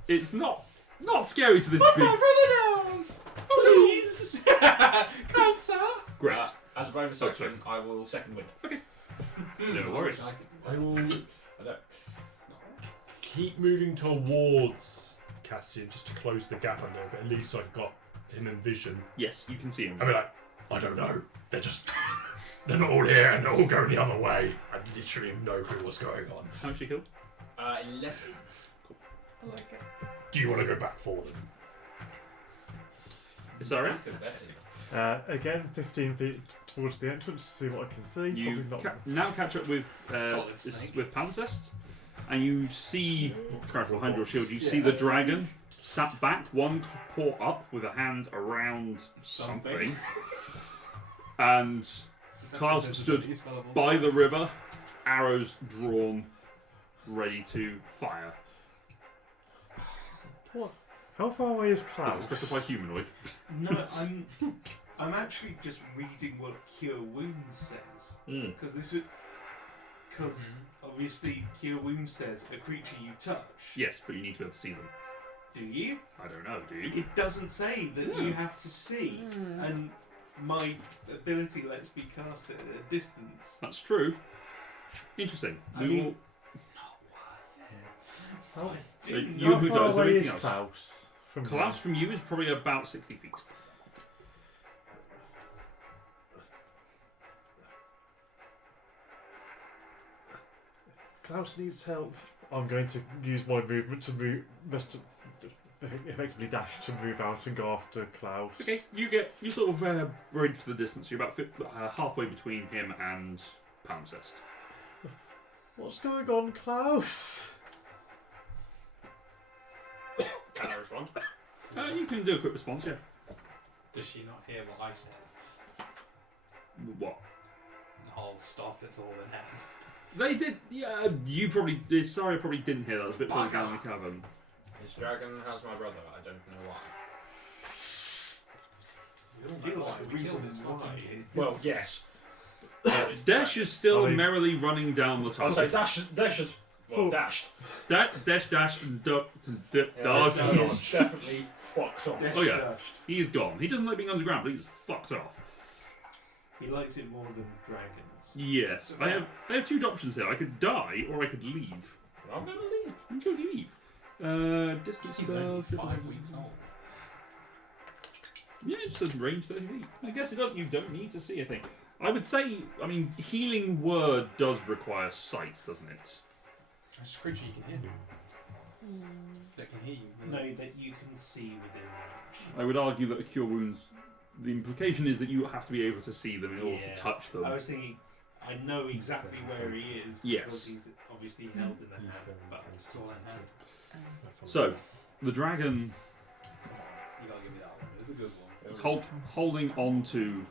It's not scary to this Put degree. my brother down! Please! Kind sir! Great. As a bonus Oh, action, I will second wind. No worries. I will I know. keep moving towards Cassian just to close the gap a little bit. At least I've got him in vision. Yes, you can see him. I mean, I don't know. They're not all here and they're all going the other way. I literally have no clue what's going on. How much you killed? 11. I like it. Do you want to go back for them? Is that right? I feel better. Again, 15 feet towards the entrance to see what I can see. You Probably not. now catch up with Solid snake. with Palimpsest, and you see, correct, behind your shield, you see the dragon sat back, one paw up with a hand around something, and Klaus stood by the river, arrows drawn, ready to fire. How far away is Does it Klaus? specify humanoid? No, I'm actually just reading what Cure Wounds says because obviously Cure Wounds says a creature you touch. Yes, but you need to be able to see them. Do you? I don't know, do you? It doesn't say that you have to see, and my ability lets me cast it at a distance. That's true. Interesting. I We mean- will. How, You how who far does away anything is else? Klaus? From Klaus from you is probably about 60 feet. Klaus needs help. I'm going to use my movement to move, effectively dash to move out and go after Klaus. Okay, you sort of bridge the distance. You're about halfway between him and Palimpsest. What's going on, Klaus? Can I respond? You can do a quick response, yeah. Does she not hear what I said? What? I'll stop, it's all in hand. They did, yeah, you probably, Saria probably didn't hear that. It was a bit further down the cavern. This dragon has my brother. I don't know why. I feel like the reason why. Well, yes. Dash is still I mean- merrily running down the I'll tunnel. say Dash is Well, dashed. Dash, and duck, dip, Yeah, dodge, he and is dodge. definitely fucked off. Oh yeah, he's gone. He doesn't like being underground, but he's fucked off. He likes it more than dragons. Yes, I have two options here. I could die or I could leave. I'm gonna leave. I'm going to leave. Distance He's only spell, 5 weeks old. Yeah, it just says range 30 feet. I guess you don't need to see a thing. I would say, I mean, healing word does require sight, doesn't it? There's a creature you can hear. That can hear you. No, that you can see within range. I would argue that a cure wounds, the implication is that you have to be able to see them in order to touch them. I was thinking, I know exactly where he is Yes. because he's obviously held in the hand, but It's all in hand. So, the dragon You gotta give me that one. It's a good one. is holding on to,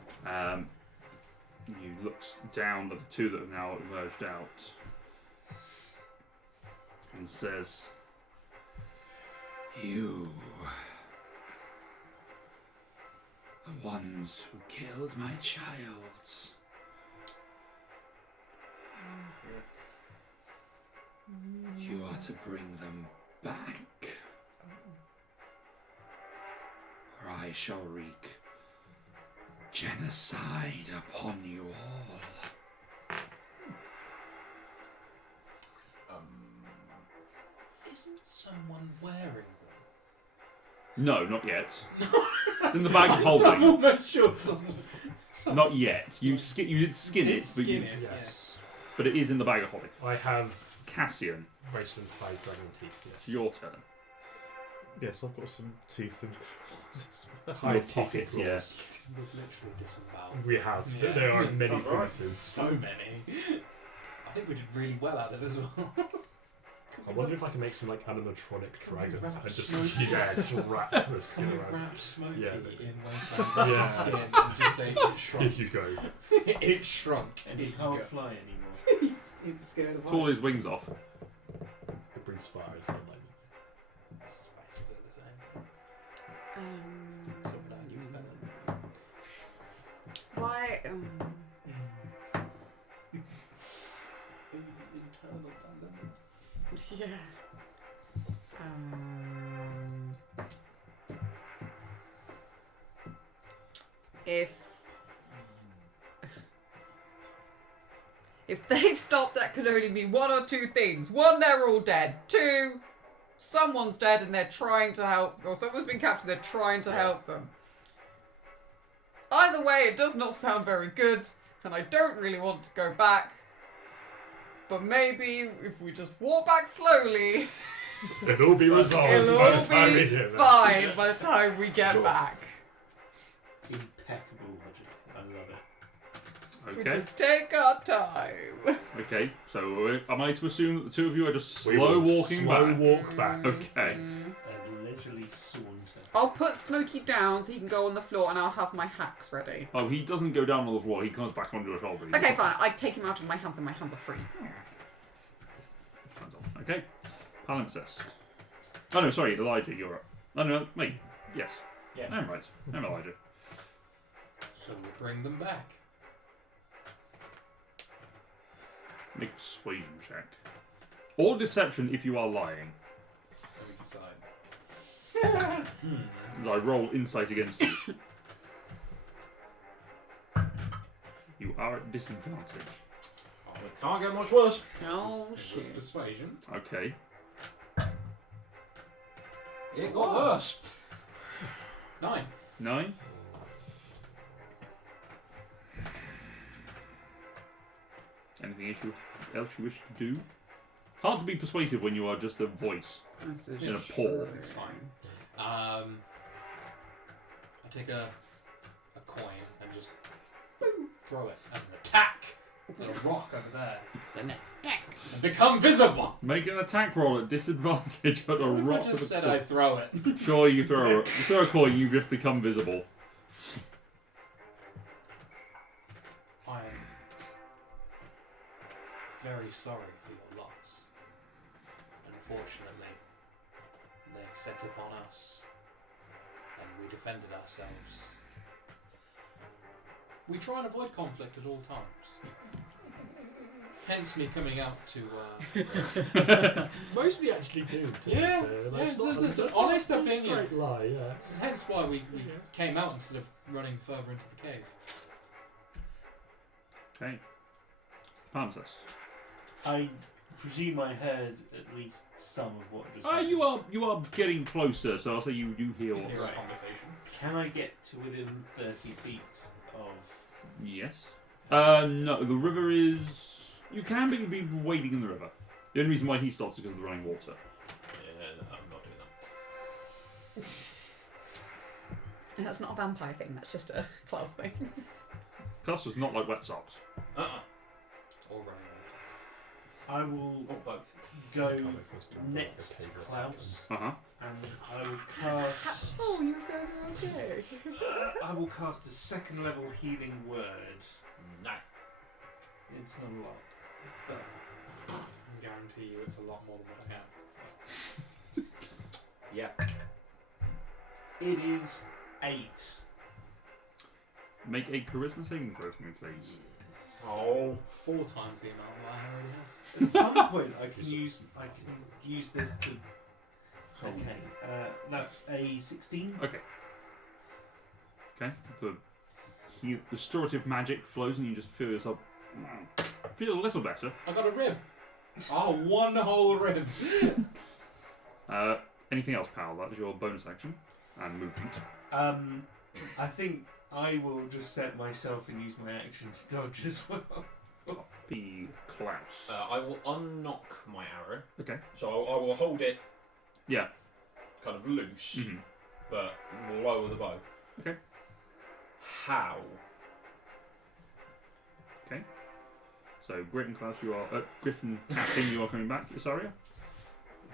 you looks down at the two that have now emerged out and says, You. The ones who killed my child. You are to bring them back, or I shall wreak genocide upon you all. Isn't someone wearing them? no, not yet. It's in the bag of I'm holding. almost sure someone. Not yet. You did skin Did it, skin but, it, Yes. but it is in the bag of holding. I have Cassian, wasteland high dragon teeth. it's Yes. your turn. Yes, I've got some teeth and. High Your teeth pocket, and yeah. claws. We've literally disemboweled. We have. Yeah. There are It's many not right. pieces. So many. I think we did really well at it as well. I wonder if I can make some like animatronic Can we dragons wrap and just Smokey? just wrap the skin Can we around. wrap Smokey Yeah. in wasteland Yeah. skin and just say it Here shrunk? you go. It shrunk. and Here he you can't go. fly anymore. He's scared of Pull his wings off. It breathes fire. It's not like It's basically the same. Some would argue it's better. Why? Internal dilemma. Yeah. If they've stopped, that can only mean one or two things. One, they're all dead. Two, someone's dead and they're trying to help, or someone's been captured, they're trying to help them. Either way, it does not sound very good, and I don't really want to go back. But maybe if we just walk back slowly, it'll all be resolved it'll by all the time we be get there. fine by the time we get back. Impeccable logic. I love it. We Okay. just take our time. Okay. So am I to assume that the two of you are just We slow will walking slow back? walk back. Okay. A leisurely saunter. I'll put Smokey down so he can go on the floor, and I'll have my hacks ready. Oh, he doesn't go down on the floor. He comes back onto your shoulder. Okay, fine. I take him out of my hands, and my hands are free. Hands off. Okay. Palimpsest. Oh no, sorry, Elijah, you're up. Oh no, wait. Yes. Yeah. I'm right. I'm Elijah. So we'll bring them back. Make a persuasion check. Or deception if you are lying. Let me decide. As I roll insight against you. You are at disadvantage. Oh, it can't get much worse. Oh, It was shit. persuasion. Okay. It got worse. 9. 9. Anything else you wish to do? Hard to be persuasive when you are just a voice. In a paw. It's fine. I take a coin and just throw it as an attack at a rock over there. An attack. And become visible. Make an attack roll at disadvantage at a What rock if I with just a said coin. I throw it? Sure, you throw a coin, you just become visible. I am very sorry for your loss. Unfortunately, they set upon us, and we defended ourselves. We try and avoid conflict at all times. Hence me coming out to. Most of you actually do. To Yeah, be fair. yeah, That's it's an not honest a opinion. straight lie, yeah. Hence why we came out instead of running further into the cave. Okay. Palimpsest. I presume I heard at least some of what just. You are getting closer, so I'll say you do hear Hear what's. a conversation. Can I get to within 30 feet of? Yes. No, the river is. You can be wading in the river. The only reason why he stops is because of the running water. Yeah, no, I'm not doing that. That's not a vampire thing. That's just a Klaus thing. Klaus does not like wet socks. Or running. I will Or both. go next to Klaus, Uh-huh. and I will cast. Oh, you guys are okay. I will cast a second level healing word. No. It's not a lot, but I guarantee you it's a lot more than what I have. Yeah. it is 8. Make a charisma saving throw for me, please. Yes. Oh. 4 times the amount that I already have. At some point, I can use this to. Okay, that's a 16. Okay. The restorative magic flows, and you just feel yourself feel a little better. I got a rib. Oh, one whole rib. Anything else, pal? That was your bonus action and movement. I think I will just set myself and use my action to dodge as well. Be Klaus. I will unnock my arrow. Okay. So I will hold it. Yeah. Kind of loose, Mhm. but lower the bow. Okay. How? Okay. So, Grit and Klaus, you are Griffin, Captain, you are coming back. Isaria?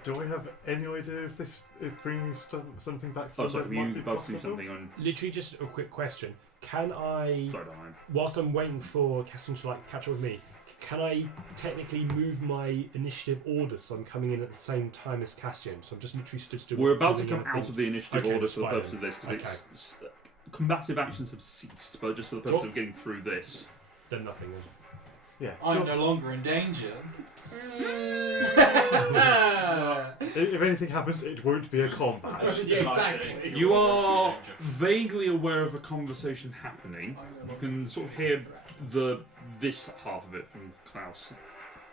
Do I have any idea if this brings something back? Oh, from sorry. that might You be both do possible? something on. Literally, just a quick question. Can I, Sorry, don't mind. whilst I'm waiting for Cassian to catch up with me, can I technically move my initiative order so I'm coming in at the same time as Cassian? So I'm just literally stood still. We're about to doing come anything. out of the initiative Okay, order for the fine purpose then. of this, because Okay. it's combative actions have ceased, but just for the purpose Sure. of getting through this. Then nothing is. Yeah. I'm no longer in danger. If anything happens, it won't be a combat. Yeah, exactly. You are vaguely aware of a conversation happening. You can sort of hear this half of it from Klaus.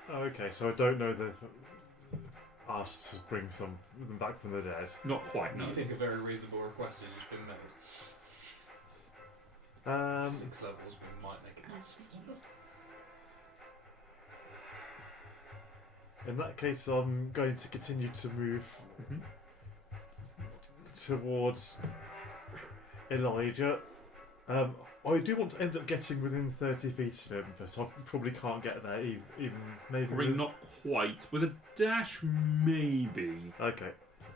Okay, so I don't know they've asked to bring them back from the dead. Not quite, no. You think a very reasonable request has just been made. 6 levels, we might make it possible. In that case, I'm going to continue to move towards Elijah. I do want to end up getting within 30 feet of him, but I probably can't get there even maybe. Probably with- not quite. With a dash, maybe. Okay,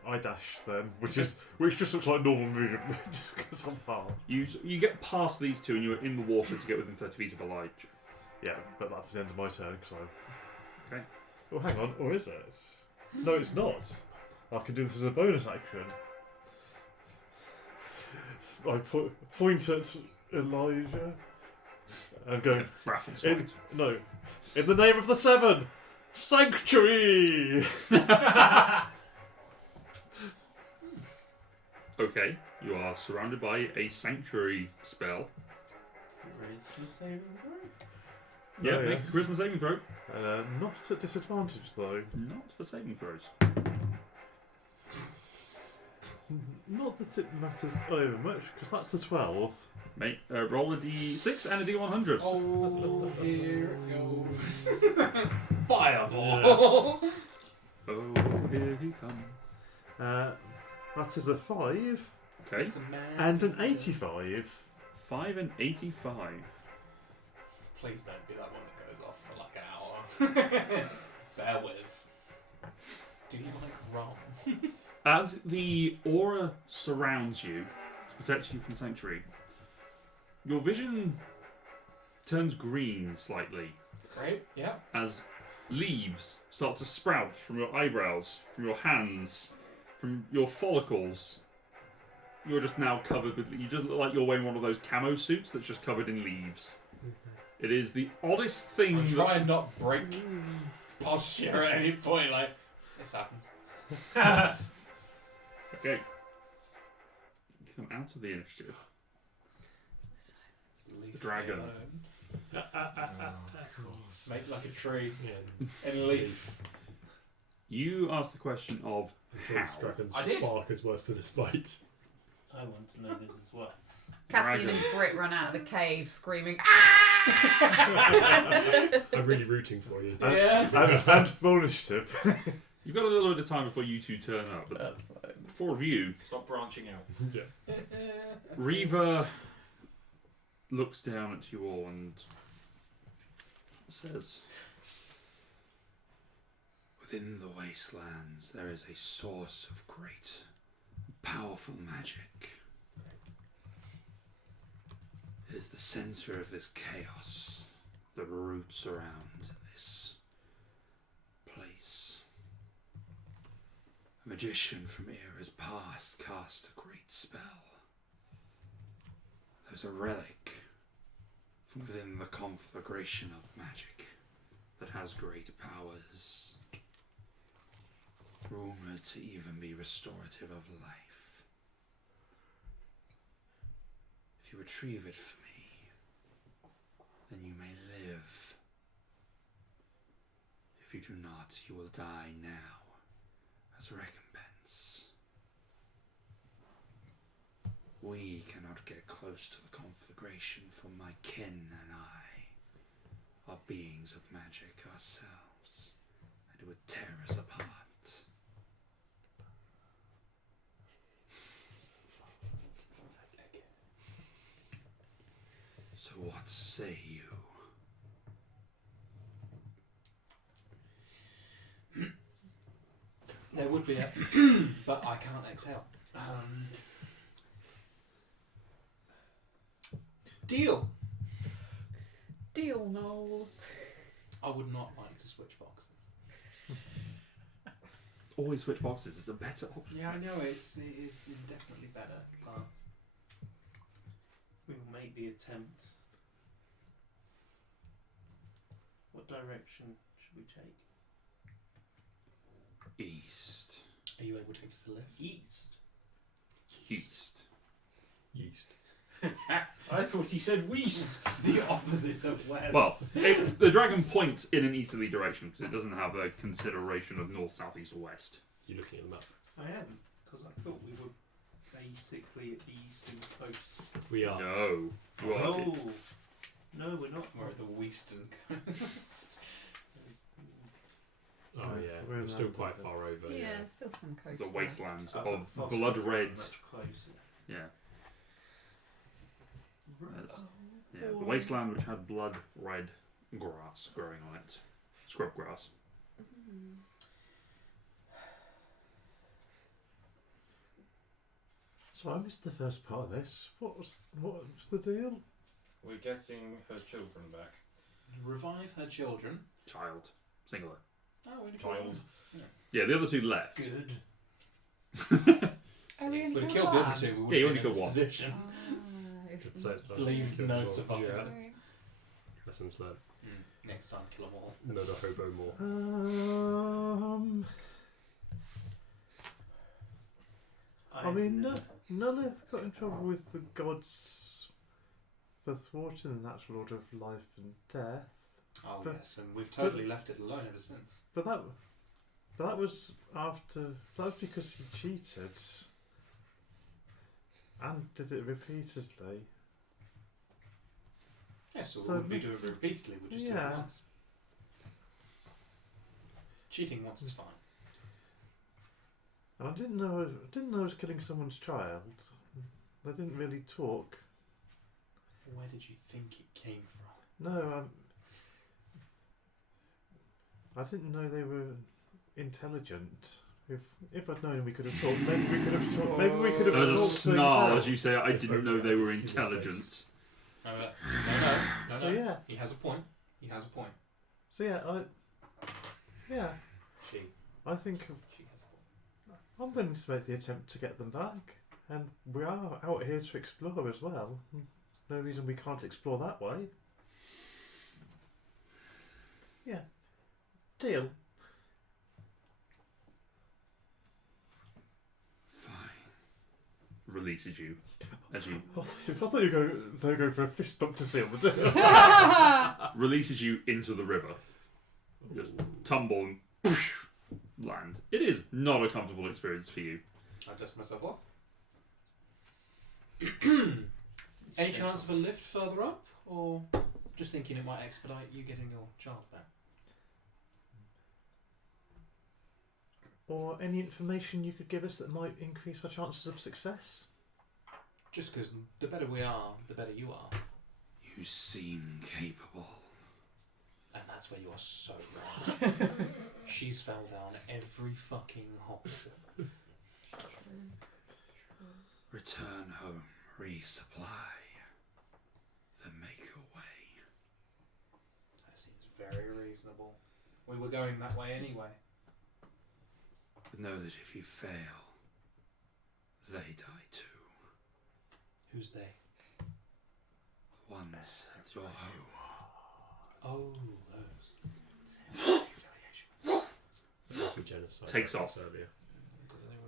I dash then, which just looks like normal movement because I'm half. You get past these two and you're in the water to get within 30 feet of Elijah. Yeah, but that's the end of my turn because I'm. Okay. Oh, hang on, or is it? No, it's not. I can do this as a bonus action. I point at Elijah and go. Raffles In the name of the Seven, Sanctuary. Okay, you are surrounded by a sanctuary spell. Charisma saving throw? Yeah, Oh, make yes. a charisma saving throw. Not at disadvantage though. Not for saving throws. Not that it matters over much because that's a 12. Mate, roll a d6 and a d100. Oh, here it goes. Fireball! Oh, here he comes. That is a 5 Okay, It's a man. and an 85. 5 and 85. Please don't be that one that goes off for like an hour. Bear with. Do you like rum? As the aura surrounds you to protect you from the sanctuary, your vision turns green slightly Great, yeah. as leaves start to sprout from your eyebrows, from your hands, from your follicles. You're just now covered with. You just look like you're wearing one of those camo suits that's just covered in leaves. It is the oddest thing. I'll try and not break posture at any point. Like this happens. Okay. Come out of the initiative. Leave the dragon. me alone. Make like a tree Yeah. and leaf. You asked the question of I'm sure this how. dragon's I did. bark is worse than its bite. I want to know this as well. Cassian Dragon. and Grit run out of the cave screaming, I'm really rooting for you. Yeah. And roll initiative. You've got a little bit of time before you two turn up, but That's fine. the four of you, Stop branching out. Yeah. Reva looks down at you all and says, Within the wastelands, there is a source of great, powerful magic. It is the center of this chaos that roots around this place. A magician from eras past cast a great spell. There's a relic from within the conflagration of magic that has great powers, rumored to even be restorative of life. If you retrieve it for me, then you may live. If you do not, you will die now as recompense. We cannot get close to the conflagration, for my kin and I are beings of magic ourselves, and it would tear us apart. So what say you? There would be a, but I can't exhale. Deal. Deal, Noel. I would not like to switch boxes. always switch boxes. It's a better option. Yeah, I know it is definitely better. But We will make the attempt. What direction should we take? East. are you able to give us a lift? East. East. Yeast. I thought he said Weast. The opposite of west. Well, the dragon points in an easterly direction because it doesn't have a consideration of north, south, east, or west. You're looking at the map. I am, because I thought we were basically at the eastern coast. We are. No. You are- Oh, no, we're not. We're at the western coast. Oh No, yeah, we're we're still not quite there. far over. Yeah, still some coast. It's a wasteland Uh, of Foster blood is red. Much closer. Yeah. Right. Yes. Yeah, the wasteland which had blood red grass growing on it. Scrub grass. So I missed the first part of this. What was the deal? We're getting her children back. Revive her children. Child. Singular. Oh, only Child. Yeah, the other two left. Good. Oh, we If only we'd have killed killed the one. other two, we would Yeah, you have only been in killed this one. position. It's like Leave kill no shot. survivors. Yeah. Lessons learned. Next time, kill them all. No, the hobo more. I mean, Nullith got in trouble with the gods for thwarting the natural order of life and death. Oh But- yes, and we've totally left it alone ever since. But that was after. That was because he cheated and did it repeatedly. Yeah, so, So we wouldn't be we- doing it repeatedly. We just do it Yeah. once. Cheating once is fine. And I didn't know I was killing someone's child. They didn't really talk. Where did you think it came from? No, I didn't know they were intelligent. If I'd known we could have talked, maybe we could have talked. Maybe we could have There's a talked things snarl out. as you say, I It's didn't very know they were human intelligent. face. No. So yeah, He has a point. He has a point. so yeah, She I think has a point. I'm willing to make the attempt to get them back, and we are out here to explore as well. No reason we can't explore that way. Yeah. Deal. Releases you as you I thought you were going for a fist bump to seal, but releases you into the river. You just tumble and land. It is not a comfortable experience for you. I dust myself off. Any chance of a lift further up, or just thinking it might expedite you getting your child back? or any information you could give us that might increase our chances of success? Just because the better we are, the better you are. You seem capable. And that's where you're so wrong. She's fell down every fucking hole. Return home, resupply, then make your way. That seems very reasonable. We were going that way anyway. But know that if you fail, they die too. Who's they? The ones at your home. Oh, That's the genocide. Takes off. Earlier.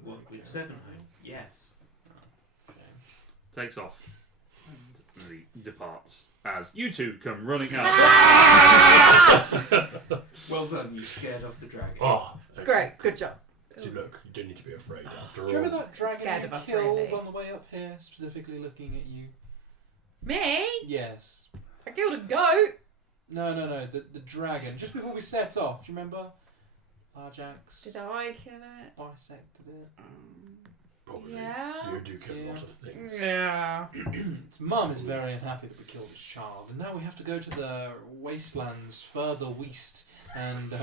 What, with 7 home? Yes. Takes off and departs as you two come running out. Well done, you scared off the dragon. Oh, Great, good job. See, look, you don't need to be afraid after all. do you remember that dragon Scared you of us, killed really. on the way up here, specifically looking at you? Me? Yes. I killed a goat. No, the dragon. Just before we set off, do you remember? Ajax Did I kill it? bisected it. Probably. Yeah. You do kill a lot Yeah. of things. Yeah. Its mum is very unhappy that we killed its child, and now we have to go to the wastelands further west and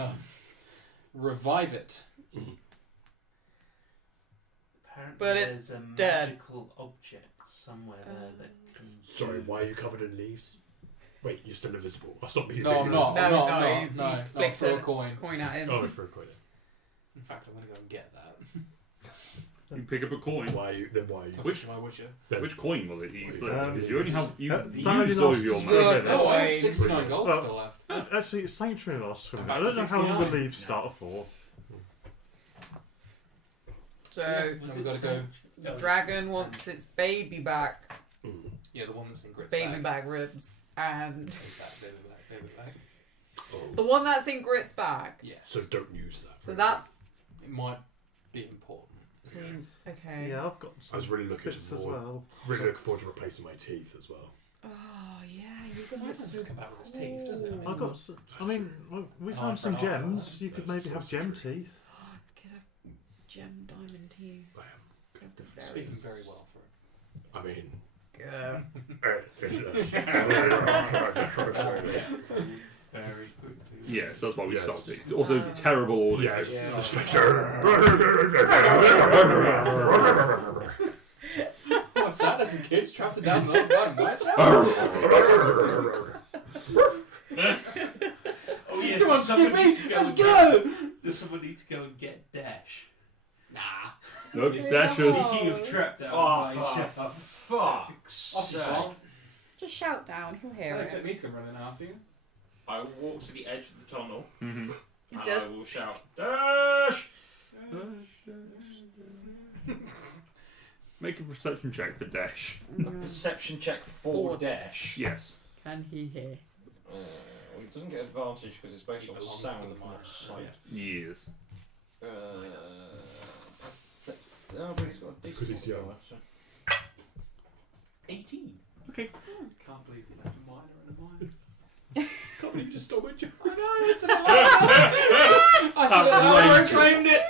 revive it. Apparently But there's it's a dead. magical object somewhere there that can Sorry, do- why are you covered in leaves? Wait, you're still invisible. I'll stop you. No, I'm not. No, I'm he's not. not. No, He's- no, he no. flicked Throw a a coin. Point at him. Oh, for a coin. In fact, I'm going to go and get that. You pick up a coin. Why are you? Then why are you? Which- to my witcher? Which coin will it you flip? Um, Because you only have you that used only all of lasts your for a money. bit. Oh, I have Coin. 69 gold Well, still left. Actually, it's Sanctuary lasts for a I'm bit. I back don't to know how long the 69. leaves start for. So Then we've got to go. the dragon wants its baby back, Yeah, the one that's in Grit's baby bag. back ribs, and Baby back. Oh, the one that's in Grit's bag. Yes. so don't use that. So that's It might be important. okay. Yeah, I've got I some was really looking bits to as well. really looking forward to replacing my teeth as well. Oh yeah, you're gonna It doesn't come out with his teeth, does it? I mean, I got. I mean, we An eye found for some an eye, gems. right? You could That's maybe have also gem true. teeth. could have gem diamond teeth. I speaking very well for it. am. I mean. very quickly. Yes, that's why we Yes. stopped it. Also, terrible audio. Yes. What's that? There's some kids trapped down the bottom. Watch out! Oh yeah, Come on, does someone need Skippy! to Let's and go! Does someone need to go and get Dash? Nah. No, Serious? Dashers. Speaking of trapped out Oh, by Chef, fuck's Off you sake. pop. Just shout down. He'll hear Don't it. expect me to come running after you. I will walk to the edge of the tunnel Mm-hmm. and Just- I will shout, Dash! Make a perception check for Dash. A perception check for For Dash. Yes. Can he hear? Well, it doesn't get advantage because it's based He on belongs sound, to the not mind. sight. Years. Oh, but he's got a Because he's young. so. 18. Okay. Can't believe you left a minor and a minor. Can't believe you just stole my joke. I know, it's a I said it loud, I claimed it!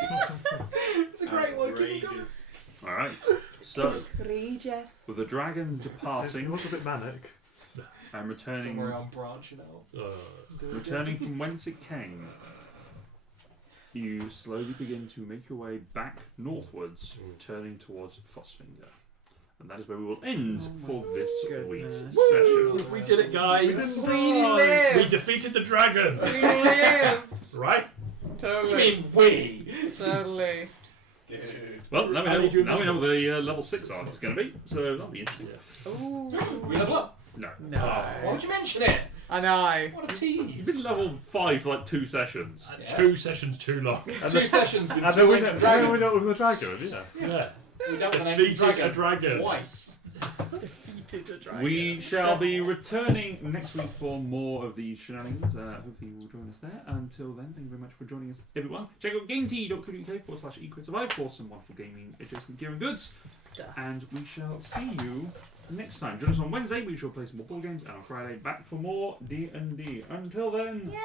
It's a great one, keep it going. Outrageous. Alright. So, Courageous. with the dragon It departing was a bit manic. and Don't returning worry, I'm branching out. returning from whence it came, you slowly begin to make your way back northwards, turning towards Fossfinger. And that is where we will end for this week's session. We did it, guys. We live. We defeated the dragon. We live. Right? Totally. we? Totally. Well, now How we did you know invisible? the level 6 arc is going to be, so that'll be interesting. Ooh. We level up. No. No. Why would you mention it? I know. What a You've tease. been level 5 for like 2 sessions. Yeah. 2 sessions too long. And 2 sessions with And then 2 we ancient dealt dragons. with the dragon, yeah. Yeah. We dealt with an Defeated ancient a dragon. twice. We shall be returning next week for more of these shenanigans. Hopefully you will join us there. Until then, thank you very much for joining us, everyone. Check out gametea.co.uk/equid survive for some wonderful gaming adjacent gear and goods. Stuff. And we shall see you next time. Join us on Wednesday. We shall play some more board games, and on Friday back for more D&D. Until then. Yay!